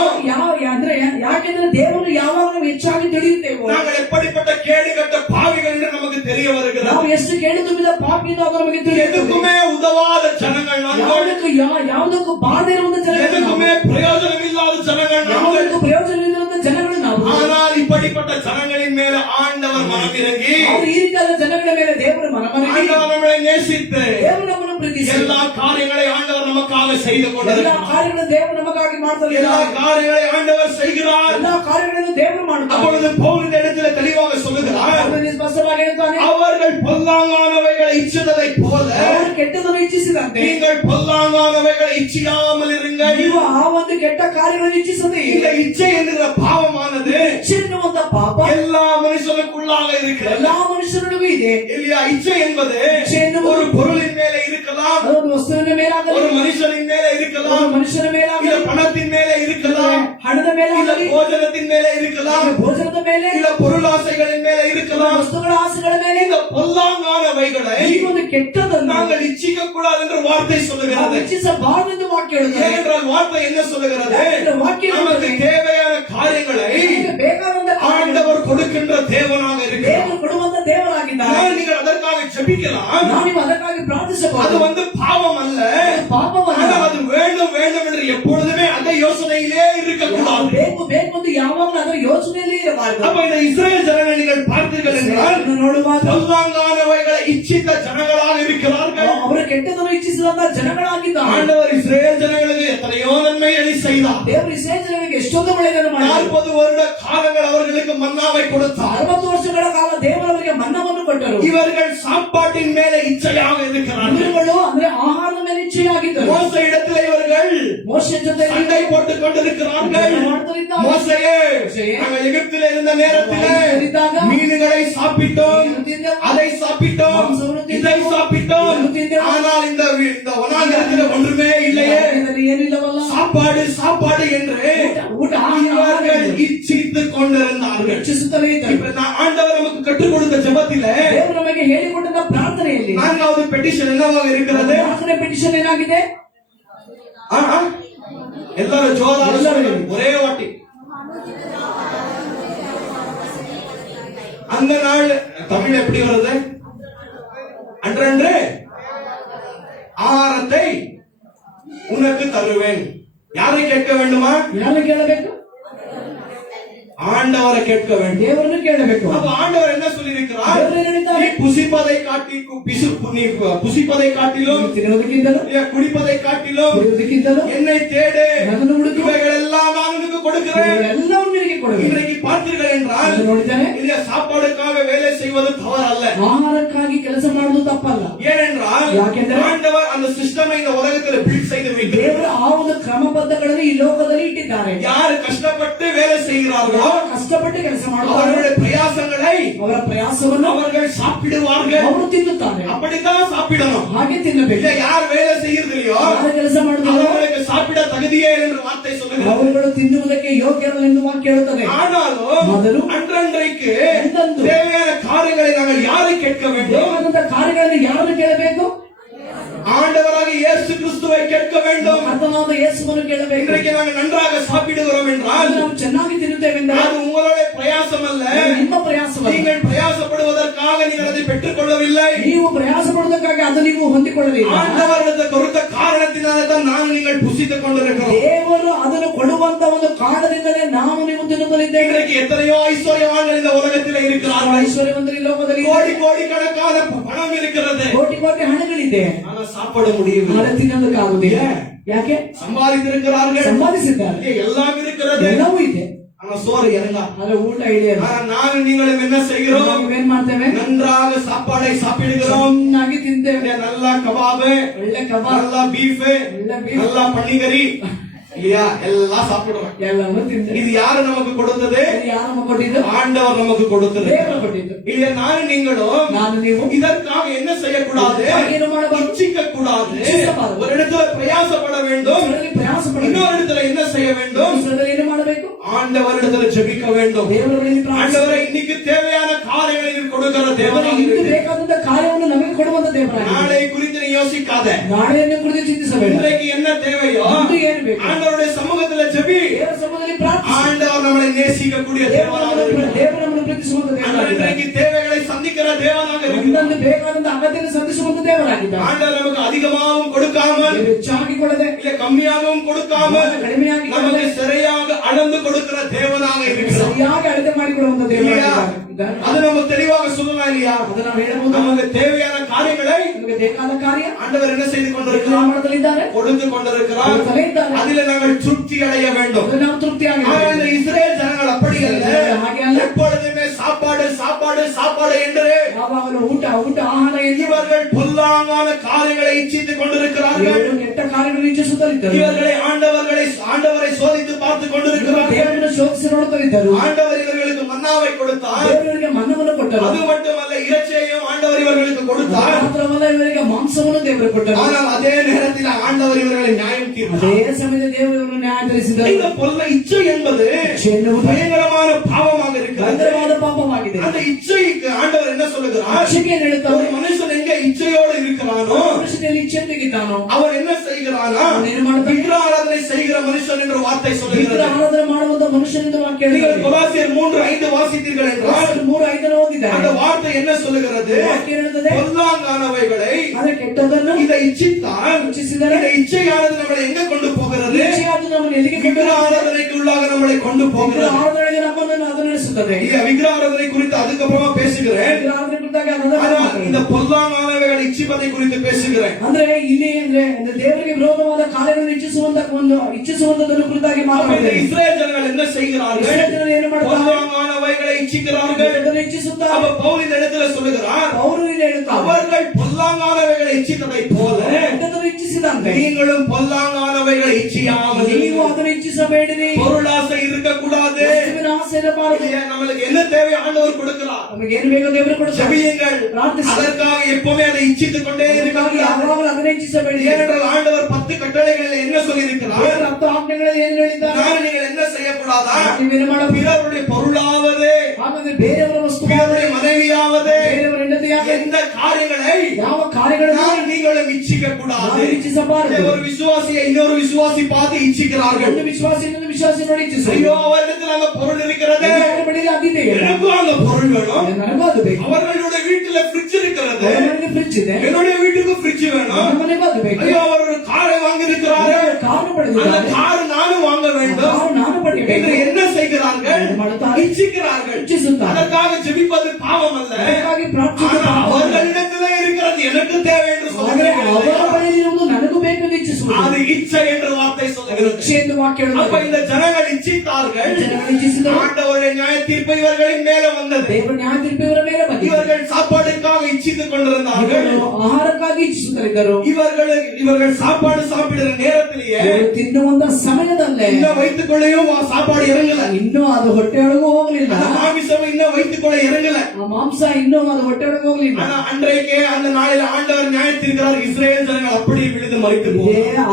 ಯಾಕೆಂದ್ರೆ ದೇವರು ಯಾವಾಗ ನಾವು ಹೆಚ್ಚಾಗಿ ತಿಳಿಯುತ್ತೇವೋ, நாங்கள் எப்படிப்பட்ட கேடுகட்ட பாவிகள் என்று நமக்கு தெரிய வருகிறது. ನಾವು ಎಷ್ಟು ಕೇಡು ತುಂಬಿದ ಪಾಪಿ ಎಂದು ಅದು ನಮಗೆ ತಿಳಿಯುತ್ತದೆ. எதுக்குமே உதவாத ஜனங்கள் நாங்கள், ಯಾವುದಕ್ಕೂ ಬಾಧೆ ಇರುವಂತ ಜನಗಳು, எதுக்குமே பிரயோஜனம் இல்லாத ஜனங்கள் நாங்கள். ಯಾವುದಕ್ಕೂ ಪ್ರಯೋಜನ ಇಲ್ಲದಂತ ಜನಗಳು ನಾವು. ஆனால் இப்படிப்பட்ட ஜனங்களின் மேல ஆண்டவர் மனமிறங்கி, ಆದರೆ ಈ ರೀತಿಯಾದ ಜನಗಳ ಮೇಲೆ ದೇವರು ಮನಮರಗಿ, ஆண்டவர் நம்மளை நேசித்து ದೇವರು ನಮ್ಮನ್ನು ಪ್ರೀತಿಸಿ எல்லா காரியங்களை ஆண்டவர் நமக்காக செய்து ಎಲ್ಲ கொண்டிருக்கிறார். ಕಾರ್ಯಗಳನ್ನು ದೇವರು ನಮಗಾಗಿ ಮಾಡ್ತಾರೆ. எல்லா காரியங்களை ஆண்டவர் செய்கிறார். ಎಲ್ಲ ಕಾರ್ಯಗಳನ್ನು ದೇವರು ಮಾಡುತ್ತಾರೆ. அப்பொழுது பவுல் இந்த இடத்துல தெளிவாக சொல்லுகிறார், ಅವನು ಸ್ಪಷ್ಟವಾಗಿ ಹೇಳ್ತಾನೆ, அவர்கள் பொல்லாங்கானவைகளை இச்சித்ததை போல ಅವರು ಕೆಟ್ಟದನ್ನು ಇಚ್ಛಿಸಿದಂತೆ நீங்கள் பொல்லாங்கானவைகளை இச்சியாமல் இருங்கள். ನೀವು ಆ ಒಂದು ಕೆಟ್ಟ ಕಾರ್ಯಗಳನ್ನು ಇಚ್ಛಿಸದೆ இந்த இச்சை என்கிற பாவமானது ಇಚ್ಛೆ ಎನ್ನುವಂತ ಪಾಪ எல்லா மனுஷனுக்குள்ளாக இருக்கிறது. ಎಲ್ಲಾ ಮನುಷ್ಯರಿಗೂ ಇದೆ. இல்லையா? இச்சை என்பது இச்சை ಎನ್ನುವುದು ஒரு பொருளின் மேல இருக்கலாம், ಅದೊಂದು ವಸ್ತುವಿನ ಮೇಲಾಗಲಿ, ஒரு மனுஷனின் மேல ಒಂದು இருக்கலாம், ಮನುಷ್ಯನ இல்ல ಮೇಲಾಗಲಿ, பணத்தின் மேல இருக்கலாம், ಹಣದ இல்ல ಮೇಲಾಗಲಿ, போஜனத்தின் மேல இருக்கலாம், ಭೋಜನದ ಮೇಲೆ, இல்ல பொருளாசைகளின் மேல இருக்கலாம். ವಸ್ತುಗಳ ಆಸೆಗಳ ಮೇಲೆ இந்த பொல்லாங்கானவைகளை ಈ ಒಂದು ಕೆಟ್ಟದನ್ನು நாங்கள் இச்சிக்க கூடாது என்று வார்த்தை ನಾವು சொல்லுகிறது. ಇಚ್ಛಿಸಬಾರದೆಂದು ವಾಕ್ಯ ಹೇಳುತ್ತದೆ. ஏனென்றால் வார்த்தை என்ன சொல்லுகிறது? ಯಾಕೆಂದ್ರೆ ವಾಕ್ಯ நமக்கு ಹೇಳುತ್ತದೆ, தேவையான காரியங்களை ನಮಗೆ ಬೇಕಾದಂತ ಕಾರ್ಯಗಳನ್ನು ஆண்டவர் கொடுக்கின்ற தேவனாக இருக்கிறார். ದೇವರು ಕೊಡುವಂತ ದೇವರಾಗಿದ್ದಾರೆ. ஆனால் நீங்கள் அதற்காக ஜெபிக்கலாம், ನಾವು ನೀವು ಅದಕ್ಕಾಗಿ அது ಪ್ರಾರ್ಥಿಸಬಹುದು. பாவம் அல்ல, ಪಾಪವಲ್ಲ, ஆனால் அது வேண்டும் வேண்டும் என்று எப்பொழுதுமே அந்த யோசனையிலே இருக்கக்கூடாது. ಬೇಕು ಬೇಕು ಎಂದು ಯಾವಾಗಲೂ ಅದರ ಯೋಚನೆಯಲ್ಲಿ ಇರಬಾರದು. அப்ப இந்த இஸ்ரேல் ஜனங்கள் நீங்கள் பார்த்தீர்கள் என்றால் ಇದನ್ನು ನೋಡುವಾಗ பொல்லாங்கானவைகளை இச்சித்த ஜனங்களாக இருக்கிறார்கள். ಅವರು ಕೆಟ್ಟದನ್ನು ಇಚ್ಛಿಸಿದಂತ ಜನಗಳಾಗಿದ್ದಾರೆ. ஆண்டவர் இஸ்ரேல் ஜனங்களுக்கு எத்தனையோ நன்மைகளை செய்தார். ದೇವರು ಇಸ್ರಾಯೇಲ್ ಜನರಿಗೆ ಎಷ್ಟೊಂದು ಒಳ್ಳೆಯದನ್ನು ಮಾಡಿದ್ದಾರೆ. 40 வருட காலங்கள் அவர்களுக்கு மன்னாவை கொடுத்தார். 60 ವರ್ಷಗಳ ಕಾಲ ದೇವರವರಿಗೆ ಮನ್ನವನ್ನು ಕೊಟ್ಟರು. இவர்கள் சாப்பாட்டின் மேல இச்சையாக இருக்கிறார்கள். ಇವುಗಳು ಅಂದ್ರೆ ಆಹಾರದ ಮೇಲೆ ಇಚ್ಛೆಯಾಗಿದ್ದರು. மோசே இடத்துல இவர்கள் ಮೋಶೆ ಜೊತೆ சண்டை போட்டுக் கொண்டிருக்கிறார்கள். மோசேயே, நாங்கள் எகிப்தில் இருந்த நேரத்தில் மீன்களை சாப்பிட்டோம், அதை சாப்பிட்டோம், இதை சாப்பிட்டோம், ஆனால் இந்த வனாந்திரத்தில் ஒன்றுமே இல்லையே, ಏನಿಲ್ಲವಲ್ಲ, சாப்பாடு சாப்பாடு என்று ಊಟ இவர்கள் இச்சித்துக் கொண்டிருந்தார்கள். ಇಚ್ಛಿಸುತ್ತಲೇ ಇದ್ದರು. இப்ப ஆண்டவர் நமக்கு கற்றுக் கொடுத்த ஜெபத்திலே ದೇವರು ನಮಗೆ ಹೇಳಿಕೊಟ್ಟ ಪ್ರಾರ್ಥನೆಯಲ್ಲಿ 4வது பெட்டிஷன் என்னவாக இருக்கிறது? 4ನೇ ಪೆಟಿಷನ್ ಏನಾಗಿದೆ? எல்லாரும் ஜோராக ஒரே வாட்டி. அந்த நாள் தமிழ் எப்படி வருது? அன்றன்று ஆகாரத்தை உனக்கு தருவேன். யாரை கேட்க வேண்டுமா? ಯಾರು ಕೇಳಬೇಕು? ஆண்டவரை கேட்க வேண்டும். ದೇವರನ್ನು ಕೇಳಬೇಕು. அப்ப ஆண்டவர் என்ன சொல்லியிருக்கிறார்? நீ புசிப்பதை காட்டிலும் ತಿನ್ನುವುದಕ್ಕಿಂತಲೂ குடிப்பதை காட்டிலும் ಕುಡಿಯುವುದಕ್ಕಿಂತಲೂ என்னை தேடு, ನನ್ನನ್ನು ಹುಡುಕು, இவைகள் எல்லாம் நான் உனக்கு கொடுக்கிறேன். ಎಲ್ಲವೂ ನಿನಗೆ ಕೊಡಬೇಕು. இன்றைக்கு பார்த்தீர்கள் என்றால் ಅದು ನೋಡಿದ್ದಾನೆ, இல்லையா, சாப்பாடுக்காக வேலை செய்வது தவறு அல்ல. ಆಹಾರಕ್ಕಾಗಿ ಕೆಲಸ ಮಾಡುವುದು ತಪ್ಪಲ್ಲ. ஏனென்றால் ಯಾಕೆಂದರೆ ஆண்டவர் அந்த சிஸ்டமை இந்த உலகத்தில் பில்ட் செய்து வைக்கிறார். ದೇವರು ಆ ಒಂದು ಕ್ರಮಬದ್ಧಗಳನ್ನು ಈ ಲೋಕದಲ್ಲಿ ಇಟ್ಟಿದ್ದಾರೆ. யார் கஷ்டப்பட்டு வேலை செய்கிறார்களோ ಕಷ್ಟಪಟ್ಟು ಕೆಲಸ ಮಾಡುತ್ತಾರೆ, அவர்களுடைய பிரயாசங்களை ಅವರ ಪ್ರಯಾಸವನ್ನು அவர்கள் சாப்பிடுவார்கள். ಅವರು ತಿನ್ನುತ್ತಾರೆ. அப்படித்தான் சாப்பிடணும். ಹಾಗೆ ತಿನ್ನಬೇಕು. இல்ல யார் வேலை செய்யறது இல்லையோ ಯಾರು ಕೆಲಸ ಮಾಡುವುದಿಲ್ಲ அவர்களுக்கு சாப்பிட தகுதியே என்று வார்த்தை சொல்லுகிறது. ಅವರುಗಳು ತಿನ್ನುವುದಕ್ಕೆ ಯೋಗ್ಯರಲ್ಲ ಎಂದು ವಾಕ್ಯ ಹೇಳುತ್ತದೆ. ஆனாலும் அன்றன்றைக்கு தேவையான காரியங்களை நாங்கள் யாரை கேட்க வேண்டும்? ದೇವರಾದ ಕಾರ್ಯಗಳನ್ನು ಯಾರನ್ನು ಕೇಳಬೇಕು? ஆண்டவராக இயேசு கிறிஸ்துவை கேட்க வேண்டும். ಕರ್ತನಾದ ಯೇಸುವನ್ನು ಕೇಳಬೇಕು. இன்றைக்கு நாங்கள் நன்றாக சாப்பிடுகிறோம் என்றால் ನಾವು ಚೆನ್ನಾಗಿ ತಿನ್ನುತ್ತೇವೆ என்றால் அது உங்களுடைய பிரயாச பிரயாசம் அல்ல, ಅದು ನಿಮ್ಮ ಪ್ರಯಾಸವಲ್ಲ. நீங்கள் பிரயாசப்படுவதற்காக நீங்கள் அதை பெற்றுக் கொள்ளவில்லை. ನೀವು ಪ್ರಯಾಸ ಪಡುವುದಕ್ಕಾಗಿ ಅದು ನೀವು ಹೊಂದಿಕೊಳ್ಳಲಿಲ್ಲ. ஆண்டவரது கொடுத்த காரணத்தினால தான் நான் நீங்கள் புசித்துக் கொண்டிருக்கிறோம். ದೇವರು ಅದನ್ನು ಕೊಡುವಂತ ಒಂದು ಕಾರಣದಿಂದಲೇ ನಾವು ನೀವು ತಿನ್ನುತ್ತಲಿದ್ದೇವೆ. இன்றைக்கு எத்தனையோ ஐஸ்வர்யவான்கள் இந்த உலகத்தில் இருக்கிறார்கள். ಐಶ್ವರ್ಯವಂತರು ಈ ಲೋಕದಲ್ಲಿ கோடி கோடி கணக்கான பணம் இருக்கிறது. ಕೋಟಿ ಕೋಟಿ ಹಣಗಳಿದೆ. ஆனா சாப்பிட முடியவில்லை. ಆದರೆ ತಿನ್ನೋದಕ್ಕಾಗುವುದಿಲ್ಲ. ಯಾಕೆ? சம்பாதித்திருக்கிறார்கள், ಸಂಪಾದಿಸಿದ್ದಾರೆ, எல்லாம் இருக்கிறது, ಎಲ್ಲವೂ ಇದೆ, ஆனா சோறு இறங்க. ಆದ್ರೆ ಊಟ ಇಳಿಯಲ್ಲ. ஆனா நானும் நீங்களும் என்ன செய்கிறோம்? ನಾವೇನ್ ಮಾಡ್ತೇವೆ? நன்றாக சாப்பாடை சாப்பிடுகிறோம். ಚೆನ್ನಾಗಿ ತಿಂತೇವೆ. நல்லா கபாபு, ಒಳ್ಳೆ ಕಬಾಬ್, நல்லா பீஃப், ಒಳ್ಳೆ beef, நல்லா பன்னிக்கறி இல்லையா, எல்லாம் சாப்பிடுறோம். ಎಲ್ಲವೂ ತಿಂತೇವೆ. இது யாரு நமக்கு கொடுத்தது? ಇದು ಯಾರು ನಮಗೆ ಕೊಟ್ಟಿದ್ದು? ஆண்டவர் நமக்கு கொடுத்தது. ದೇವರು ಕೊಟ್ಟಿದ್ದು. இல்ல நானும் நீங்களும் ನಾನು ನೀವು இதற்காக என்ன செய்யக்கூடாது? ಏನು ಮಾಡಬಾರದು? இச்சிக்க கூடாது. இச்சிக்கಬಾರದು. ஒரு இடத்துல பிரயாசப்பட வேண்டும், ಇದರಲ್ಲಿ ಪ್ರಯಾಸ ಪಡಬೇಕು. இன்னொரு இடத்துல என்ன செய்ய வேண்டும்? ಇದರಲ್ಲಿ ಏನು ಮಾಡಬೇಕು? ஆண்டவரிடத்துல ஜெபிக்க வேண்டும். ದೇವರಲ್ಲಿ ಪ್ರಾರ್ಥನೆ. ஆண்டவரை இன்னைக்கு தேவையான காரியங்களை நீர் கொடுக்கிற ದೇವರು தேவனாக ಇಂದು இருக்கிறீர். ಬೇಕಾದಂತ ಕಾರ್ಯವನ್ನು ನಮಗೆ ಕೊಡುವಂತ ದೇವರಾಗಿದ್ದಾನೆ. நாளை குறித்து நீ யோசிக்காத. ನಾಳೆಯನ್ನು ಕುರಿತು ಚಿಂತಿಸಬೇಡ. இன்றைக்கு என்ன தேவையோ ಇಂದು ಏನು ಬೇಕು? ஆண்டவருடைய சமூகத்துல ஜெபி. ದೇವರ ಸಮ್ಮುಖದಲ್ಲಿ ಪ್ರಾರ್ಥಿಸು. ஆண்டவர் நம்மளை நேசிக்கக்கூடிய தேவனாக இருக்கிறார். ದೇವರು ನಮ್ಮನ್ನು ಪ್ರೀತಿಸುವಂತ ದೇವರಾಗಿದ್ದಾನೆ. இன்றைக்கு தேவைகளை சந்திக்கிற தேவனாக இருக்கிறார். ಒಂದೊಂದು ಬೇಕಾದಂತ ಅಗತ್ಯತೆ ಸಂಧಿಸುವಂತ ದೇವರಾಗಿದ್ದಾನೆ. ஆண்டவர் நமக்கு அதிகமாகவும் கொடுக்காமல், ಹೆಚ್ಚಾಗಿ ಕೊಡದೆ, இல்ல கம்மியாகவும் கொடுக்காமல், ಕಡಿಮೆಯಾಗಿ நமக்கு ಕೊಡದೆ, சரியாக அளந்து கொடுக்கிற தேவனாக இருக்கிறார். ಸರಿಯಾಗಿ ಅಳತೆ ಮಾಡಿಕೊಡುವಂತ இல்லையா? ದೇವರಾಗಿದ್ದಾನೆ. அது நம்ம தெளிவாக சொல்லலாம் இல்லையா? ಅದು ನಾವು ಹೇಳಬಹುದು. நமக்கு தேவையான காரியங்களை ನಮಗೆ ಬೇಕಾದ ಕಾರ್ಯ ஆண்டவர் என்ன செய்து ದೇವರು கொண்டிருக்கிறார்? ಮಾಡಲಿದ್ದಾರೆ, கொடுத்து கொண்டிருக்கிறார். ಕೊಡುತ್ತಲೇ ಇದ್ದಾರೆ. அதில் நாங்கள் திருப்தி அடைய வேண்டும். ಅದು ನಾವು ತೃಪ್ತಿಯಾಗಿ ஆனால் இந்த இஸ்ரேல் ஜனங்கள் அப்படி அல்ல. ಹಾಗೆ ಅಲ್ಲ. எப்பொழுதுமே சாப்பாடு சாப்பாடு சாப்பாடு என்று ಯಾವಾಗಲೂ ಊಟ ಊಟ ಆಹಾರ ಎಂದು இவர்கள் பொல்லாங்கான காரியங்களை இச்சித்துக் கொண்டிருக்கிறார்கள். ಇವರು ಕೆಟ್ಟ ಕಾರ್ಯಗಳನ್ನು ಇಚ್ಛಿಸುತ್ತಲಿದ್ದರು. ஆண்டவரை சோதித்து பார்த்து கொண்டிருக்கிறார்கள். ದೇವರನ್ನು ಶೋಧಿಸಿ ನೋಡುತ್ತಲಿದ್ದರು. ஆண்டவர் இவர்களுக்கு மன்னாவை கொடுத்தார். ದೇವರಿಗೆ ಮನ್ನವನ್ನು ಕೊಟ್ಟರು. அது மட்டுமல்ல, இறைச்சியையும் ஆண்டவர் இவர்களுக்கு கொடுத்தார். ಮಾತ್ರವಲ್ಲ, ಇವರಿಗೆ ಮಾಂಸವನ್ನು ದೇವರು ಕೊಟ್ಟರು. ஆனால் அதே நேரத்தில் ஆண்டவர் இவர்களை நியாயம் தீர்த்தார். ಅದೇ ಸಮಯದಲ್ಲಿ ದೇವರು ಇವರನ್ನು ನ್ಯಾಯ ತೀರಿಸಿದರು. இந்த பொல்ல இச்சை என்பது பயங்கரமான பாவமாக இருக்கிறது. ಭಯಂಕರವಾದ ಪಾಪವಾಗಿದೆ. அந்த இச்சைக்கு ஆண்டவர் என்ன சொல்லுகிறார்? ಇಚ್ಛೆಗೆ ಏನು ஒரு ಹೇಳುತ್ತಾರೆ? மனுஷன் எங்க இச்சையோடு இருக்கிறானோ ಮನುಷ್ಯನಲ್ಲಿ ಇಚ್ಛೆ ತೆಗಿತಾನೋ அவர் என்ன செய்கிறானா? ಅವನು ಏನು ಮಾಡ್ತಾನೆ? விக்கிர ஆராதனை செய்கிற மனுஷன் என்ற வார்த்தை ವಿಗ್ರಹ சொல்லுகிறது. ಆರಾಧನೆ ಮಾಡುವಂತ ಮನುಷ್ಯನಿಂದ ವಾಕ್ಯ நீங்கள் ಹೇಳಿದ್ದಾರೆ. கொலாசியர் 3:5 வாசித்தீர்கள் என்றால் 3:5 ಓದಿದ್ದಾರೆ. அந்த வார்த்தை என்ன சொல்லுகிறது? ವಾಕ್ಯ ಹೇಳುತ್ತದೆ, பொல்லாங்கானவைகளை ಆದರೆ ಕೆಟ್ಟದನ್ನು இதை இச்சித்தால் ಇಚ್ಛಿಸಿದರೆ இந்த இச்சையானது நம்மளை எங்க கொண்டு போகிறது? ಇಚ್ಛೆಯಾದ ನಮ್ಮನ್ನು ಎಲ್ಲಿಗೆ விக்கிர ஆராதனைக்கு உள்ளாக நம்மளை கொண்டு ವಿಗ್ರಹ போகிறது. ಆರಾಧನೆಗೆ ನಮ್ಮನ್ನು ಅದು ನಡೆಸುತ್ತದೆ. இல்ல, விக்கிர ஆராதனை குறித்து அதுக்கப்புறமா பேசுகிறேன். ವಿಗ್ರಹ ಆರಾಧನೆ ಕುರಿತಾಗಿ ಅದನ್ನ ஆனால் ಮಾತಾಡೋಣ. இந்த பொல்லாங்கானவைகளை இச்சிப்பதை குறித்து பேசுகிறேன். ಅಂದ್ರೆ ಇಲ್ಲಿ ಅಂದ್ರೆ ದೇವರಿಗೆ ವಿರೋಧವಾದ ಕಾರ್ಯಗಳನ್ನು ಇಚ್ಛಿಸುವಂತದನ್ನು ಕುರಿತಾಗಿ அப்ப இந்த ಮಾತಾಡ್ತೇವೆ. இஸ்ரேல் ஜனங்கள் என்ன செய்கிறார்கள்? ಇಸ್ರಾಯೇಲ್ ಜನರು ಏನು ಮಾಡ್ತಾರೆ? பொல்லாங்கானவைகளை இச்சிக்கிறார்கள். ಅದನ್ನು ಇಚ್ಛಿಸುತ್ತಾರೆ. அப்ப பவுல் இந்த இடத்துல சொல்லுகிறார், ಅವರು ಇಲ್ಲಿ ಹೇಳ್ತಾರೆ, அவர்கள் பொல்லாங்கானவைகளை இச்சித்ததை போல ಕೆಟ್ಟದನ್ನು ಇಚ್ಛಿಸಿದಂತೆ நீங்களும் பொல்லாங்கானவைகளை இச்சியாமல் ನೀವು ಅದನ್ನು ಇಚ್ಛಿಸಬೇಡಿರಿ. பொருளாசை இருக்கக்கூடாது. ವಸ್ತುವಿನ ಆಸೆ ಇರಬಾರದು. இல்லையா? நம்மளுக்கு என்ன தேவை ஆண்டவர் கொடுக்கிறார். ನಮಗೆ ಏನು ಬೇಕೋ ದೇವರು ಕೊಡ್ತಾರೆ. ஜெபியுங்கள். ಪ್ರಾರ್ಥಿಸಿ. அதற்காக எப்பவுமே அதை இச்சித்துக் கொண்டே ಅದಕ್ಕಾಗಿ இருக்காங்க. ಯಾವಾಗಲೂ ಅದನ್ನೇ ಇಚ್ಛಿಸಬೇಡಿ. ஏனென்றால் ஆண்டவர் 10 கட்டளைகளில் என்ன சொல்லியிருக்கிறார்? ದೇವರು 10 ಆಜ್ಞೆಗಳಲ್ಲಿ ಏನು ಹೇಳಿದ್ದಾರೆ? நான் நீங்கள் என்ன செய்யக்கூடாதா? ನೀವೇನು ಮಾಡಬೇಕು? பிறருடைய பொருளாவது, ಹಾಗಾದ್ರೆ ಬೇರೆಯವರ ವಸ್ತು, பிறருடைய மனைவியாவது, ಬೇರೆಯವರ ಹೆಂಡತಿಯಾಗ எந்த காரியங்களை ಯಾವ ಕಾರ್ಯಗಳನ್ನು நான் நீங்களும் இச்சிக்க கூடாது. ನಾವು ಇಚ್ಛಿಸಬಾರದು. ஒரு விசுவாசியை இன்னொரு விசுவாசி பார்த்து இச்சிக்கிறார்கள். ಒಂದು ವಿಶ್ವಾಸಿ ಇನ್ನೊಂದು ವಿಶ್ವಾಸಿ ನೋಡಿ ಇಚ್ಛಿಸು. ஐயோ, அவரிடத்தில் அந்த பொருள் இருக்கிறது, ಯಾರ ಬಳಿಯಲ್ಲಿ ಅದಿದೆ, எனக்கும் அந்த பொருள் வேணும். ನನಗೂ ಅದು ಬೇಕು. அவர்களுடைய வீட்டுல ஃப்ரிட்ஜ் இருக்கிறது, ಅವರ ಮನೆಗೆ ಫ್ರಿಡ್ಜ್ ಇದೆ, என்னுடைய வீட்டுக்கு ஃப்ரிட்ஜ் வேணும். ನಮ್ಮ ಮನೆಗೂ ಅದು ಬೇಕು. ஐயோ, அவர் ஒரு காரை வாங்கி இருக்கிறாரு, ಕಾರು அந்த ಪಡೆದಿದ್ದಾರೆ, கார் நானும் வாங்க வேண்டும் ಕಾರು ನಾನು ಪಡೆಯಬೇಕು. என்று என்ன செய்கிறார்கள்? ಏನು ಮಾಡುತ್ತಾರೆ? இச்சிக்கிறார்கள். ಇಚ್ಛಿಸುತ್ತಾರೆ. அதற்காக ஜெபிப்பது பாவம் அல்ல. ಅದಕ್ಕಾಗಿ ಪ್ರಾರ್ಥನೆ ஆனால் அவர்களிடத்திலே இருக்கிறது எனக்கு தேவை என்று ಆದರೆ ಅವರ சொல்லுகிறார்கள். ಬಳಿಯಲ್ಲಿ ಇರುವುದು ನನಗೂ ಬೇಕು ಎಂದು ಇಚ್ಛಿಸುವುದು. அது இச்சை என்ற வார்த்தை சொல்லுகிறது. ಇಚ್ಛೆ ಎಂದು ವಾಕ್ಯ அப்ப ಹೇಳುತ್ತದೆ. இந்த ஜனங்கள் இச்சித்தார்கள். ಜನಗಳು ಇಚ್ಛಿಸಿದರು. ஆண்டவருடைய நியாய தீர்ப்பு இவர்களின் மேல வந்தது. ದೇವರು ನ್ಯಾಯ ತೀರ್ಪು ಇವರ ಮೇಲೆ ಬಂದಿದೆ. இவர்கள் சாப்பாடுக்காக இச்சித்துக் கொண்டிருந்தார்கள். ಇವರು ಆಹಾರಕ್ಕಾಗಿ ಇಚ್ಛಿಸುತ್ತಲಿದ್ದರು. இவர்கள் சாப்பாடு சாப்பிடுற நேரத்திலேயே ಇವರು ತಿನ್ನುವಂತ ಸಮಯದಲ್ಲೇ இன்னும் வைத்துக் கொள்ளையும் சாப்பாடு இறங்கல. ಇನ್ನೂ ಅದು ಹೊಟ್ಟೆಯೊಳಗೂ ಹೋಗಲಿಲ್ಲ. அந்த மாமிசம் இன்னும் வைத்துக் கொள்ள இறங்கல. ಆ ಮಾಂಸ ಇನ್ನೂ ಅದು ಹೊಟ್ಟೆಯೊಳಗೂ ಹೋಗಲಿಲ್ಲ. ஆனா அன்றைக்கே அந்த நாளில் ஆண்டவர் நியாயத்திருக்கிறார். இஸ்ரேல் ஜனங்கள் அப்படியே விழுந்து மறித்து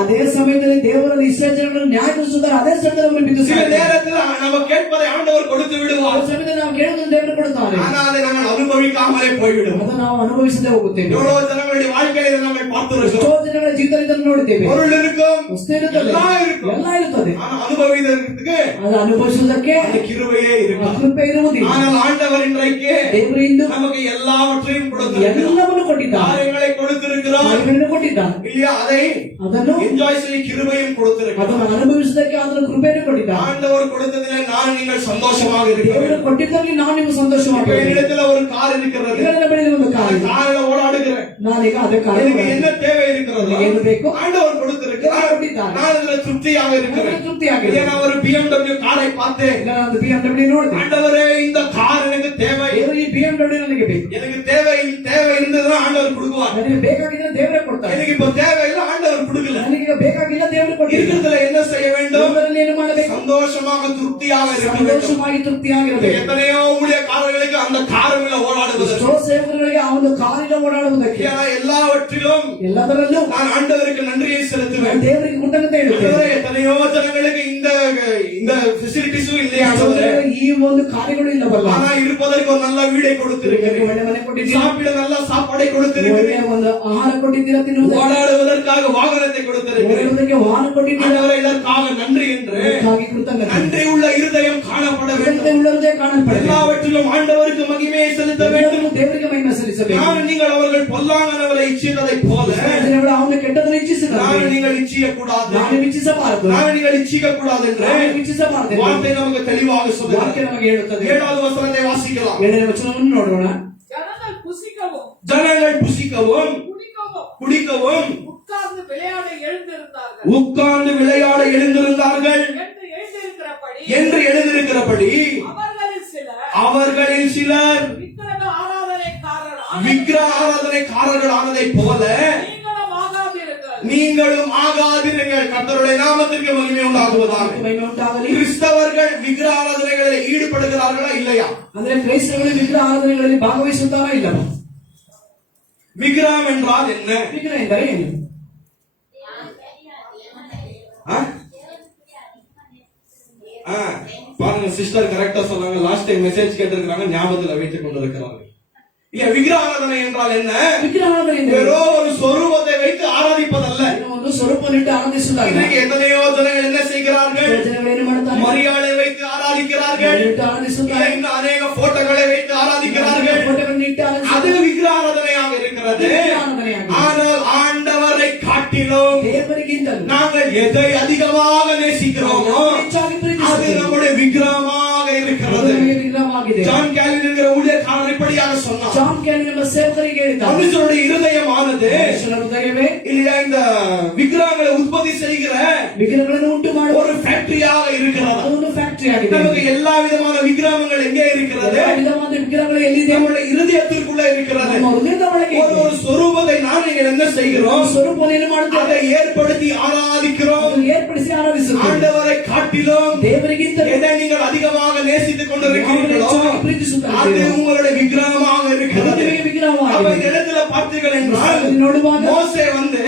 ಅದೇ ಸಮಯದಲ್ಲಿ ದೇವರಲ್ಲಿ ಇಸ್ರಾಯೇಲ್ ಜನರನ್ನು ನ್ಯಾಯಗೊಳಿಸುತ್ತಾರೆ ಅದೇ ಸ್ಥಳದಲ್ಲಿ ಅವರು ಬಿದ್ದು சில ಸಾಯ್ತಾರೆ. நேரத்தில் நம்ம கேட்பதை ஆண்டவர் கொடுத்து ಆ விடுவார். ಸಮಯದಲ್ಲಿ ನಾವು ಕೇಳುವುದನ್ನು ದೇವರು ಕೊಡುತ್ತಾರೆ, ஆனால் அதை நாங்கள் அனுபவிக்காமலே போய்விடும். ಅದನ್ನು ನಾವು ಅನುಭವಿಸದೆ ಹೋಗುತ್ತೇವೆ. எவ்வளவு ஜனங்களுடைய வாழ்க்கையில இதை நம்ம ಎಷ್ಟೋ பார்த்திருக்கிறோம். ಜನಗಳ ಜೀವಿತದಲ್ಲಿ ನೋಡುತ್ತೇವೆ, பொருள் இருக்கும், ವಸ್ತು ಇರುತ್ತದೆ, எல்லாம் இருக்கும். ಎಲ್ಲ ಇರುತ್ತದೆ. ஆனா அனுபவிக்கிறதுக்கு ಅದು ಅನುಭವಿಸುವುದಕ್ಕೆ அந்த கிருபையே இருக்கு. ಕೃಪೆ ಇರುವುದಿಲ್ಲ. ஆனால் ஆண்டவர் இன்றைக்கு ದೇವರು ಇಂದು நமக்கு எல்லாவற்றையும் கொடுத்திருக்கிறார். ಎಲ್ಲವನ್ನು ಕೊಟ್ಟಿದ್ದಾನೆ, காரியங்களை கொடுத்திருக்கிறார் ಕಾರ್ಯಗಳನ್ನು ಕೊಟ್ಟಿದ್ದಾನೆ. இல்லையா? அதை ಅದನ್ನು என்ஜாய் செய்ய கிருபையும் கொடுத்திருக்கிறார். ಅದನ್ನು ಅನುಭವಿಸುವುದಕ್ಕೆ ಅದನ್ನು ಕೃಪೆಯನ್ನು ಕೊಟ್ಟಿದ್ದಾನೆ. ஆண்டவர் கொடுத்ததிலே நான் நீங்கள் சந்தோஷமாக ದೇವರು இருக்கிறேன். ಕೊಟ್ಟಿದ್ದಲ್ಲಿ ನಾವು ನೀವು இப்ப ಸಂತೋಷವಾಗಿ என்னிடத்துல ஒரு கார் இருக்கிறது. ನನ್ನ ಬಳಿ ಒಂದು ಕಾರ್ಯ, காரில ஓடாடுகிறேன். ನಾನೀಗ ಅದೇ ಕಾರ್ಯ எனக்கு என்ன தேவை இருக்கிறது? ಏನು ಬೇಕು ஆண்டவர் கொடுத்திருக்கிறார். ಕೊಟ್ಟಿದ್ದಾನೆ. நான் இதுல திருப்தியாக இருக்கிறேன். ತೃಪ್ತಿಯಾಗಿದೆ. இல்லையா? நான் ஒரு BMW காரை பார்த்தேன். ಇಲ್ಲ, ನಾನು BMW ನೋಡಿದೆ, ஆண்டவரே இந்த கார் எனக்கு தேவை. ದೇವರು ಈ BMW ನನಗೆ ಬೇಕು, எனக்கு தேவை இருந்ததுன்னா ஆண்டவர் கொடுக்குவார். ನನಗೆ ಬೇಕಾಗಿದ್ರೆ ದೇವರೇ ಕೊಡ್ತಾರೆ. எனக்கு இப்ப தேவையில்லை, ஆண்டவர் கொடுக்கல. ನನಗೆ ಬೇಕಾಗಿಲ್ಲ, ದೇವರು ಕೊಟ್ಟಿಲ್ಲ. இருக்கிறதுல என்ன செய்ய வேண்டும்? ದೇವರಲ್ಲಿ ಏನು ಮಾಡಬೇಕು? சந்தோஷமாக திருப்தியாக இருக்க வேண்டும். ಸಂತೋಷವಾಗಿ ತೃಪ್ತಿಯಾಗಿರಬೇಕು. எத்தனையோ ஊழியக்காரர்களுக்கு அந்த காரமில ஓடாடுவது. ಎಷ್ಟೋ ಸೇವಕರಿಗೆ ಆ ಒಂದು ಕಾರಿನ ಓಡಾಡುವುದಕ್ಕೆ எல்லாவற்றிலும் ಎಲ್ಲದರಲ್ಲೂ நான் ஆண்டவருக்கு நன்றியை செலுத்துவேன். ದೇವರಿಗೆ ಕೃತಜ್ಞತೆ ಇಡುತ್ತೇವೆ. ஆண்டவரே, எத்தனையோ ஜனங்களுக்கு இந்த ஃபெசிலிட்டிஸும் இல்லையா? ಈ ಒಂದು ಕಾರ್ಯಗಳು ಇಲ್ಲವಲ್ಲ, ஆனா இருப்பதற்கு ஒரு நல்ல வீடை கொடுத்திருக்கிறேன். ಒಳ್ಳೆ ಮನೆ ಕೊಟ್ಟಿದ್ದೀರಾ, சாப்பிட நல்ல சாப்பாடை ಒಳ್ಳೆಯ கொடுத்திருக்கிறேன். ಒಂದು ಆಹಾರ ಕೊಟ್ಟಿದ್ದೀರಾ, ತಿನ್ನುವುದಕ್ಕೆ ஓடாடுவதற்காக வாகனத்தை கொடுத்திருக்கிறேன். ಓಡುವುದಕ್ಕೆ ವಾಹನ ಕೊಟ್ಟಿದ್ದೀರಾ. ஆண்டவரே, இதற்காக நன்றி என்று ಅದಕ್ಕಾಗಿ ಕೃತಜ್ಞತೆ. நன்றி உள்ள இருதயம் காணப்பட வேண்டும். ಕೃತಜ್ಞತೆ ಉಳ್ಳವರೇ ಕಾಣಲ್ಪಡಬೇಕು. எல்லாவற்றிலும் ஆண்டவருக்கு மகிமையை செலுத்த வேண்டும். ಎಲ್ಲವನ್ನೂ ದೇವರಿಗೆ ಮಹಿಮೆ ಸಲ್ಲಿಸಬೇಕು. நான் நீங்கள் அவர்கள் பொல்லாங்கனவரை இச்சித்ததை போல ಜನಗಳು ಅವನು ಕೆಟ್ಟದನ್ನು ಇಚ್ಛಿಸಿದ್ದಾರೆ, நான் நீங்கள் இச்சிக்க கூடாது. ನಾನು ಇಚ್ಛಿಸಬಾರದು, நான் நீங்கள் இச்சிக்க கூடாது என்று ನಾನು ಇಚ್ಛಿಸಬಾರದು ಎಂದು வார்த்தை நமக்கு தெளிவாக சொல்லுகிறது. ವಾಕ್ಯ ನಮಗೆ ಹೇಳುತ್ತದೆ. 7வது வசனத்தை வாசிக்கலாம். 7ನೇ ವಚನವನ್ನು ನೋಡೋಣ. ஜனங்கள் புசிக்கவும் ஜனங்கள் புசிக்கவும் குடிக்கவும் குடிக்கவும் உட்கார்ந்து விளையாட எழுந்திருந்தார்கள் உட்கார்ந்து விளையாட எழுந்திருந்தார்கள் என்று எழுந்திருக்கிறபடி அவர்களில் சிலர் விக்கிரக ஆராதனைக்காரர்கள் ஆனதைப் போல நீங்களும் ஆகாதிருங்கள். கர்த்தருடைய நாமத்திற்கு மகிமை உண்டாகுவதாக. ಮಹಿಮೆ ಉಂಟಾಗಲಿ. கிறிஸ்தவர்கள் விக்கிரக ஆராதனைகளில் ஈடுபடுகிறார்களா இல்லையா? ಅಂದ್ರೆ ಕ್ರೈಸ್ತವರು ವಿಗ್ರಹ ಆರಾಧನೆಗಳಲ್ಲಿ ಭಾಗವಹಿಸುತ್ತಾರಾ ಇಲ್ಲವ? விக்கிரகம் என்றால் என்ன? ವಿಗ್ರಹ ಎಂದರೆ ಏನು? பாருங்க, சிஸ்டர் கரெக்டா சொன்னாங்க. லாஸ்ட் டைம் மெசேஜ் கேட்டிருக்காங்க, ஞாபகத்துல வைத்துக் கொண்டிருக்கிறாங்க. இல்ல, விக்கிரக ஆராதனை என்றால் என்ன? ವಿಗ್ರಹ ಆರಾಧನೆ ಎಂದರೆ வெறோ ஒரு சொரூபத்தை வைத்து ஆராதிப்பதல்ல. ಒಂದು ಸ್ವರೂಪನಿಟ್ಟು ಆರಾಧಿಸುವುದಲ್ಲ. இன்னைக்கு எத்தனையோ ஜனங்கள் என்ன செய்கிறார்கள்? ಜನಗಳು ಏನು ಮಾಡುತ್ತಾರೆ? மரியாதை வைத்து ஆராதிக்கிறார்கள். ಇಟ್ಟು ಆರಾಧಿಸುತ್ತಾರೆ. இன்னும் அநேக போட்டோகளை வைத்து ஆராதிக்கிறார்கள். ಫೋಟೋಗಳನ್ನು ಇಟ್ಟು அது ಆರಾಧಿಸುತ್ತಾರೆ. விக்கிரக ஆராதனையாக இருக்கிறது. ஆராதனையாக. ஆனால் ஆண்டவரை காட்டிலும் ದೇವರಿಗಿಂತಲೂ நாங்கள் எதை அதிகமாக நேசிக்கிறோமோ ಹೆಚ್ಚಾಗಿ அது ಪ್ರೀತಿಸುತ್ತೇವೆ. நம்முடைய விக்கிரகமாக ಅದು இருக்கிறது. ನಮಗೆ ವಿಗ್ರಹವಾಗಿದೆ. ஜான் கேல்வின் என்கிற ஊழியக்காரர் இப்படியாக சொன்னார். ಜಾನ್ ಕ್ಯಾಲ್ವಿನ್ ಎಂಬ ಸೇವಕರಿಗೆ ಹೇಳಿದ್ದಾರೆ, மனுஷனுடைய இருதயமானது ಮನುಷ್ಯನ ಹೃದಯವೇ இல்லையா இந்த விக்கிரகங்களை உற்பத்தி செய்கிற ವಿಗ್ರಹಗಳನ್ನು ಉಂಟು ಮಾಡುವ ஒரு ஃபேக்டரியாக இருக்கிறது. ಅದೊಂದು ಫ್ಯಾಕ್ಟರಿ ಆಗಿದೆ. நமக்கு எல்லா விதமான விக்கிரகங்கள் எங்கே இருக்கிறது? ಎಲ್ಲ ವಿಧವಾದ ವಿಗ್ರಹಗಳು ಎಲ್ಲಿದೆ? நம்முடைய இருதயத்திற்குள்ள இருக்கிறது. ನಮ್ಮ ಹೃದಯದ ಒಳಗೆ ಇದೆ. ஒரு சொரூபத்தை நான் நீங்கள் என்ன செய்கிறோம்? ಸ್ವರೂಪವನ್ನು ಏನು ಮಾಡುತ್ತೇವೆ? அதை ஏற்படுத்தி ஆராதிக்கிறோம். ಅದನ್ನು ಏರ್ಪಡಿಸಿ ಆರಾಧಿಸುತ್ತೇವೆ. ஆண்டவரை காட்டிலும் ದೇವರಿಗಿಂತ எதை நீங்கள் அதிகமாக நேசித்துக் கொண்டிருக்கிறீர்களோ ಹೆಚ್ಚಾಗಿ ಪ್ರೀತಿಸುತ್ತಾರೆ. அது உங்களுடைய விக்கிரகமாக ಅದು இருக்கிறது. ನಿಮಗೆ ವಿಗ್ರಹವಾಗಿದೆ. அப்ப இந்த இடத்துல பார்த்தீர்கள் என்றால் ನೋಡುವಾಗ மோசே வந்து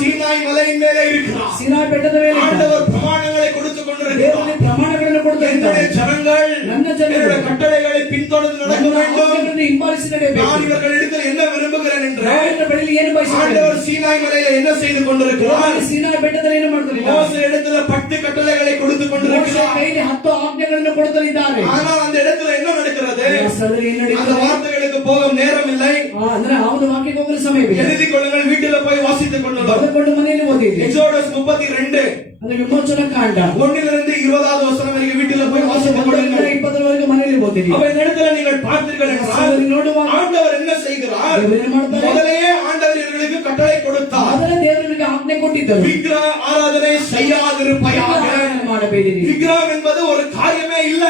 சீனாய் மலையின் மேலே இருக்கிறார். ಸೀನಾಯಿ ಬೆಟ್ಟದ ಮೇಲೆ ಇದ್ದಾನೆ. ஆண்டவர் பிரமாணங்களை கொடுத்துக் கொண்டிருக்கிறார். ದೇವರಿಗೆ ಪ್ರಮಾಣಗಳನ್ನು ಕೊಡ್ತಾ என்னுடைய ಇದ್ದಾನೆ. ஜனங்கள் ನನ್ನ ಜನರು என்னுடைய கட்டளைகளை பின்தொடர்ந்து நடக்க ನನ್ನ வேண்டும். ಆಜ್ಞೆಗಳನ್ನು ಹಿಂಬಾಲಿಸಿ ನಡೆಯಬೇಕು. நான் இவர்களிடத்தில் என்ன விரும்புகிறேன் என்று ನನ್ನ ಬಳಿಯಲ್ಲಿ ಏನು ಬಯಸುತ್ತೇನೆ? ஆண்டவர் சீனாய் மலையில என்ன செய்து கொண்டிருக்கிறார்? ಸೀನಾಯಿ ಬೆಟ್ಟದಲ್ಲಿ ಏನು ಮಾಡ್ತಾರೆ? மோசே இடத்துல 10 கட்டளைகளை கொடுத்துக் கொண்டிருக்கிறார். ಕೈಲಿ 10 ಆಜ್ಞೆಗಳನ್ನು ಕೊಡ್ತಿದ್ದಾರೆ. ஆனால் அந்த இடத்துல என்ன நடக்கிறது? ಆ ಸ್ಥಳದಲ್ಲಿ ಏನು அந்த ನಡೆಯುತ್ತದೆ? வார்த்தைகளுக்கு போகும் நேரம் இல்லை. ಅಂದ್ರೆ ಆ ಒಂದು ವಾಕ್ಯಕ್ಕೆ ಹೋಗಲು ಸಮಯವಿಲ್ಲ. எழுதிக் கொள்ளுங்கள், வீட்டில போய் வாசித்துக் கொள்ளுங்கள். ಬರೆದುಕೊಂಡು ಮನೆಯಲ್ಲಿ ಓದಿದೆ. எக்ஸோடஸ் 32 ಅಂದ್ರೆ ವಿಮೋಚನ ಕಾಂಡ 1 20வது வசனம் வரைக்கும் வீட்டில போய் வாசித்துக் கொள்ளுங்கள். 20 ಮನೆಯಲ್ಲಿ ಓದಿರಿ. அப்ப இந்த இடத்துல நீங்கள் பார்த்தீர்கள் என்றால் ನೋಡುವಾಗ ஆண்டவர் என்ன செய்கிறார்? ದೇವರು ಏನು ಮಾಡ್ತಾರೆ? முதலையே ஆண்டவர் இவர்களுக்கு கட்டளை கொடுத்தார். ಅದರ ದೇವರಿಗೆ ಆಜ್ಞೆ ಕೊಟ್ಟಿದ್ದರು, விக்கிரக ஆராதனை செய்யாதிருப்பாயாக. ಮಾಡಬೇಡಿರಿ. விக்கிரகம் என்பது ஒரு காரியமே இல்ல.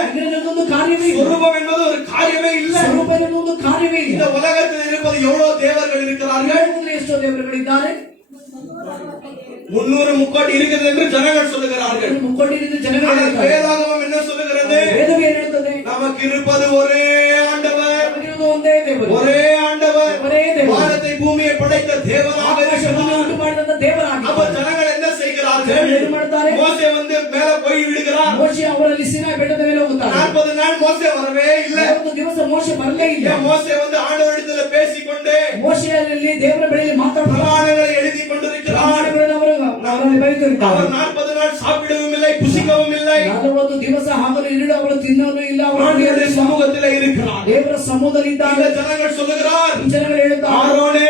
ಒಂದು ಕಾರ್ಯವೇ ಇಲ್ಲ. சொரூபம் என்பது ஒரு காரியமே இல்ல. ಸ್ವರೂಪ ಎನ್ನುವುದು ಕಾರ್ಯವೇ ಇಲ್ಲ. இந்த உலகத்தில் இருப்பது எவ்வளவு தேவர்கள் இருக்கிறார்கள்? ಎಷ್ಟೋ ದೇವರುಗಳಿದ್ದಾರೆ. 300 முக்கோடி இருக்கிறது என்று ஜனங்கள் சொல்லுகிறார்கள். ಮುಕ್ಕೋಟಿಯಿಂದ ಜನಗಳು ஆனால் ಹೇಳ್ತಾರೆ. வேதாகமம் என்ன சொல்லுகிறது? ವೇದವೇ ಏನು ಹೇಳುತ್ತದೆ? நமக்கு இருப்பது ஒரே ஆண்டவர், ನಮಗಿರುವುದು ಒಂದೇ ದೇವರು, ஒரே ஆண்டவர், ஒரே ದೇವರು, வானத்தை பூமியை படைத்த தேவனாக ಆಕಾಶವನ್ನು இருக்கிறார். ಉಂಟು ಮಾಡಿದಂತ ದೇವರಾಗಿದ್ದಾರೆ. அப்ப ஜனங்கள் என்ன செய்கிறார்கள்? ಏನು ಮಾಡ್ತಾರೆ? மோசே வரவே இல்லை. ಒಂದು ದಿವಸ ಮೋಶೆ ಬರಲೇ ಇಲ್ಲ. ஏன் மோசே வந்து ஆண்டவரிடத்துல பேசிக்கொண்டு ಮೋಶೆಯಲ್ಲಿ ದೇವರ ಬಳಿಯಲ್ಲಿ ಮಾತಾಡುತ್ತಾರೆ. பிரமாணங்களை எழுதி கொண்டிருக்கிறார். ಅವರಲ್ಲಿ ಬರೆದಿರುತ್ತಾರೆ. அவர் 40 நாள் சாப்பிடவும் இல்லை, புசிக்கவும் இல்லை. 40 ದಿವಸ ಹಗಲು ಇರುಳು ಅವರು ತಿನ್ನೋದು ಇಲ್ಲ. ஆண்டவருடைய சமூகத்திலே இருக்கிறார். ದೇವರ ಸಮೂಹದಲ್ಲಿದ್ದಾರೆ. இந்த ஜனங்கள் சொல்லுகிறார், ಜನಗಳು ಹೇಳುತ್ತಾರೆ, ஆரோனே,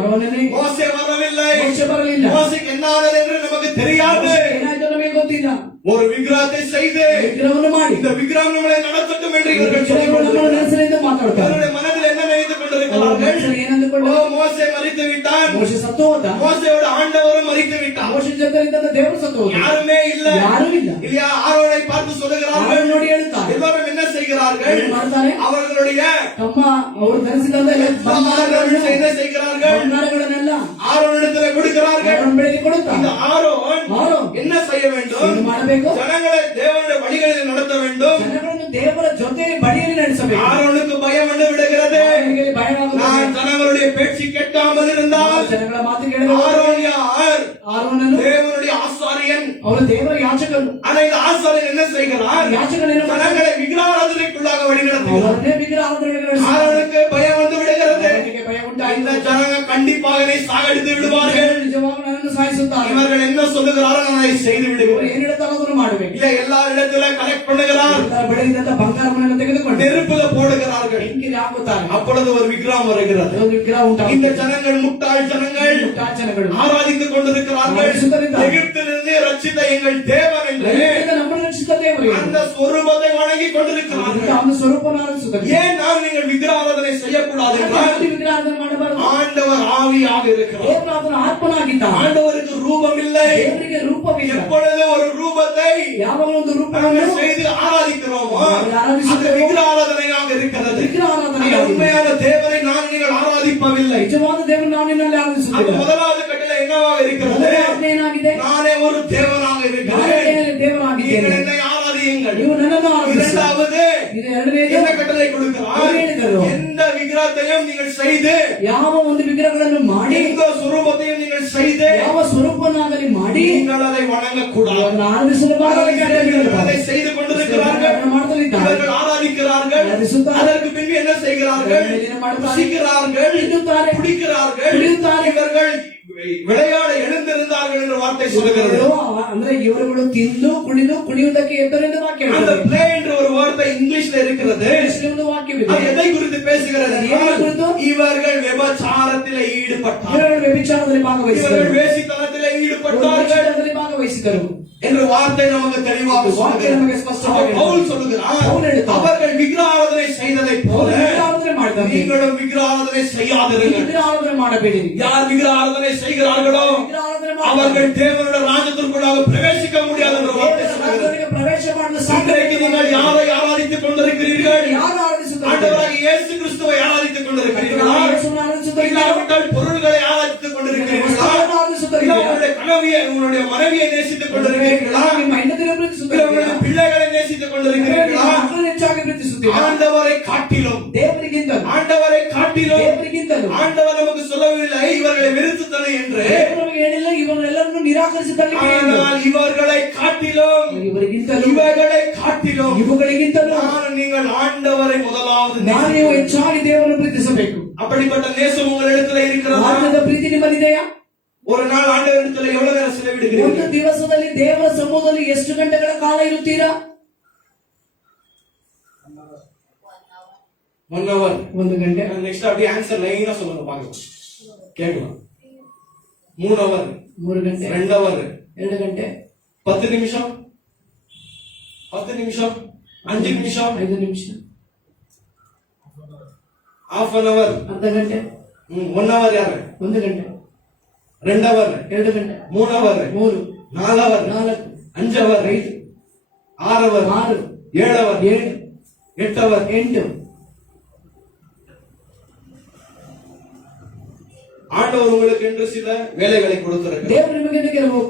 ಆರೋನನೇ, மோசே வரவில்லை. ಮೋಶೆ ಬರಲಿಲ್ಲ. மோசேக்கு என்ன ஆனது என்று நமக்கு தெரியாது. ಏನಾಯ್ತು ನಮಗೆ ಗೊತ್ತಿಲ್ಲ. ஒரு விக்கிரகத்தை செய்து ವಿಗ್ರಹವನ್ನು ಮಾಡಿ இந்த விக்கிரகம் நம்மளை நடத்தட்டும் என்று இவர்கள் ನಮ್ಮ ನೆನಸಿನಿಂದ ಮಾತಾಡ್ತಾರೆ. இவருடைய மனதில் என்ன நினைத்துக் கொண்டிருக்கிறார்கள்? ಏನಂದುಕೊಂಡು ஓ, மோசே மரித்து விட்டான். ಮೋಶೆ ಸತ್ತು ಹೋದ. மோசேயோட ஆண்டவரும் மரித்து விட்டார். ಮೋಶೆ ಜೊತೆಯಿಂದ ದೇವರು ಸತ್ತು ಹೋದ. யாருமே இல்ல. ಯಾರೂ ಇಲ್ಲ. இல்லையா? ஆரோனை பார்த்து சொல்லுகிறார்கள். ಆರೋನ ನೋಡಿ ಹೇಳ್ತಾರೆ. எல்லாரும் என்ன செய்கிறார்கள்? ಏನು ಮಾಡ್ತಾರೆ? அவர்களுடைய ತಮ್ಮ ಅವರು ಧರಿಸಿದಂತ ಬಂಗಾರಗಳನ್ನು என்ன செய்கிறார்கள்? ಬಂಗಾರಗಳನ್ನೆಲ್ಲ ஆரோனிடத்துல கொடுக்கிறார்கள். ಆರೋನ ಬೆಳೆಗೆ ಕೊಡುತ್ತಾರೆ. இந்த ஆரோன் என்ன செய்ய வேண்டும்? ಏನು ಮಾಡಬೇಕು? ஜனங்களை தேவனுடைய வழிகளில் நடத்த வேண்டும். ಜನಗಳನ್ನು ದೇವರ ಜೊತೆ ಬಳಿಯಲ್ಲಿ ನಡೆಸಬೇಕು. ஆரோனுக்கு பயம் வந்து விடுகிறது. ಅವನಿಗೆ ಭಯವಾಗುತ್ತದೆ. நான் ஜனங்களுடைய பேச்சு கேட்காமல் இருந்தால் ಜನಗಳ ಮಾತು ಕೇಳಬೇಕು. ஆரோன் யார்? ಆರೋನನು தேவனுடைய ஆசாரியன். ಅವನು ದೇವರ ಯಾಜಕನು. ஆனா இந்த ஆசாரியன் என்ன செய்கிறார்? ಯಾಜಕನೇನು ஜனங்களை விக்கிரகாராதனைக்குள்ளாக வழி நடத்துகிறார். ಅವರನ್ನೇ ವಿಗ್ರಹ ಆರಾಧನೆಗೆ ನಡೆಸುತ್ತಾರೆ. ஆரோனுக்கு பயம் வந்து விடுகிறது. ಅವನಿಗೆ ಭಯ இந்த ಉಂಟಾಯಿತು. ஜனங்க கண்டிப்பாக என்னை சாகடித்து விடுவார்கள். ನಿಜವಾಗ್ಲೂ ನನ್ನನ್ನು ಸಾಯಿಸುತ್ತಾರೆ. இவர்கள் என்ன சொல்லுகிறாரோ நான் அதை செய்து ಅವರು விடுகிறேன். ಏನ್ ಹೇಳ್ತಾರೋ ಅದನ್ನು ಮಾಡಬೇಕು. இல்ல எல்லா இடத்துல கலெக்ட் பண்ணுகிறார். ಎಲ್ಲರ ಬೆಳೆದಂತ ಬಂಗಾರವನ್ನು ತೆಗೆದುಕೊಂಡು நெருப்புல போடுகிறார்கள். ಬೆಂಕಿಗೆ ಹಾಕುತ್ತಾರೆ. அப்பொழுது ஒரு விக்கிரகம் வருகிறது. ಒಂದು ವಿಗ್ರಹ இந்த ಉಂಟಾಗುತ್ತದೆ. ஜனங்கள் முட்டாள் ஜனங்கள் ಜನಗಳು ஆராதித்துக் கொண்டிருக்கிறார்கள். எகிப்திலிருந்து ரட்சித்த எங்கள் தேவன் என்று ನಮ್ಮನ್ನು ರಕ್ಷಿಸಿದ ದೇವರು அந்த ಸ್ವರೂಪத்தை வணங்கி கொண்டிருக்கிறார்கள். ಅವನ ಸ್ವರೂಪವನ್ನು ಆರಾಧಿಸುತ್ತಾರೆ. ஏன் நாம் நீங்கள் விக்கிரகாராதனை செய்யக்கூடாது என்றால் ವಿಗ್ರಹ ಆರಾಧನೆ ಮಾಡಬಾರದು. ஆண்டவர் ஆவியாக இருக்கிறார். ದೇವರು ಆತನ ಆತ್ಮನಾಗಿದ್ದಾನೆ. ஆண்டவருக்கு ரூபம் இல்லை. ದೇವರಿಗೆ ರೂಪವಿಲ್ಲ. எப்பொழுது ஒரு ரூபத்தை ಯಾವಾಗ ಒಂದು நாங்கள் ರೂಪವನ್ನು செய்து ஆராதிக்கிறோமோ ஆராதிக்கிறோமோ, அது விக்கிர ஆராதனையாக இருக்கிறது. ವಿಗ್ರಹ ಆರಾಧನೆ அந்த உண்மையான தேவனை நான் நீங்கள் ஆராதிப்பவில்லை. ನಿಜವಾದ ದೇವರು ನಾವು ನಿನ್ನಲ್ಲಿ அந்த ಆರಾಧಿಸುತ್ತೇವೆ. முதலாவது கட்டளை என்னவாக இருக்கிறது? ಏನಾಗಿದೆ? நானே ஒரு தேவனாக ನಾನೇ இருக்கிறேன். ದೇವರಾಗಿದ್ದೇನೆ. நீங்கள் என்னை ஆராதியுங்கள். ನೀವು ನನ್ನನ್ನು ಆರಾಧಿಸಿ. இரண்டாவது ಇದು ಎರಡನೇದು. என்ன கட்டளை கொடுக்கிறார்? அவர் ಹೇಳಿದರು, எந்த விக்கிரகத்தையும் நீங்கள் செய்து ಯಾವ ಒಂದು ವಿಗ್ರಹಗಳನ್ನು ಮಾಡಿ எந்த சுரூபத்தையும் நீங்கள் செய்து ಯಾವ ಸ್ವರೂಪನಾಗಲಿ ಮಾಡಿ நீங்கள் அதை வணங்கக்கூடாது. ಅವರನ್ನು ಆರಾಧಿಸಬಾರದು. அதை செய்து கொண்டிருக்கிறார்கள். ಮಾಡುತ್ತಲಿದ್ದಾರೆ. இவர்கள் ஆராதிக்கிறார்கள். அதற்கு பின்பு என்ன செய்கிறார்கள்? புசிக்கிறார்கள், ತಿನ್ನುತ್ತಾರೆ, குடிக்கிறார்கள். ಕುಡಿಯುತ್ತಾರೆ. இவர்கள் விளையாட எழுந்திருந்தார்கள் என்று வார்த்தை சொல்லுகிறது. ಅಂದ್ರೆ ಇವರುಗಳು ತಿಂದು ಕುಡಿದು ಕುಡಿಯುವುದಕ್ಕೆ ಎದ್ದರೆಂದು ವಾಕ್ಯ அந்த ಹೇಳ್ತದೆ. play என்ற ஒரு வார்த்தை இங்கிலீஷ்ல இருக்கிறது. ಇಂಗ್ಲಿಷ್ನಲ್ಲಿ ಒಂದು ವಾಕ್ಯವಿದೆ. அது எதை குறித்து பேசுகிறது என்றால், குறித்து? இவர்கள் விபச்சாரத்திலே ஈடுபட்டார்கள், ಇವರುಗಳು ವ್ಯಭಿಚಾರದಲ್ಲಿ ಭಾಗವಹಿಸಿದರು. இவர்கள் வேசித்தனத்திலே ஈடுபட்டார்கள் ವ್ಯಭಿಚಾರದಲ್ಲಿ ಭಾಗವಹಿಸಿದರು என்ற வார்த்தை நமக்கு தெளிவாக ವಾಕ್ಯ சொல்லுகிறது. ನಮಗೆ ಸ್ಪಷ್ಟವಾಗಿ பவுல் சொல்லுகிறார், பவுல் எழுதுகிறார், அவர்கள் விக்கிரகாராதனை செய்ததை போல ವಿಗ್ರಹಾರಾಧನೆ ಮಾಡಿದಂತೆ நீங்களும் விக்கிரகாராதனை செய்யாதிருங்கள். ವಿಗ್ರಹಾರಾಧನೆ ಮಾಡಬೇಡಿ. யார் விக்கிரகாராதனை செய்கிறார்களோ ವಿಗ್ರಹಾರಾಧನೆ அவர்கள் தேவனுடைய ராஜ்யத்திற்குள்ளாக பிரவேசிக்க முடியாது என்ற வார்த்தை சொல்லுகிறது. ರಾಜ್ಯಕ್ಕೆ ಪ್ರವೇಶ ಮಾಡಲು இன்றைக்கு நீங்கள் யாரை ஆராதித்துக் கொண்டிருக்கிறீர்கள்? ಯಾರು ಆರಾಧಿಸುತ್ತಾರೆ? ஆண்டவராகிய இயேசு கிறிஸ்துவை ஆராதித்துக் கொண்டிருக்கிறீர்களா? ಯೇಸುವನ್ನು ಆರಾಧಿಸುತ್ತಾರೆ. இல்லாவிட்டால் பொருள்களை ஆராதித்துக் கொண்டிருக்கிறீர்களா? ಆರಾಧಿಸುತ್ತಾರೆ. இல்ல உங்களுடைய கணவியை, உங்களுடைய மனைவியை நேசித்துக் கொண்டிருக்கிறீர்களா? ನಿಮ್ಮ ಹೆಂಡತಿಯನ್ನು இல்ல ಪ್ರೀತಿಸುತ್ತಾರೆ. உங்களுடைய பிள்ளைகளை நேசித்துக் கொண்டிருக்கிறீர்களா? ಮಕ್ಕಳನ್ನು ಹೆಚ್ಚಾಗಿ ಪ್ರೀತಿಸುತ್ತೀರಾ? ஆண்டவரை காட்டிலும், ದೇವರಿಗಿಂತಲೂ ஆண்டவரை காட்டிலும் ದೇವರಿಗಿಂತಲೂ ஆண்டவர் நமக்கு சொல்லவில்லை இவர்களை வெறுத்து தள்ளு என்று. ದೇವರು ನಮಗೆ ಹೇಳಿಲ್ಲ ಇವರೆಲ್ಲರನ್ನು ನಿರಾಕರಿಸಿ ತಳ್ಳಿಬಿಡಿ ಎಂದು. ஆனால் இவர்களை காட்டிலும், ಇವರಿಗಿಂತಲೂ இவர்களை காட்டிலும் ಇವುಗಳಿಗಿಂತಲೂ நான் நீங்கள் ஆண்டவரை முதலாவது ನಾವು நேசிக்கிறேன். ನೀವು ಹೆಚ್ಚಾಗಿ ದೇವರನ್ನು ಪ್ರೀತಿಸಬೇಕು. அப்படிப்பட்ட நேசம் உங்களிடத்தில் இருக்கிறதா? ಆತ್ಮದ ಪ್ರೀತಿ ನಿಮ್ಮಲ್ಲಿದೆಯಾ? ஒரு நாள் ஆண்டவரிடத்தில் எவ்வளவு நேரம் ಒಂದು செலவிடுகிறீர்கள்? ದಿವಸದಲ್ಲಿ ದೇವರ ಸಮೂಹದಲ್ಲಿ ಎಷ್ಟು ಗಂಟೆಗಳ ಕಾಲ ಇರುತ್ತೀರಾ? 1 hour. ಒಂದು ಗಂಟೆ. நெக்ஸ்ட் அப்படியே ஆன்சர் லைனா சொல்லுங்க பாக்கலாம். கேட்கலாம். 3 hour, 3 ಗಂಟೆ, 2 hour, 2 ಗಂಟೆ, 10 நிமிஷம், 10 நிமிஷம், 5 நிமிஷம், 5 ನಿಮಿಷ, half an hour, ಅರ್ಧ ಗಂಟೆ, 1 hour ಯಾರು? 1 ಗಂಟೆ, 2 hour, 2 ಗಂಟೆ, 3 hour, 3, 4 hour, 4, 5 hour, 5, 6 hour, 6, 7 hour, 7, 8 hour. 8. ஆண்டவர் உங்களுக்கு என்று சில வேலைகளை கொடுத்திருக்கிறார். ದೇವರು ನಿಮಗೆ ಕೆಲವು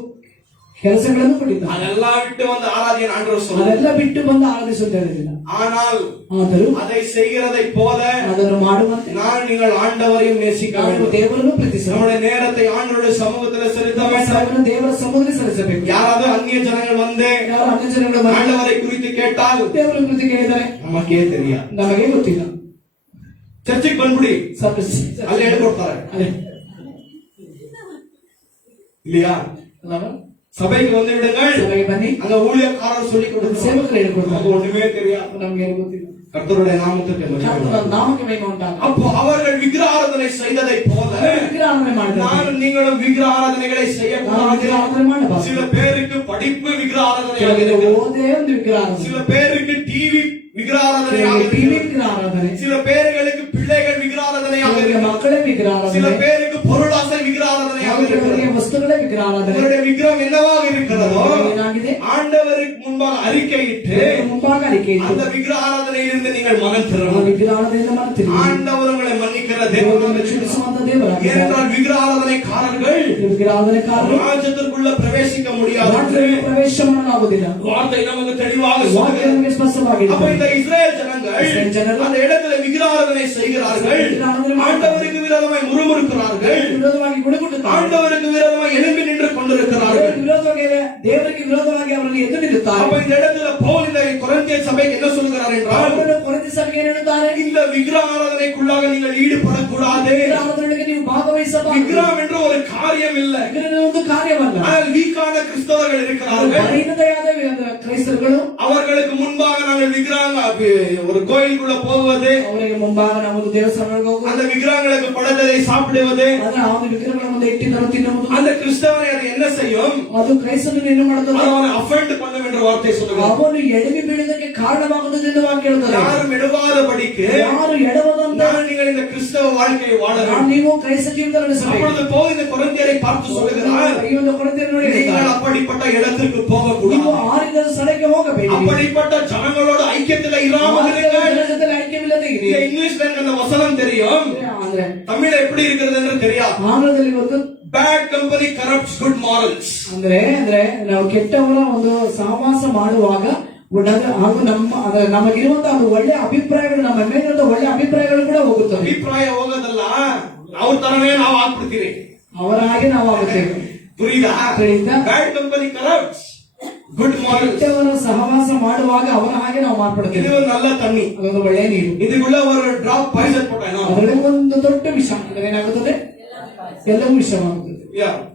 ಕೆಲಸಗಳನ್ನು ಕೊಟ್ಟಿದ್ದಾನೆ. அதெல்லாம் விட்டு வந்து ஆராதியன் ஆண்டவர் சொல்றார். ಅದೆಲ್ಲ ಬಿಟ್ಟು ಬಂದು ಆರಾಧಿಸುತ್ತಿರಲಿಲ್ಲ. ஆனால் ಆದರೂ அதை செய்கிறதை போல ಅದನ್ನು ಮಾಡುವಂತೆ நான் நீங்கள் ஆண்டவரையும் நேசிக்க ನಾವು வேண்டும். ದೇವರನ್ನು ಪ್ರೀತಿಸಬೇಕು. நம்முடைய நேரத்தை ஆண்டவருடைய சமூகத்தில் செலுத்த வேண்டும். ದೇವರ ಸಮೂಹದಲ್ಲಿ ಸಲ್ಲಿಸಬೇಕು. யாராவது அந்நிய ஜனங்கள் வந்து ಯಾರು ಅನ್ಯ ಜನಗಳು ಬಂದು ஆண்டவரை குறித்து கேட்டால் ದೇವರ ಕುರಿತು ಕೇಳಿದರೆ நமக்கே தெரியாது. ನಮಗೆ ಗೊತ್ತಿಲ್ಲ. ಚರ್ಚಿಗೆ ಬಂದ್ಬಿಡಿ, ಸರ್ವಿಸ್ ಅಲ್ಲಿ ಹೇಳ್ಕೊಡ್ತಾರೆ ಅದೇ இல்லையா? ಅಲ್ಲವಾ? சபைக்கு வந்து விடுங்கள், ಸಭೆಗೆ ಬನ್ನಿ, அங்க ஊழியக்காரர் சொல்லி கொடுத்து ಸೇವಕರು ಹೇಳ್ಕೊಡ್ತಾರೆ. நமக்கு ஒண்ணுமே தெரியாது. ನಮ್ಗೆ ಏನು ಗೊತ್ತಿಲ್ಲ. கர்த்தருடைய நாமத்துக்கு மகிமை ಕರ್ತನ உண்டாகட்டும். ನಾಮಕ್ಕೆ ಮಹಿಮೆ ಉಂಟಾಗಲಿ. அப்போ அவர்கள் விக்கிரகாராதனை செய்ததை போல ವಿಗ್ರಹಾರಾಧನೆ ಮಾಡಿದ್ದಾರೆ. நானும் நீங்களும் விக்கிரகாராதனைகளை ನಾವು செய்யக்கூடாது. ವಿಗ್ರಹಾರಾಧನೆ ಮಾಡಬಾರದು. சில பேருக்கு படிப்பு விக்கிரகாராதனையாக ಕೆಲವರಿಗೆ இருக்கிறது. ಓದೇ ಒಂದು ವಿಗ್ರಹಾರಾಧನೆ, சில பேருக்கு டிவி விக்கிரகாராதனையாக ಕೆಲವರಿಗೆ ಟಿವಿ இருக்கிறது. ವಿಗ್ರಹಾರಾಧನೆ, சில பேர்களுக்கு பிள்ளைகள் விக்கிரகாராதனையாக ಕೆಲವರಿಗೆ இருக்கிறது. ಮಕ್ಕಳೇ சில ವಿಗ್ರಹಾರಾಧನೆ, பேருக்கு பொருளாசை விக்கிரகாராதனையாக ಕೆಲವರಿಗೆ இருக்கிறது. ವಸ್ತುಗಳೇ ವಿಗ್ರಹಾರಾಧನೆ. உங்களுடைய விக்கிரம் என்னவாக இருக்கிறதோ ಏನಾಗಿದೆ? ஆண்டவருக்கு முன்பாக அறிக்கையிட்டு ದೇವರ ಮುಂಭಾಗ ಅರಿಕೆ ಇಟ್ಟು அந்த விக்கிரகாராதனையிலிருந்து நீங்கள் மனம் ಆ திரும்பணும். ವಿಗ್ರಹಾರಾಧನೆಯಿಂದ ಮರೆತಿರಿ. ஆண்டவர் உங்களை மன்னிக்கிற ದೇವರನ್ನು தேவனாக ಕ್ಷಮಿಸುವಂತ ದೇವರಾಗಿದ್ದಾರೆ. ஏனென்றால் விக்கிரகாராதனைக்காரர்கள் ವಿಗ್ರಹಾರಾಧನೆಕಾರರು ராஜ்யத்திற்குள்ள பிரவேசிக்க முடியாது. ರಾಜ್ಯಕ್ಕೆ ಪ್ರವೇಶ ಮಾಡಲಾಗುವುದಿಲ್ಲ. வார்த்தை நமக்கு தெளிவாக ವಾಕ್ಯ சொல்கிறது. ನಮಗೆ ಸ್ಪಷ್ಟವಾಗಿದೆ. அப்ப இந்த இஸ்ரேல் ஜனங்கள் அந்த இடத்துல விக்கிரகாராதனை செய்கிறார்கள். ஆண்டவருக்கு விரோதமாய் முறுமுறுக்கிறார்கள். ವಿರೋಧವಾಗಿ ಗುಣಗುಟ್ಟುತ್ತಾರೆ. ஆண்டவருக்கு விரோதமாய் எழும்பி நின்று கொண்டிருக்கிறார்கள். ವಿರೋಧವಾಗಿ ದೇವರಿಗೆ ವಿರೋಧವಾಗಿ ಅವರನ್ನು ಎದ್ದು ನಿಲ್ಲುತ್ತಾರೆ. அப்ப இந்த இடத்துல பவுல் இந்த கொரிந்திய சபைக்கு என்ன சொல்கிறார் என்றால், ಅವರನ್ನು ಕೊರಿಂಥಿ ಸಭೆಗೆ ಏನು ಹೇಳುತ್ತಾರೆ? இந்த விக்கிரகாராதனைக்குள்ளாக நீங்கள் ஈடுபடக்கூடாது. ವಿಗ್ರಹಾರಾಧನೆಗೆ ನೀವು ಭಾಗವಹಿಸಬಾರದು. விக்கிரம் என்று ஒரு காரியம் இல்லை. ವಿಗ್ರಹ ಒಂದು ಕಾರ್ಯವಲ್ಲ. ஆனால் வீக்கான கிறிஸ்தவர்கள் இருக்கிறார்கள். ಪರಿಣತೆಯಾದ ಕ್ರೈಸ್ತರುಗಳು அவர்களுக்கு முன்பாக நாங்கள் ஒரு கோயிலுக்குள்ள போவது, ಅವರಿಗೆ ಮುಂಭಾಗ ನಾವು ಒಂದು ದೇವಸ್ಥಾನಕ್ಕೆ ಹೋಗುವುದು, அந்த விக்கிரகங்களுக்கு படைத்ததை சாப்பிடுவது, ಅದರ ಆ ವಿಗ್ರಹಗಳ ಮುಂದೆ ಇಟ್ಟಿದ್ದನ್ನು ತಿನ್ನುವುದು, அந்த கிறிஸ்தவனை அது என்ன செய்யும்? ಅದು ಕ್ರೈಸ್ತನನ್ನು ಏನು ಮಾಡುತ್ತದೆ? அவனை அஃபெண்ட் பண்ணும் என்ற வார்த்தை சொல்லுகிறார். ಅವನು ಎಡವಿ ಬೀಳುವುದಕ್ಕೆ ಕಾರಣವಾಗುತ್ತದೆ ಎಂದು ವಾಕ್ಯ ಹೇಳುತ್ತದೆ. யாரும் எடுவாதபடிக்கு ಯಾರು ಎಡವದಂತೆ நான் நீங்கள் இந்த கிறிஸ்தவ வாழ்க்கையை வாழ வேண்டும். ನೀವು ಕ್ರೈಸ್ತ ಜೀವಿತ ನಡೆಸಬೇಕು. அப்பொழுது பவுல் இந்த கொரிந்தியரை பார்த்து சொல்லுகிறார், ಈ ಒಂದು ಕೊರಿಂಥಿಯರನ್ನು ನೋಡಿ நீங்கள் ಹೇಳ್ತಾರೆ, அப்படிப்பட்ட இடத்திற்கு ನೀವು போகக்கூடாது. ಆರಿದ ಸ್ಥಳಕ್ಕೆ ಹೋಗಬೇಡಿ. அப்படிப்பட்ட ஜனங்களோட ஐக்கியத்தில் இராமல் இருங்கள். ಜನರ ಜೊತೆ ಐಕ್ಯವಿಲ್ಲದೆ ಇರಿ. இந்த இங்கிலீஷ்ல எனக்கு அந்த வசனம் தெரியும், ಅಂದ್ರೆ தமிழ்ல எப்படி இருக்கிறது என்று தெரியாது. ಆಂಗ್ಲದಲ್ಲಿ ಒಂದು Bad company corrupts good morals. ಅಂದ್ರೆ ನಾವು ಕೆಟ್ಟವರ ಒಂದು ಸಹವಾಸ ಮಾಡುವಾಗ ಹಾಗೂ ನಮಗಿರುವಂತಹ ಒಂದು ಒಳ್ಳೆ ಅಭಿಪ್ರಾಯಗಳು, ನಮ್ಮ ಮೇಲಿರುವಂತಹ ಒಳ್ಳೆ ಅಭಿಪ್ರಾಯಗಳು ಕೂಡ ಹೋಗುತ್ತವೆ. ಅಭಿಪ್ರಾಯ ಹೋಗೋದಲ್ಲ, ಅವ್ರ ತರವೇ ನಾವು ಆಗ್ಬಿಡ್ತೀವಿ. ಅವರ ಹಾಗೆ ನಾವು ಆಗುತ್ತೇವೆ. புரியுதா? புரியுதா? Bad company corrupts good morals. ಕೆಟ್ಟವರ ಸಹವಾಸ ಮಾಡುವಾಗ ಅವರ ಹಾಗೆ ನಾವು இது ಮಾರ್ಪಡುತ್ತೇವೆ. ஒரு நல்ல தண்ணி. ಅದೊಂದು ಒಳ್ಳೆಯ ನೀರು. இதுக்குள்ள ஒரு drop poison போட்டேனா ಅದರಲ್ಲಿ ಒಂದು ದೊಡ್ಡ ವಿಷ ಏನಾಗುತ್ತದೆ? ಎಲ್ಲವೂ ವಿಷವಾಗುತ್ತದೆ.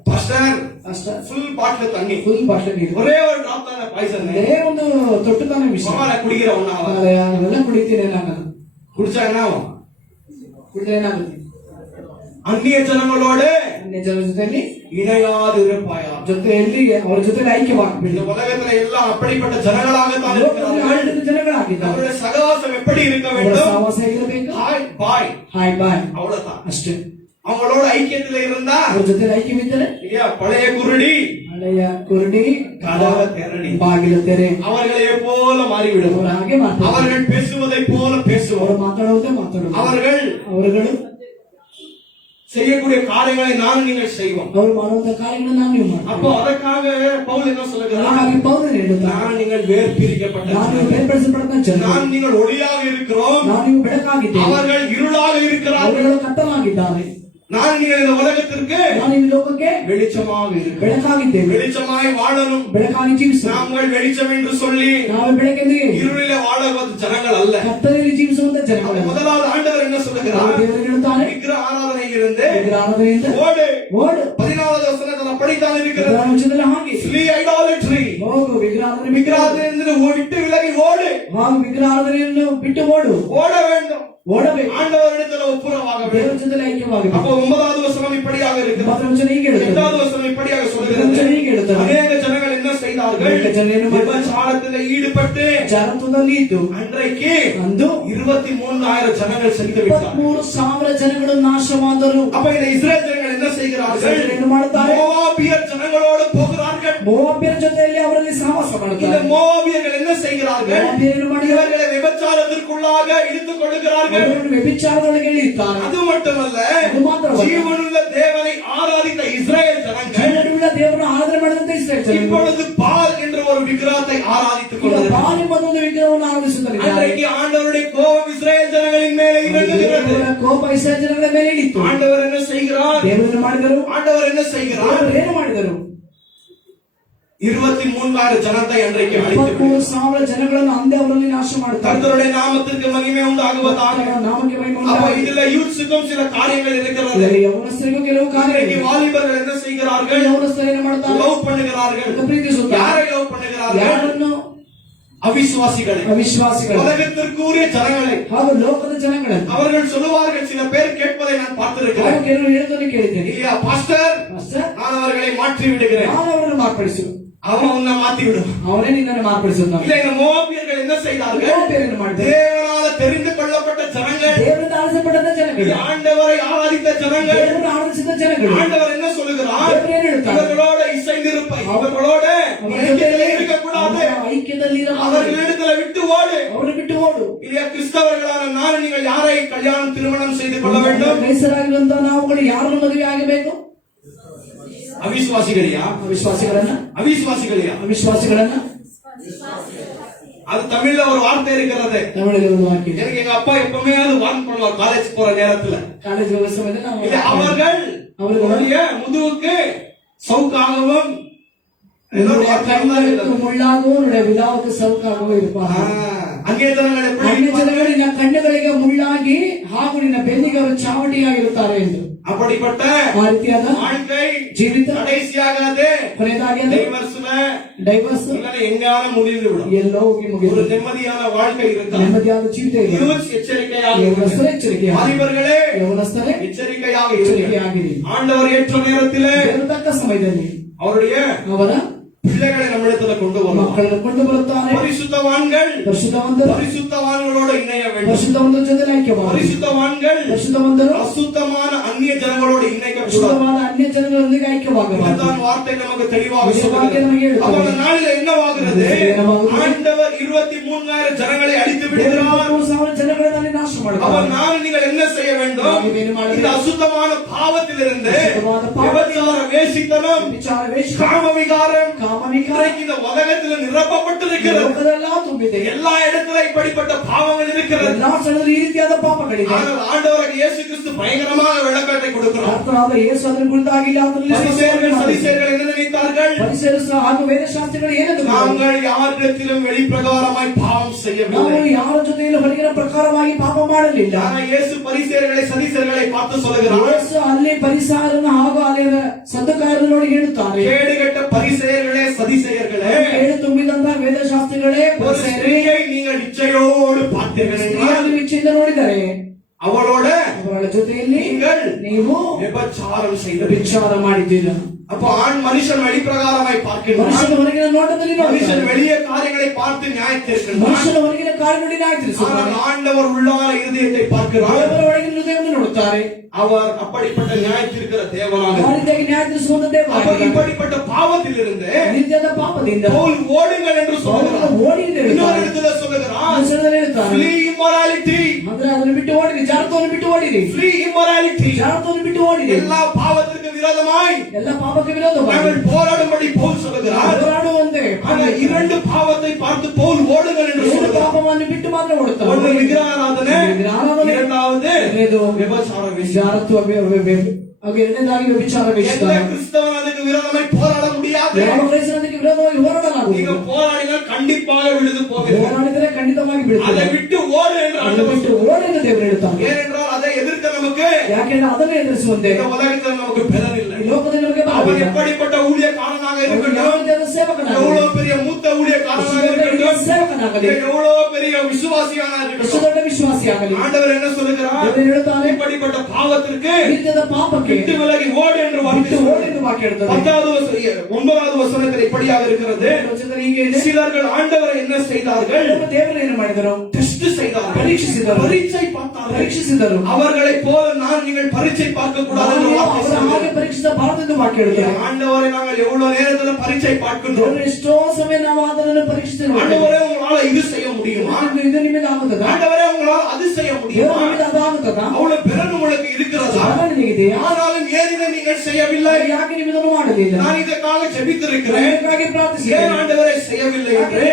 பாஸ்டர் ಅಷ್ಟ ஃபுல் பாட்டில் தண்ணி, ಫುಲ್ ಬಾಟ್ಲಿ ನೀರು, ஒரே ஒரு drop தான் பாய்சன். ಅದೇ ಒಂದು ತೊಟ್ಟು ತಾನೇ ವಿಷ. குடிக்கிறவன் ಅದೆಲ್ಲ ಕುಡಿತೀನಿ ನಾನು. குடிச்சா என்ன ஆகும்? ಕುಡಿದ್ರೆ ಏನಾಗುತ್ತೆ? அந்நிய ஜனங்களோடு ಅನ್ಯ ಜನರ ಜೊತೆಯಲ್ಲಿ இணையாது இருப்பாயா? ಜೊತೆಯಲ್ಲಿ ಅವರ ಜೊತೆಲಿ ಐಕ್ಯವಾಗಬೇಡಿ. இந்த உலகத்துல எல்லாம் அப்படிப்பட்ட ஜனங்களாகத்தான் இருக்கிறார்கள். ಆಡಳಿತ ಜನಗಳಾಗಿದ್ದಾರೆ. அவருடைய சகவாசம் எப்படி இருக்க ಅವರ வேண்டும்? ಸಹವಾಸ ಹೇಗಿರಬೇಕು? ஹாய் பாய், ಹಾಯ್ ಬಾಯ್ அவ்வளவுதான். ಅಷ್ಟೇ. அவங்களோட ஐக்கியத்துல இருந்தா ಅವ್ರ ಜೊತೆ ಐಕ್ಯವಿದ್ದರೆ இல்லையா, பழைய குருடி ಹಳೆಯ ಕುರುಡಿ கதவை திரடி ಬಾಗಿಲು ತೆರೆ அவர்களை போல மாறிவிடும். ಅವರ ಹಾಗೆ ಮಾಡ್ತಾರೆ. அவர்கள் பேசுவதை போல ಅವರು பேசுவார். ಮಾತಾಡುವಂತೆ ಮಾತಾಡುವುದು. அவர்கள் செய்யக்கூடிய காரியங்களை நானும் நீங்கள் செய்வோம். ಅವರು ಮಾಡುವಂತ ಕಾರ್ಯಗಳನ್ನು ನಾವು ನೀವು அப்போ ಮಾಡ್ತೀವಿ. அதற்காக பவுல் என்ன சொல்லுகிறார்? ಹಾಗಾಗಿ ಪೌಲನು ಹೇಳುತ್ತಾರೆ, நான் நீங்கள் வேர்பிரிக்கப்பட்ட ನಾನು ஜனங்கள். ಬೇರ್ಪಡಿಸಲ್ಪಟ್ಟ ಜನರು, நான் நீங்கள் ஒளியாக இருக்கிறோம், ನಾವು ನೀವು ಬೆಳಕಾಗಿದ್ದೇವೆ, அவர்கள் இருளாக இருக்கிறார்கள். ಅವರುಗಳು ಕತ್ತಲಾಗಿದ್ದಾರೆ. நான் நீங்கள் இந்த உலகத்திற்கு ನಾವು ಈ ಲೋಕಕ್ಕೆ வெளிச்சமாக இருக்கிறோம். ಬೆಳಕಾಗಿದ್ದೇವೆ. வெளிச்சமாய் வாழணும். ಬೆಳಕಾಗಿ ಜೀವಿಸುವ நாங்கள் வெளிச்சம் என்று சொல்லி ನಾವೇ ಬೆಳಕೆಂದು இருளிலே வாழுவது ஜனங்கள் அல்ல. ಕತ್ತಲೆಯಲ್ಲಿ ಜೀವಿಸುವಂತ ಜನಗಳು. முதலாவது ஆண்டவர் என்ன சொல்லுகிறார்? ದೇವರು ಹೇಳುತ್ತಾನೆ, விக்கிரக ஆராதனையிலிருந்து ವಿಗ್ರಹಾರಾಧನೆಯಿಂದ ஓடு. ಓಡು. 14வது வசனத்தில் அப்படித்தான் இருக்கிறது. ವಚನದಲ್ಲಿ ಹಾಗೆ Flee idolatry. ಹೋಗು, ವಿಗ್ರಹಾರಾಧನೆ விக்கிரகத்திலிருந்து விட்டு விலகி ஓடு. ಹಾಗೂ ವಿಗ್ರಹಾರಾಧನೆಯನ್ನು ಬಿಟ್ಟು ಓಡು. ஓட வேண்டும். ಓಡಬೇಕು. ஆண்டவரிடத்தில் ஒப்புரவாக ದೇವರ வேண்டும். ಜೊತೆ ಐಕ್ಯವಾಗಬೇಕು. அப்போ 9வது வசனம் இப்படியாக இருக்கிறது. ಮಾತ್ರ ವಚನ ಹೀಗೆ ಹೇಳುತ್ತದೆ. 8வது வசனம் இப்படியாக ವಚನ சொல்கிறது. ಹೀಗೆ ಹೇಳುತ್ತದೆ, அநேக ஜனங்கள் என்ன செய்தார்கள்? ಅನೇಕ ಜನರು ಏನು ಮಾಡಿದರು? விபச்சாரத்தில் ஈடுபட்டு ಜಾರತ್ವದಲ್ಲಿ ಇದ್ದು அன்றைக்கு ಅಂದು 23,000 ஜனங்கள் செத்து விட்டார்கள். 23,000 ಜನಗಳು ನಾಶವಾದರು. அப்ப இந்த இஸ்ரேல் ஜனங்கள் என்ன செய்கிறார்கள்? ಏನು ಮಾಡುತ್ತಾರೆ? மோவாபியர் ஜனங்களோடு போகிறார்கள். ಮೋವಾಬ್ಯರ ಜೊತೆಯಲ್ಲಿ ಅವರಲ್ಲಿ ಸಹವಾಸ இந்த ಮಾಡುತ್ತಾರೆ. மோவாபியர்கள் என்ன செய்கிறார்கள்? ಮೋವಾಬ್ಯರು ಮಾಡಿದ್ದಾರೆ, இவர்களை விபச்சாரத்திற்குள்ளாக இழுத்துக் கொள்ளுகிறார்கள். ಅವರನ್ನು ವ್ಯಭಿಚಾರದೊಳಗೆ ಇಳಿಯುತ್ತಾರೆ. அது மட்டுமல்ல, ಅದು ಮಾತ್ರವಲ್ಲ, ஜீவனுள்ள தேவனை ஆராதித்த இஸ்ரேல் ஜனங்கள் ಜೀವನವುಳ್ಳ ದೇವರನ್ನು ಆರಾಧನೆ ಮಾಡಿದಂತ ಇಸ್ರಾಯೇಲ್ ಜನರು இப்பொழுது பால் என்ற ஒரு விக்கிரகத்தை ஆராதித்துக் ಈಗ கொள்கிறார்கள். ಬಾಲ್ ಎಂಬ ಒಂದು ವಿಗ್ರಹವನ್ನು ಆರಾಧಿಸುತ್ತಿದ್ದಾರೆ. அன்றைக்கு ஆண்டவருடைய கோபம் இஸ்ரேல் ஜனங்களின் மேலே இறங்குகிறது. ದೇವರ ಕೋಪ ಇಸ್ರಾಯೇಲ್ ಜನಗಳ ಮೇಲೆ ಇಳಿತು. ஆண்டவர் என்ன செய்கிறார்? ದೇವರು ಮಾಡಿದರು. ஆண்டவர் என்ன செய்கிறார்? ದೇವರು ಏನು ಮಾಡಿದರು? 23,000 ஜனத்தை அன்றைக்கு அழித்து 23,000 ಜನಗಳನ್ನು ಅಂದೇ ಅವರಲ್ಲಿ ನಾಶ ಮಾಡ್ತಾರೆ. கர்த்தருடைய நாமத்திற்கு மகிமை உண்டாகுவதாக. ನಾಮಕ್ಕೆ ಮಹಿಮೆ அப்ப ಉಂಟಾಗಲಿ. இதுல யூத்ஸுக்கும் சில காரியங்கள் இருக்கிறது. ಇದರಲ್ಲಿ ಯೌವನಸ್ಥರಿಗೂ ಕೆಲವು இன்றைக்கு ಕಾರ್ಯಗಳಿವೆ. வாலிபர்கள் என்ன செய்கிறார்கள்? ಯೌವನಸ್ಥರು ಏನು ಮಾಡ್ತಾರೆ? லவ் பண்ணுகிறார்கள். ಪ್ರೀತಿಸುತ್ತಾರೆ. யாரை லவ் பண்ணுகிறார்கள்? ಯಾರನ್ನು? அவிசுவாசிகளை, ಅವಿಶ್ವಾಸಿಗಳು, உலகத்திற்குரிய ஜனங்களை. ಹಾಗೂ ಲೋಕದ ಜನಗಳನ್ನು. அவர்கள் சொல்லுவார்கள், சில பேர் கேட்பதை நான் பார்த்திருக்கிறேன். ಅವರು ಕೆಲವರು ಹೇಳೋದನ್ನು ಕೇಳಿದ್ದೇನೆ. இல்லையா பாஸ்டர், ಪಾಸ್ಟರ್, நான் அவர்களை மாற்றி விடுகிறேன். ನಾನು ಅವರನ್ನು ಮಾರ್ಪಡಿಸು. அவன் உன்னை மாத்தி விடும். ಅವನೇ ನಿನ್ನನ್ನು ಮಾರ್ಪಡಿಸುತ್ತಾನೆ. இல்ல, இந்த மோவாபியர்கள் என்ன செய்தார்கள்? ಮೋವಾಬ್ಯರನ್ನು ಮಾಡಿದ್ದಾರೆ. தேவனால தெரிந்து கொள்ளப்பட்ட ஜனங்கள், ದೇವರಿಂದ ಆರಿಸಲ್ಪಟ್ಟ ಜನಗಳು, ஆண்டவரை ஆராதித்த ஜனங்கள். ದೇವರನ್ನು ಆರಾಧಿಸಿದ ಜನಗಳು. ஆண்டவர் என்ன சொல்லுகிறார்? ದೇವರು ಏನು ಹೇಳ್ತಾರೆ? இவர்களோட இசைந்திருப்ப, இவர்களோட ஐக்கியத்திலே இருக்கக்கூடாது. ಐಕ್ಯದಲ್ಲಿ அவர்களிடத்துல விட்டு ஓடு. ಅವರು ಬಿಟ್ಟು ಓಡು. இல்லையா, கிறிஸ்தவர்களான நான் நீங்கள் யாரை கல்யாணம் திருமணம் செய்து கொள்ள வேண்டும்? ಕ್ರೈಸ್ತರಾಗಿರುವಂತಹ ನಾವುಗಳು ಯಾರನ್ನು ಮದುವೆ ಆಗಬೇಕು? அவிசுவாசிகளையா? ಅವಿಶ್ವಾಸಿಗಳನ್ನ. அவிசுவாசிகளையா? ಅವಿಶ್ವಾಸಿಗಳನ್ನ. அது தமிழ்ல ஒரு வார்த்தை இருக்கிறது. ತಮಿಳಲ್ಲಿ ಒಂದು ವಾಕ್ಯ ಇದೆ. எனக்கு எங்க அப்பா எப்பவுமே அது வார்ன் பண்ணுவார் காலேஜ் போற நேரத்துல. ಕಾಲೇಜ್ ಹೋಗೋ ಸಮಯದಲ್ಲಿ ನಾವು இல்ல, அவர்களுடைய முதுகுக்கு சவுக்காகவும் ஏதோ ஒரு வார்த்தை ಕಣ್ಣು ಮುಳ್ಳಾಗೂ ನೋಡ ವಿಧಾವಕ್ಕೆ ಸೌಕಾಗೂ ಇರಪ್ಪ. அங்கே ஜனங்கள் எப்படி ಅನ್ಯ ಜನಗಳು ನಿನ್ನ ಕಣ್ಣುಗಳಿಗೆ ಮುಳ್ಳಾಗಿ ಹಾಗೂ ನಿನ್ನ ಬೆನ್ನಿಗೆ ಅವರು ಚಾವಟಿಯಾಗಿರುತ್ತಾರೆ ಎಂದು. அப்படிப்பட்ட ಆ ರೀತಿಯಾದ வாழ்க்கை ಜೀವಿತ கடைசியாகாது. ಕೊನೆಯದಾಗಿ ಡೈವರ್ಸ್ எங்கான முடிந்து விடும். ಎಲ್ಲೋ ಹೋಗಿ ஒரு ಮುಗಿದು நிம்மதியான வாழ்க்கை இருக்காது. ನೆಮ್ಮದಿಯಾದ ಜೀವಿತ ಇದೆ. எச்சரிக்கையாக ಯೌವನಸ್ಥರೇ ಎಚ್ಚರಿಕೆಯಾಗಿರಿ. வாலிபர்களே ಯೌವನಸ್ಥರೇ எச்சரிக்கையாக ಎಚ್ಚರಿಕೆಯಾಗಿರಿ. ஆண்டவர் ஏற்ற நேரத்திலே ದೇವರು ತಕ್ಕ ಸಮಯದಲ್ಲಿ அவருடைய ಅವರ பிள்ளைகளை நம்மிடத்துல கொண்டு வருவார். ಮಕ್ಕಳನ್ನು ಕೊಂಡು ಬರುತ್ತಾರೆ. பரிசுத்தவான்கள் ಪರಿಶುದ್ಧವಂತರು பரிசுத்தவான்களோட இணைய வேண்டும். ಪರಿಶುದ್ಧವಂತರ ಜೊತೆ ಐಕ್ಯವಾಗಬೇಕು. பரிசுத்தவான்கள் ಪರಿಶುದ್ಧವಂತರು அசுத்தமான அந்நிய ஜனங்களோடு இணைக்கப்படும். ಪರಿಶುದ್ಧವಾದ ಅನ್ಯ ಜನರೊಂದಿಗೆ ಐಕ್ಯವಾಗಬೇಕು. இதுதான் வார்த்தை நமக்கு தெளிவாக ಈ ವಾಕ್ಯ சொல்கிறது. ನಮಗೆ ಹೇಳುತ್ತದೆ. அப்ப அந்த நாளில் என்னவாகிறது? ஆண்டவர் 23,000 ஜனங்களை அழித்து விடுகிறார். 23,000 ಜನಗಳನ್ನು ನಾಶ அப்ப ಮಾಡುತ್ತಾರೆ. நான் நீங்கள் என்ன செய்ய வேண்டும்? இந்த அசுத்தமான பாவத்திலிருந்து விபச்சார வேசித்தனம், ವಿಚಾರ ವೇಷ காமவிகாரம், ಕಾಮವಿಕಾರ இந்த உலகத்தில் நிரப்பப்பட்டிருக்கிறது. ಲೋಕದೆಲ್ಲ ತುಂಬಿದೆ. எல்லா இடத்துல இப்படிப்பட்ட பாவங்கள் இருக்கிறது. ಎಲ್ಲಾ ಸ್ಥಳದಲ್ಲಿ ಈ ರೀತಿಯಾದ ಪಾಪಗಳಿದೆ. ஆனால் ஆண்டவராகிய இயேசு கிறிஸ்து பயங்கரமான விளக்கத்தை கொடுக்கிறார். ಕರ್ತನಾದ ಯೇಸು ಅದರ ಕುರಿತಾಗಿಲ್ಲ. பரிசேயர்கள் என்ன நினைத்தார்கள்? ಪರಿಸರ ಹಾಗೂ ವೇದಶಾಸ್ತ್ರಗಳು ಏನೆಂದು நாங்கள் யாரிடத்திலும் வெளிப்பிரகாரமாய் பாவம் செய்யவில்லை. ನಾವು ಯಾರ ಜೊತೆಯಲ್ಲಿ ಹೊರಗಿನ ಪ್ರಕಾರವಾಗಿ ಪಾಪ ಮಾಡಲಿಲ್ಲ. ஆனால் இயேசு பரிசேயர்களை சதிசேயர்களை பார்த்து சொல்லுகிறார், ಯೇಸು ಅಲ್ಲಿ ಪರಿಸಾರನ್ನು ಹಾಗೂ ಅಲ್ಲಿನ ಸದ್ದುಕಾರರನ್ನು ನೋಡಿ ಹೇಳುತ್ತಾರೆ, கேடுகெட்ட பரிசேயர்களே சதிசேயர்களே, ಕೇಳು ತುಂಬಿದಂತಹ ವೇದಶಾಸ್ತ್ರಗಳೇ, ஒரு ஸ்திரீயை நீங்கள் இச்சையோடு பார்த்தீர்கள் என்றால் ಸ್ತ್ರೀಯನ್ನು ಇಚ್ಛೆಯಿಂದ ನೋಡಿದರೆ அவளோட ಅವಳ ಜೊತೆಯಲ್ಲಿ நீங்கள் ನೀವು விபச்சாரம் செய்த ವಿಚಾರ ಮಾಡಿದ್ದೀರ. அப்போ ஆண் மனுஷன் வெளிப்பிரகாரமாய் பார்க்கிறான். ಮನುಷ್ಯನ ಹೊರಗಿನ ನೋಟದಲ್ಲಿ மனுஷன் ನೋಡಿದ್ದಾನೆ. வெளியே காரியங்களை பார்த்து நியாயத்தீர்க்கின்றான். ಮನುಷ್ಯನ ಹೊರಗಿನ ಕಾರ್ಯದಲ್ಲಿ ನ್ಯಾಯತೀರಿಸುತ್ತಾನೆ. ஆனால் ஆண்டவர் உள்ளார இருதயத்தை பார்க்கிறார். ದೇವರ ಒಳಗಿನ ಹೃದಯವನ್ನು ನೋಡುತ್ತಾರೆ. அவர் அப்படிப்பட்ட நியாயத்தீர்க்கிற தேவனாக ಆ ರೀತಿಯಾಗಿ ನ್ಯಾಯತೀರಿಸುವಂತ ದೇವರು. அப்ப இப்படிப்பட்ட பாவத்திலிருந்து ನಿತ್ಯದ ಪಾಪದಿಂದ போல் ஓடுங்கள் என்று சொல்லுகிறார். ಓಡಿ ಅಂತ இன்னொரு ಹೇಳ್ತಾರೆ. இடத்துல சொல்லுகிறார், ಮನುಷ್ಯರಲ್ಲಿ ಹೇಳ್ತಾರೆ, flee immorality, ಅಂದ್ರೆ ಅದನ್ನು ಬಿಟ್ಟು ಓಡಿರಿ, ಜಾರತ್ವವನ್ನು ಬಿಟ್ಟು ಓಡಿರಿ, flee immorality. ಜಾರತ್ವವನ್ನು ಬಿಟ್ಟು ಓಡಿರಿ. எல்லா பாவத்திற்கு விரோதமாய் ಎಲ್ಲ ಪಾಪಕ್ಕೆ ವಿರೋಧವಾಗಿ நாங்கள் போராடும்படி பவுல் சொல்லுகிறார். ಹೋರಾಡುವಂತೆ ஆனா இரண்டு பாவத்தை பார்த்து பவுல் ஓடுங்கள் என்று ಎರಡು சொல்லுகிறார். ಪಾಪವನ್ನು ಬಿಟ್ಟು ಮಾತ್ರ ಓಡುತ್ತಾರೆ. ஒன்று விக்கிரகாராதனை, ವಿಗ್ರಹಾರಾಧನೆ, இரண்டாவது ಎರಡನೇದು விபச்சார வேசி. ಜಾರತ್ವ, ಹಾಗೆ ಎರಡನೇದಾಗಿ ವ್ಯಭಿಚಾರ எந்த ವೇಷ. கிறிஸ்தவன் அதுக்கு விரோதமாய் போராட முடியாது. ಯಾವ ಕ್ರೈಸ್ತನಿಗೆ ವಿರೋಧವಾಗಿ நீங்க ಹೋರಾಡಲಾಗುವುದು. போராடினால் கண்டிப்பாக விழுது போகிறீர்கள். ಹೋರಾಡಿದರೆ ಖಂಡಿತವಾಗಿ அதை ಬೀಳುತ್ತದೆ. விட்டு ஓடு என்று ಅದನ್ನು ஆண்டவர் ಬಿಟ್ಟು சொல்கிறார். ಓಡಿ ಎಂದು ದೇವರು ಹೇಳ್ತಾನೆ. ஏனென்றால் அதை எதிர்க்க நமக்கு ಯಾಕೆಂದ್ರೆ ಅದನ್ನು ಎದುರಿಸುವಂತೆ இந்த உலகத்தில் நமக்கு பெலன் இல்லை. ಈ ಲೋಕದಲ್ಲಿ ನಮಗೆ அவன் ಬಲವಿಲ್ಲ. எப்படிப்பட்ட ஊழியக்காரனாக ಯಾವ இருக்கட்டும், ರೀತಿಯಾದ ಸೇವಕನಾಗಲಿ, எவ்வளவு பெரிய மூத்த ஊழியக்காரனாக இருக்கட்டும், ಸೇವಕನಾಗಲಿ, எவ்வளவு பெரிய விசுவாசியான ಎಷ್ಟು இருக்கட்டும், ದೊಡ್ಡ ವಿಶ್ವಾಸಿಯಾಗಲಿ, ஆண்டவர் என்ன சொல்லுகிறார்? ದೇವರು ಹೇಳುತ್ತಾನೆ, இப்படிப்பட்ட பாவத்திற்கு ನಿತ್ಯದ ಪಾಪಕ್ಕೆ விட்டு விலகி ஓடு என்று ಬಿಟ್ಟು வார்த்தை ಓಡಿ ಎಂದು ವಾಕ್ಯ ಹೇಳ್ತದೆ. 9வது வசனத்தில் இப்படியாக இருக்கிறது, ವಚನದಲ್ಲಿ ಹೀಗೆ ಇದೆ, சிலர்கள் ஆண்டவரை என்ன செய்தார்கள்? ದೇವರು ಏನು ಮಾಡಿದರು? டெஸ்ட் செய்தார்கள், ಪರೀಕ್ಷಿಸಿದರು, பரீட்சை பார்த்தார்கள். ಪರೀಕ್ಷಿಸಿದರು. அவர்களை போல நான் நீங்கள் பரீட்சை பார்க்க கூடாது என்று வார்த்தை ಅವರ சொல்லுகிறது. ಹಾಗೆ ಪರೀಕ್ಷಿಸಬಾರದು ಎಂದು ವಾಕ್ಯ ಹೇಳ್ತಾರೆ. ஆண்டவரை நாங்கள் எவ்வளவு நேரத்துல பரீட்சை பார்க்கின்றோம். ದೇವರು ಎಷ್ಟೋ ಸಮಯ ನಾವು ಅದನ್ನು ಪರೀಕ್ಷಿಸಿದ್ದೇವೆ. ஆண்டவரே உங்களால இது செய்ய முடியுமா? ಇದು ನಿಮಗೆ ಆಗುತ್ತದ? ஆண்டவரே உங்களால அது செய்ய ದೇವರು முடியுமா? ನಿಮಗೆ ಅದು ಆಗುತ್ತದ? அவ்வளவு பிறகு உங்களுக்கு இருக்கிறதா? ಬಲ ನಿಮಗಿದೆಯಾ? ஆனாலும் ஏன் இதை நீங்கள் செய்யவில்லை? ಯಾಕೆ ನೀವು ಇದನ್ನು ಮಾಡಲಿಲ್ಲ? நான் இதற்காக ஜெபித்திருக்கிறேன், ಅದಕ್ಕಾಗಿ ಪ್ರಾರ್ಥಿಸಿದ್ದೇನೆ. ஏன் ஆண்டவரை செய்யவில்லை என்று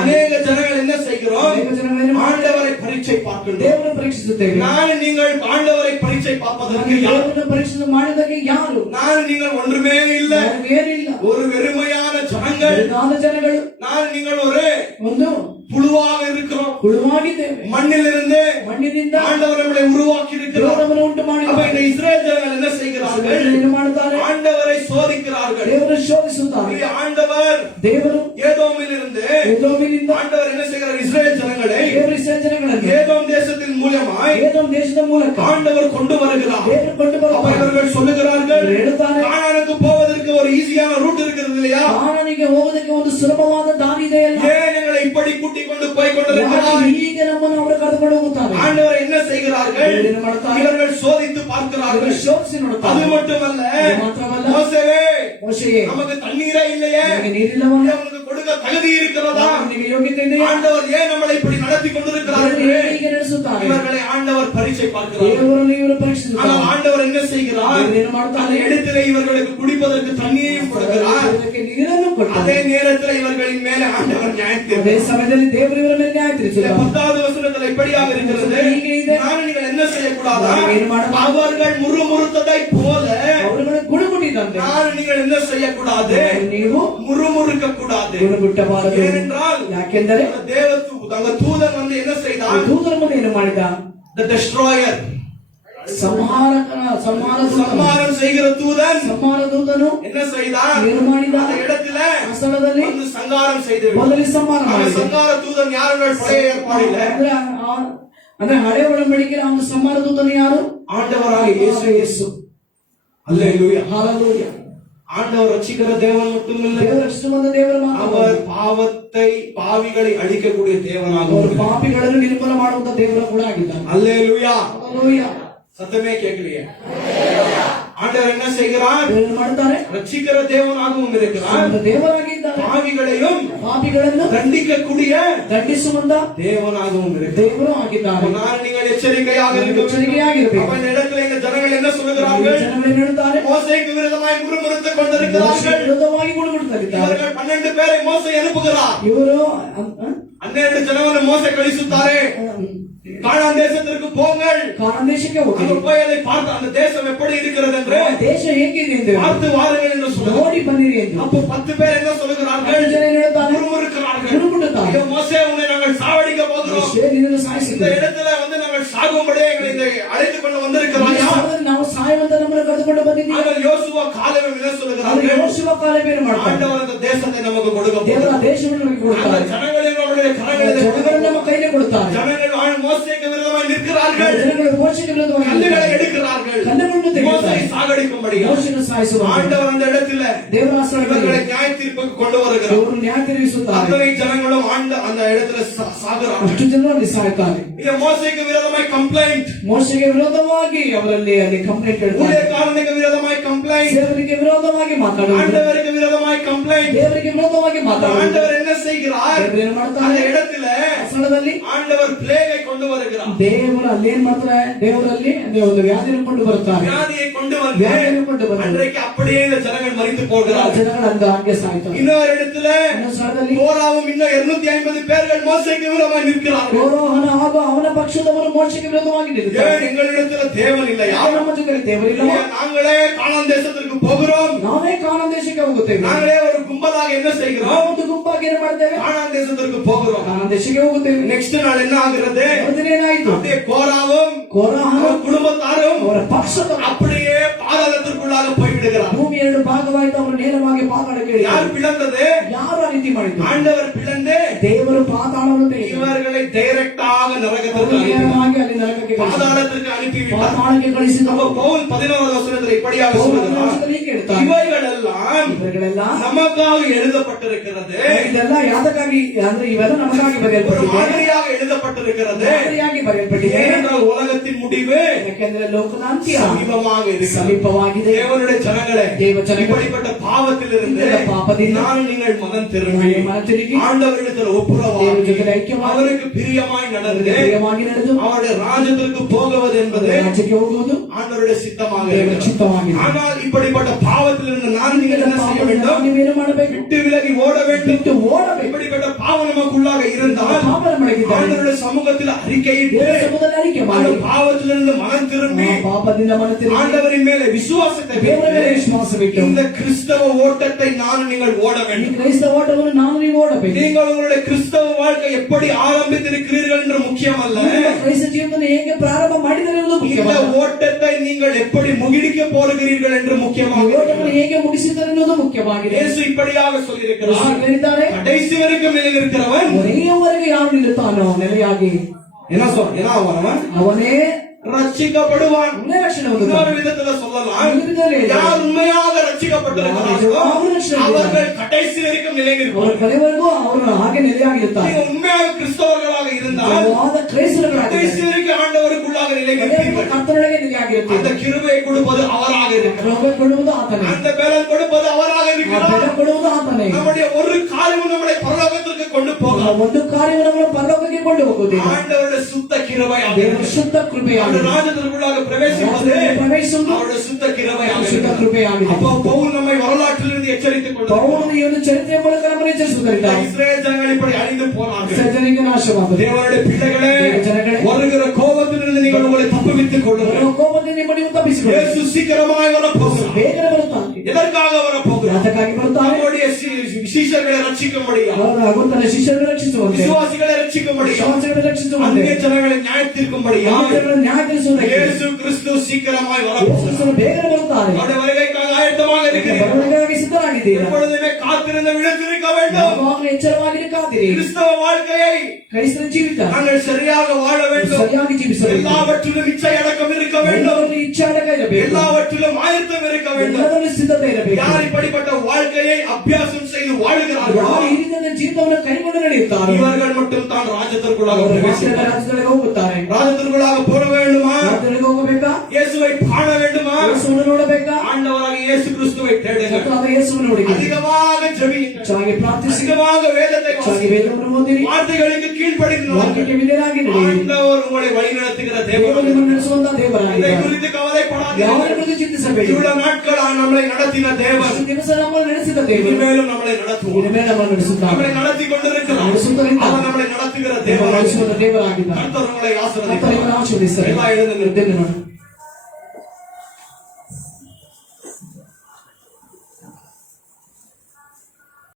அநேக ஜனங்கள் என்ன செய்கிறோம்? ಅನೇಕ ಜನಗಳನ್ನು ஆண்டவரை பரீட்சை பார்க்கின்றோம். ದೇವರನ್ನು ಪರೀಕ್ಷಿಸುತ್ತೇವೆ. நான் நீங்கள் ஆண்டவரை பரீட்சை பார்ப்பதற்கு யார்? ದೇವರನ್ನು ಪರೀಕ್ಷೆ ಮಾಡಿದಾಗ ಯಾರು? நான் நீங்கள் ஒன்றுமே இல்லை, ಯಾರಿಗೂ ಏನಿಲ್ಲ. ஒரு வெறுமையான ஜனங்கள். ಬೆಳೆದಾದ ಜನಗಳು நான் நீங்கள் ஒரு ಒಂದು புழுவாக இருக்கிறோம். ಹುಳುವಾಗಿದ್ದೇವೆ. மண்ணிலிருந்து ಮಣ್ಣಿನಿಂದ ஆண்டவர் நம்மளை உருவாக்கி இருக்கிறார். ದೇವರನ್ನು ಉಂಟು அப்ப ಮಾಡಿದ್ದಾರೆ. இந்த இஸ்ரேல் ஜனங்கள் என்ன செய்கிறார்கள்? ಏನು ಮಾಡುತ್ತಾರೆ? ஆண்டவரை சோதிக்கிறார்கள். ದೇವರು ಶೋಧಿಸುತ್ತಾರೆ. ಇಲ್ಲಿ ஆண்டவர் ದೇವರು ஏதோமிலிருந்து ಎದೋಮಿನಿಂದ ஆண்டவர் என்ன செய்கிறார்? இஸ்ரேல் ஜனங்களை ದೇವರು ಇಸ್ರಾಯೇಲ್ ಜನಗಳನ್ನು ஏதோம் தேசத்தின் மூலமாய் ஏதோம் தேசದ ಮೂಲಕ ஆண்டவர் கொண்டு வருகிறார். ದೇವರು ಕೊಂಡು அப்ப ಬರುತ್ತಾರೆ. இவர்கள் சொல்லுகிறார்கள், இவர்கள் ಹೇಳುತ್ತಾರೆ, கானானுக்கு போவதற்கு ஒரு ஈஸியான ரூட் இருக்கிறது இல்லையா? ಕಾನಾನಿಗೆ ಹೋಗೋದಕ್ಕೆ ಒಂದು ಸುಲಭವಾದ ದಾರಿ ಇದೆ. ஏன் எங்களை இப்படி கூட்டிக் கொண்டு போய் கொண்டிருக்கிறார்? ಈಗ ನಮ್ಮನ್ನು ಅವರು ಕರೆದುಕೊಂಡು ಹೋಗುತ್ತಾರೆ. ஆண்டவர் என்ன செய்கிறார்கள்? ಏನು ಮಾಡುತ್ತಾರೆ? இவர்கள் சோதித்து பார்க்கிறார்கள். ಇವರು ಶೋಧಿಸಿ அது ನೋಡುತ್ತಾರೆ. மட்டுமல்ல, அது ಮಾತ್ರವಲ್ಲ, மோசேவே, ಮೋಶೆಯೇ, நமக்கு தண்ணீரே இல்லையே, ನಿನಗೆ ನೀರಿಲ್ಲವಲ್ಲ, உனக்கு கொடுக்க தகுதி இருக்கிறதா? ನಿನಗೆ ಯೋಗ್ಯತೆ ಇದೆಯಾ? ஆண்டவர் ஏன் நம்மளை இப்படி நடத்தி ದೇವರು கொண்டிருக்கிறார்கள்? ಏಕೆ ಹೀಗೆ ನಡೆಸುತ್ತಾರೆ? இவர்களை ஆண்டவர் பரீட்சை பார்க்கிறார். ದೇವರನ್ನು ಇವರು ஆனால் ಪರೀಕ್ಷಿಸುತ್ತಾರೆ. ஆண்டவர் என்ன செய்கிறார்? ದೇವರು ಏನು அந்த ಮಾಡುತ್ತಾರೆ? இடத்திலே இவர்களுக்கு குடிப்பதற்கு தண்ணீரையும் கொடுக்கிறார். ಇದಕ್ಕೆ ನೀರನ್ನು ಕೊಡ್ತಾರೆ. அதே நேரத்தில் இவர்களின் மேலே ஆண்டவர் நியாயம் ಅದೇ தீர்க்கிறார். ಸಮಯದಲ್ಲಿ ದೇವರು ಇವರ ಮೇಲೆ ನ್ಯಾಯ ತೀರಿಸುತ್ತಾರೆ. 10வது வசனத்தில் இப்படியாக இருக்கிறது, ಹೀಗೆ ಇದೆ. நான் நீங்கள் என்ன செய்யக்கூடாதா? ಏನು ಮಾಡಬಾರದು? அவர்கள் முறுமுறுத்ததை போல ಅವರುಗಳು ಗುಣಗುಟ್ಟಿದಂತೆ நான் நீங்கள் என்ன செய்யக்கூடாது? ನೀವು முறுமுறுக்க கூடாது. ಗುಣಗುಟ್ಟಬಾರದು. ஏனென்றால் ಯಾಕೆಂದರೆ அங்க தூதன் வந்து என்ன செய்தான்? ದೂತರ ಮುಂದೆ ಏನು ಮಾಡಿದ? The destroyer, சம்மாரம் செய்கிற தூதன் ಸಂಹಾರ ದೂತನು என்ன செய்தான்? ಏನು ಮಾಡಿದ? அந்த இடத்துல ಆ ಸ್ಥಳದಲ್ಲಿ வந்து சங்காரம் செய்து விட்டான். ಮೊದಲು ಸಂಹಾರ அந்த ಮಾಡಿದ. சங்கார தூதன் யாருங்கள்? பழைய ஏற்பாடில் ಅಂದ್ರೆ ಹಳೆ ಒಡಂಬಡಿಕೆಯ ಒಂದು ಸಂಹಾರ ದೂತನು ಯಾರು? ஆண்டவராக இயேசு. ಯೇಸು. அல்லேலூயா. ಹಾಲೆಲೂಯಾ. ஆண்டவர் ரட்சிக்கிற தேவன் மட்டுமில்லை, ದೇವರು ರಕ್ಷಿಸುವಂತ ದೇವರು ಮಾತ್ರ. அவர் பாவிகளை அழிக்கக்கூடிய தேவனாக ಅವರು இருக்கிறார். ಪಾಪಿಗಳನ್ನು ನಿರ್ಮೂಲ ಮಾಡುವಂತ ದೇವರು ಕೂಡ ಆಗಿದ್ದಾರೆ. அல்லேலூயா. ಹಾಲೆಲೂಯಾ. சத்தமே கேட்கலையே? ஆண்டவர் என்ன செய்கிறார்? ಏನು ಮಾಡುತ್ತಾರೆ? ரட்சிக்கிற தேவனாகவும் இருக்கிறார், ಒಂದು ದೇವರಾಗಿದ್ದಾರೆ. பாவிகளையும் ಪಾಪಿಗಳನ್ನು தண்டிக்கக்கூடிய ದಂಡಿಸುವಂತ தேவனாகவும் இருக்கிறார். ದೇವರು ಆಗಿದ್ದಾರೆ. நான் நீங்கள் எச்சரிக்கையாக இருக்க வேண்டும். ಎಚ್ಚರಿಕೆಯಾಗಿರಬೇಕು. அப்ப இந்த இடத்துல இந்த ஜனங்கள் என்ன சொல்லுகிறார்கள்? ಜನಗಳು ಹೇಳುತ್ತಾರೆ, மோசேக்கு விரோதமாய் முறுமுறுத்துக் கொண்டிருக்கிறார்கள். ವಿರೋಧವಾಗಿ ಗುಣಗುಡುತ್ತಿದ್ದಾರೆ. இவர்கள் 12 பேரை மோசே அனுப்புகிறார். ಇವರು 12 ಜನವನ್ನು மோசே ಕಳಿಸುತ್ತಾರೆ. கானான் தேசத்திற்கு போங்கள். ಕಾನಾನ್ ದೇಶಕ್ಕೆ ಹೋಗಿ அங்க போய் அதை பார்த்து அந்த தேசம் எப்படி இருக்கிறது என்று ಆ ದೇಶ ಹೇಗಿದೆ ಎಂದು பார்த்து வாருங்கள் என்று சொல்லுகிறார். ನೋಡಿ ಬನ್ನಿರಿ ಎಂದು. அப்போ 10 பேர் என்ன சொல்லுகிறார்கள்? 10 ಜನ ಹೇಳುತ್ತಾರೆ, முறுமுறுக்கிறார்கள். ಗುಣಗುಡುತ್ತಾರೆ. ஐயோ மோசே, உன்னை நாங்கள் சாவடிக்க போகிறோம். ನಿನ್ನನ್ನು இந்த ಸಾಯಿಸಿದ್ದೇವೆ. இடத்துல வந்து நாங்கள் சாகும்படி எங்களை இதை அழைத்துக் கொண்டு வந்திருக்கிறாயா? ನಾವು ಸಾಯುವಂತ ನಮ್ಮನ್ನು ಕರೆದುಕೊಂಡು ಬಂದಿದ್ದೀವಿ. ஆனால் யோசுவா காலேபு என்ன சொல்லுகிறார்கள்? ಯೋಶುವ ಕಾಲೇಬನು ಮಾಡ್ತಾರೆ. ஆண்டவர் அந்த தேசத்தை நமக்கு கொடுக்க ದೇವರ போகிறார். ದೇಶವನ್ನು ನಮಗೆ அந்த ಕೊಡುತ್ತಾರೆ. ஜனங்களை நம்முடைய கரங்களில் ಜನಗಳನ್ನು ನಮ್ಮ ಕೈಗೆ ಕೊಡುತ್ತಾರೆ. ஜனங்கள் மோசேக்கு விரோதமாய் நிற்கிறார்கள். ಜನಗಳು ಮೋಶೆಗೆ ವಿರೋಧವಾಗಿ கல்லுகளை எடுக்கிறார்கள். ಕಲ್ಲುಗಳನ್ನು ತೆಗೆಯುತ್ತಾರೆ. மோசேயை சாகடிக்கும்படியா ಮೋಶೆಯನ್ನು ಸಾಯಿಸುವ ஆண்டவர் அந்த இடத்துல ದೇವರ ಆಶ್ರಯದಲ್ಲಿ இவர்களை நியாய தீர்ப்புக்கு கொண்டு வருகிறார். ದೇವರು ನ್ಯಾಯ ತೀರಿಸುತ್ತಾರೆ. அத்தனை ஜனங்களும் அந்த இடத்துல சாகுறார்கள். ಅಷ್ಟು ಜನರು ಅಲ್ಲಿ ಸಾಯುತ್ತಾರೆ. இது மோசேக்கு விரோதமாய் கம்ப்ளைண்ட், ಮೋಶೆಗೆ ವಿರೋಧವಾಗಿ ಅವರಲ್ಲಿ ಅಲ್ಲಿ ಕಂಪ್ಲೇಂಟ್ ಹೇಳ್ತಾರೆ. ஊழியக்காரனுக்கு விரோதமாய் கம்ப்ளைண்ட், ದೇವರಿಗೆ ವಿರೋಧವಾಗಿ ಮಾತಾಡುವುದು. ஆண்டவருக்கு விரோதமாய் கம்ப்ளைண்ட். ದೇವರಿಗೆ ವಿರೋಧವಾಗಿ ಮಾತಾಡುವುದು. ஆண்டவர் என்ன செய்கிறார்? ದೇವರು ಏನು அந்த ಮಾಡ್ತಾರೆ? இடத்துல ಆ ಸ್ಥಳದಲ್ಲಿ ஆண்டவர் பிளேகை கொண்டு வருகிறார். ದೇವರು ಅಲ್ಲಿ ಏನ್ ಮಾಡ್ತಾರೆ? ದೇವರಲ್ಲಿ ಅಂದ್ರೆ ಒಂದು ವ್ಯಾಧಿಯನ್ನು ಕೊಂಡು ಬರುತ್ತಾರೆ. வியாதியை கொண்டு வியாதியை கொண்டு வந்து வந்து அன்றைக்கு அப்படியே இந்த ஜனங்கள் மரித்து ಆ போகிறார்கள். ಜನಗಳು ಅಂದ ಹಂಗೆ ಸಾಯ್ತಾರೆ. இன்னொரு இடத்துல ಇನ್ನೊಂದು ಸ್ಥಳದಲ್ಲಿ கோராவும் இன்னும் 250 பேர்கள் மோசேக்கு விரோதமாய் நிற்கிறார்கள். ಕೋರಹನ ಹಾಗೂ ಅವನ ಪಕ್ಷದವರು ಮೋಶೆಗೆ ವಿರೋಧವಾಗಿ ನಿಂತಿದ್ದಾರೆ. ஏன் எங்களிடத்துல தேவன் இல்லையா? ಯಾವ ನಮ್ಮ ಜೊತೆಗೆ ದೇವರಿಲ್ಲವಾ? நாங்களே கானான் தேசத்திற்கு போகிறோம். ನಾವೇ ಕಾನಾನ್ ದೇಶಕ್ಕೆ ಹೋಗುತ್ತೇವೆ. நாங்களே ஒரு கும்பலாக என்ன செய்கிறோம்? ನಾವು ಒಂದು ಗುಂಪಾಗಿ ಏನು ಮಾಡ್ತೇವೆ? கானான் தேசத்திற்கு போகிறோம். ಕಾನಾನ್ ದೇಶಕ್ಕೆ ಹೋಗುತ್ತೇವೆ. நெக்ஸ்ட் நாள் என்ன ஆகிறது? ಮೊದಲು ಏನಾಯ್ತು? அப்படியே கோராவும் ಕೋರಹನ அவன் குடும்பத்தாரும் ಅವರ ಪಕ್ಷದವರು அப்படியே பாதாளத்திற்குள்ளாக போய்விடுகிறார். ಭೂಮಿ ಎರಡು ಭಾಗವಾಯಿತು. ಅವರು ನೇರವಾಗಿ ಪಾತಾಳಕ್ಕೆ ಇಳಿದರು. யார் பிளந்தது? ಯಾರು ಆ ರೀತಿ ಮಾಡಿದ್ರು? ஆண்டவர் பிளந்து ದೇವರು ಪಾತಾಳವನ್ನು ತೆಗೆದರು. இவர்களை டைரக்டாக நரகத்திற்கு ಅವರು அனுப்பினார். ನೇರವಾಗಿ ಅಲ್ಲಿ ನರಕಕ್ಕೆ ಕಳಿಸಿದರು. பாதாளத்திற்கு அனுப்பிவிட்டார். ಪಾತಾಳಕ್ಕೆ ಕಳಿಸಿದರು. அப்ப பவுல் 11வது வசனத்தில் இப்படியாக சொல்லுகிறார், ಹೇಳ್ತಾರೆ, இவைகளெல்லாம் நமக்காக எழுதப்பட்டிருக்கிறது, ಇದೆಲ್ಲ ಯಾತಕ್ಕಾಗಿ ಅಂದ್ರೆ ಇವೆಲ್ಲ ನಮಗಾಗಿ ஒரு ಬರೆಯಲ್ಪಟ್ಟಿದೆ. மாதிரியாக எழுதப்பட்டிருக்கிறது. ಮಾದರಿಯಾಗಿ ಬರೆಯಲ್ಪಟ್ಟಿದೆ. ஏனென்றால் உலகத்தின் முடிவு ಯಾಕೆಂದ್ರೆ ಲೋಕದ ಅಂತ್ಯ சமீபமாக இருக்கிறது. ಸಮೀಪವಾಗಿದೆ. தேவனுடைய ஜனங்களே, ದೇವ ಜನಗಳೇ, இப்படிப்பட்ட பாவத்திலிருந்து இந்த ಪಾಪದಿಂದ நான் நீங்கள் மனம் திரும்பி ಮನ ತಿರುಗಿ ஆண்டவரிடத்தில் ದೇವರ ஒப்புரவாகி ಜೊತೆ ಐಕ್ಯವಾಗಿ அவருக்கு பிரியமாய் நடந்து ಪ್ರಿಯವಾಗಿ ನಡೆದು அவருடைய ராஜ்யத்திற்கு போகுவது என்பது ರಾಜ್ಯಕ್ಕೆ ಹೋಗುವುದು ஆண்டவருடைய சித்தமாக ದೇವರ இருக்கிறது. ಚಿತ್ತವಾಗಿದೆ. ஆனால் இப்படிப்பட்ட பாவத்திலிருந்து நான் நீங்கள் என்ன செய்ய வேண்டும்? ನೀವೇನು ಮಾಡಬೇಕು? விட்டு விலகி ஓட வேண்டும். ಬಿಟ್ಟು ಓಡಬೇಕು. இப்படிப்பட்ட பாவம் நமக்குள்ளாக இருந்தால் ಪಾಪ ನಮ್ಮೊಳಗಿದ್ದರೆ ஆண்டவருடைய சமூகத்தில் அறிக்கையிட்டு ದೇವರ ಸಮ್ಮುಖದಲ್ಲಿ அறிಕೆ அந்த ಮಾಡಿ பாவத்திலிருந்து மனம் திரும்பி ಪಾಪದಿಂದ ಮನ ತಿರುಗಿ ஆண்டவரின் மேலே விசுவாசத்தை ದೇವರ ಮೇಲೆ வைத்து ವಿಶ್ವಾಸವಿಟ್ಟು இந்த கிறிஸ்தவ ஓட்டத்தை நீங்கள் ஓட ಈ வேண்டும். ಕ್ರೈಸ್ತ ಓಟವನ್ನು ನಾನು ನೀವು ಓಡಬೇಕು. நீங்கள் உங்களுடைய கிறிஸ்தவ வாழ்க்கை எப்படி ஆரம்பித்திருக்கிறீர்கள் என்று முக்கியமல்ல, ನಿಮ್ಮ ಕ್ರೈಸ್ತ ಜೀವನವನ್ನು ಹೇಗೆ ಪ್ರಾರಂಭ ಮಾಡಿದರೆ ಎಂಬುದು இந்த ಮುಖ್ಯವಲ್ಲ. ஓட்டத்தை நீங்கள் எப்படி ಮುಗಿಡಿக்க போகிறீர்கள் என்று ಈ முக்கியமாக. ಓಟವನ್ನು ಹೇಗೆ ಮುಗಿಸಿದ್ದಾರೆ ಎನ್ನುವುದು ಮುಖ್ಯವಾಗಿದೆ. இயேசு இப்படியாக சொல்லியிருக்கிறார், ಯೇಸು ಹೇಳಿದ್ದಾರೆ, கடைசி வரைக்கும் நிலைநிற்கிறவன் ಕೊನೆಯವರೆಗೆ ಯಾರು ನಿಲ್ಲುತ್ತಾನೋ ನೆಲೆಯಾಗಿ என்ன அவனவன் ಅವನೇ ரட்சிக்கப்படுவான். ಅವನೇ ರಕ್ಷಣೆ ಹೊಂದುತ್ತಾನೆ. இன்னொரு விதத்துல சொல்லலாம், ಈ ವಿಧದಲ್ಲಿ யார் உண்மையாக ரட்சிக்கப்பட்டிருக்கிறார்களோ அவர்கள் கடைசி வரைக்கும் நிலைநிற்பார்கள். ಅವರ ಕಡೆವರೆಗೂ ಅವರು ಹಾಗೆ ನೆಲೆಯಾಗಿರುತ್ತಾರೆ. நீங்க உண்மையாக கிறிஸ்தவர்களாக இருந்தால் ನಿಜವಾದ ಕ್ರೈಸ್ತರಾಗಿದ್ದರೆ கடைசி வரைக்கும் ஆண்டவருக்குள்ளாக நிலைநிற்பீர்கள். ಕರ್ತನೊಳಗೆ ನೆಲೆಯಾಗಿರುತ್ತಾರೆ. அந்த கிருபையை கொடுப்பது அவராக இருக்கிறார். ರೋಗ ಕೊಡುವುದು ಆತನೇ, அந்த பலன் கொடுப்பது அவராக ಆ இருக்கிறார். ಬೆಲೆ ಕೊಡುವುದು ಆತನೇ. நம்முடைய ஒரு காரியமும் நம்முடைய பரலோகத்திற்கு கொண்டு ಆ போகலாம். ಒಂದು ಕಾರ್ಯವನ್ನು ಪರಲೋಕಕ್ಕೆ ಕೊಂಡು ಹೋಗುವುದಿಲ್ಲ. ஆண்டவருடைய சுத்த கிருபை ದೇವರ ಶುದ್ಧ ಕೃಪೆಯಾಗಿದೆ. அவருடைய ராஜ்யத்திற்குள்ளாக பிரவேசிப்பது ಪ್ರವೇಶಿಸುವುದು அவருடைய சுத்த கிருபையாக ಶುದ್ಧ இருக்கிறது. ಕೃಪೆಯಾಗಿದೆ. அப்போ பவுல் நம்மை வரலாற்றிலிருந்து எச்சரித்துக் கொண்டிருக்கிறார். ಪೌಲನು ಈ ಒಂದು ಚರಿತ್ರೆಯ ಮೂಲಕ ನಮ್ಮನ್ನು ಎಚ್ಚರಿಸುವುದರಿಂದ இஸ்ரேல் ஜனங்கள் இப்படி அழிந்து போனார்கள். ಜನರಿಗೆ ನಾಶವಾಗುವುದು. தேவனுடைய பிள்ளைகளே, ಜನಗಳೇ, வருகிற கோபத்திலிருந்து நீங்கள் உங்களை தப்புவித்துக் கொள்ளுங்கள். ಕೋಪದಿಂದ ನಿಮ್ಮನ್ನು ನೀವು ತಪ್ಪಿಸಿಕೊಳ್ಳಿ. இயேசு சீக்கிரமாய் வரப்போகிறார். ಬೇಗನೆ ಬರುತ್ತಾನೆ. எதற்காக வரப்போகிறார்? ಅದಕ್ಕಾಗಿ ಬರುತ್ತಾನೆ. நம்முடைய சீஷர்களை ரட்சிக்கும்படியா, ಅವರು ಆಗುತ್ತಾನೆ ಶಿಷ್ಯರನ್ನು ರಕ್ಷಿಸುವಂತೆ, விசுவாசிகளை ரட்சிக்கும்படியா, ವಿಶ್ವಾಸಿಗಳನ್ನು ರಕ್ಷಿಸುವಂತೆ, அந்நிய ஜனங்களை ನ್ಯಾಯ ತೀರ್க்கும்படியா ಜನರನ್ನು ನ್ಯಾಯ ತೀರಿಸುವುದಕ್ಕೆ இயேசு கிறிஸ்து சீக்கிரமாய் ಯೇಸು வரப்போகிறார். ಕ್ರಿಸ್ತನು ಬೇಗನೆ ಬರುತ್ತಾನೆ. அவருடைய வருகைக்காக ஆயத்தமாக இருக்கிறீர்கள். ಬರುವಿಗಾಗಿ ಸಿದ್ಧರಾಗಿದ್ದೀರಾ? எப்பொழுதுமே காத்திருந்த விழித்திருக்க வேண்டும். ಯಾವಾಗಲೂ ಎಚ್ಚರವಾಗಿರಕಾದಿರಿ. கிறிஸ்தவ வாழ்க்கையை ಕ್ರೈಸ್ತರ ಜೀವಿತ நாங்கள் சரியாக வாழ வேண்டும். ಸರಿಯಾಗಿ ಜೀವಿಸಬೇಕು. எல்லாவற்றிலும் இச்சை அடக்கம் இருக்க வேண்டும். ಎಲ್ಲವನ್ನೂ ಇಚ್ಛಾಡಕ ಇರಬೇಕು. எல்லாவற்றிலும் ஆயத்தம் இருக்க வேண்டும். ಎಲ್ಲದರಲ್ಲೂ ಸಿದ್ಧತೆ ಇರಬೇಕು. யார் இப்படிப்பட்ட வாழ்க்கையை அபியாசம் செய்து வாழுகிறார்களோ ಯಾರು ಈ ರೀತಿಯ ಜೀವಿತವನ್ನು ಕೈಗೊಂಡು ನಡೆಯುತ್ತಾರೋ இவர்கள் மட்டும் தான் ராஜ்யத்திற்குள்ளாக ಅವರು பிரவேசிப்பார்கள். ರಾಜ್ಯದೊಳಗೆ ಹೋಗುತ್ತಾರೆ. ராஜ்யத்திற்குள்ளாக போக வேண்டுமா? ರಾಜ್ಯದೊಳಗೆ ಹೋಗಬೇಕಾ? இயேசுவை காண வேண்டுமா? ಯೇಸುವನ್ನು ನೋಡಬೇಕಾ? ஆண்டவராக இயேசு கிறிஸ்துவை தேடுங்கள். ಕರ್ತನಾದ ಯೇಸುವನ್ನು ನೋಡಿ. அதிகமாக ஜெபியுங்கள். ಹೆಚ್ಚಾಗಿ ಪ್ರಾರ್ಥಿಸಿ, அதிகமாக வேதத்தை ಹೆಚ್ಚಾಗಿ வாசியுங்கள். ವೇದವನ್ನು ಓದಿರಿ, வார்த்தைகளுக்கு கீழ்ப்படிந்து ವಾಕ್ಯಕ್ಕೆ ವಿಧೇಯರಾಗಿ ನಡೆಯಿರಿ. ஆண்டவர் உங்களை வழிநடத்துகிற ದೇವರು தேவன். ನಿಮ್ಮನ್ನು ನಡೆಸುವಂತ இதை ದೇವರಾಗಿದ್ದಾರೆ. குறித்து ಯಾರ கவலைப்படாதீர்கள். ಕುರಿತು ಚಿಂತಿಸಬೇಡಿ. இவ்வளவு நாட்கள் நம்மளை நடத்தின தேவன் ಇಷ್ಟು ದಿವಸ ನಮ್ಮನ್ನು ನಡೆಸಿದ ದೇವರು இனிமேலும் நம்மளை நடத்துவார். ಇನ್ನು ನಮ್ಮನ್ನು ನಡೆಸುತ್ತಾನೆ. நம்மளை நடத்தி கொண்டிருக்கிறார். ನಡೆಸುತ್ತಲಿದ್ದಾನೆ. அவர் நம்மளை நடத்துகிற ದೇವರು தேவன். ನಡೆಸುವ ದೇವರಾಗಿದ್ದಾನೆ. கர்த்தர் உங்களை ಕರ್ತನು ஆசீர்வதிப்பார். ನಿಮ್ಮನ್ನು ಆಶೀರ್ವದಿಸಲಿ. எல்லாம் எழுந்து நில்லுங்கள். ಎದ್ದೇಳು ನೋಡಿ.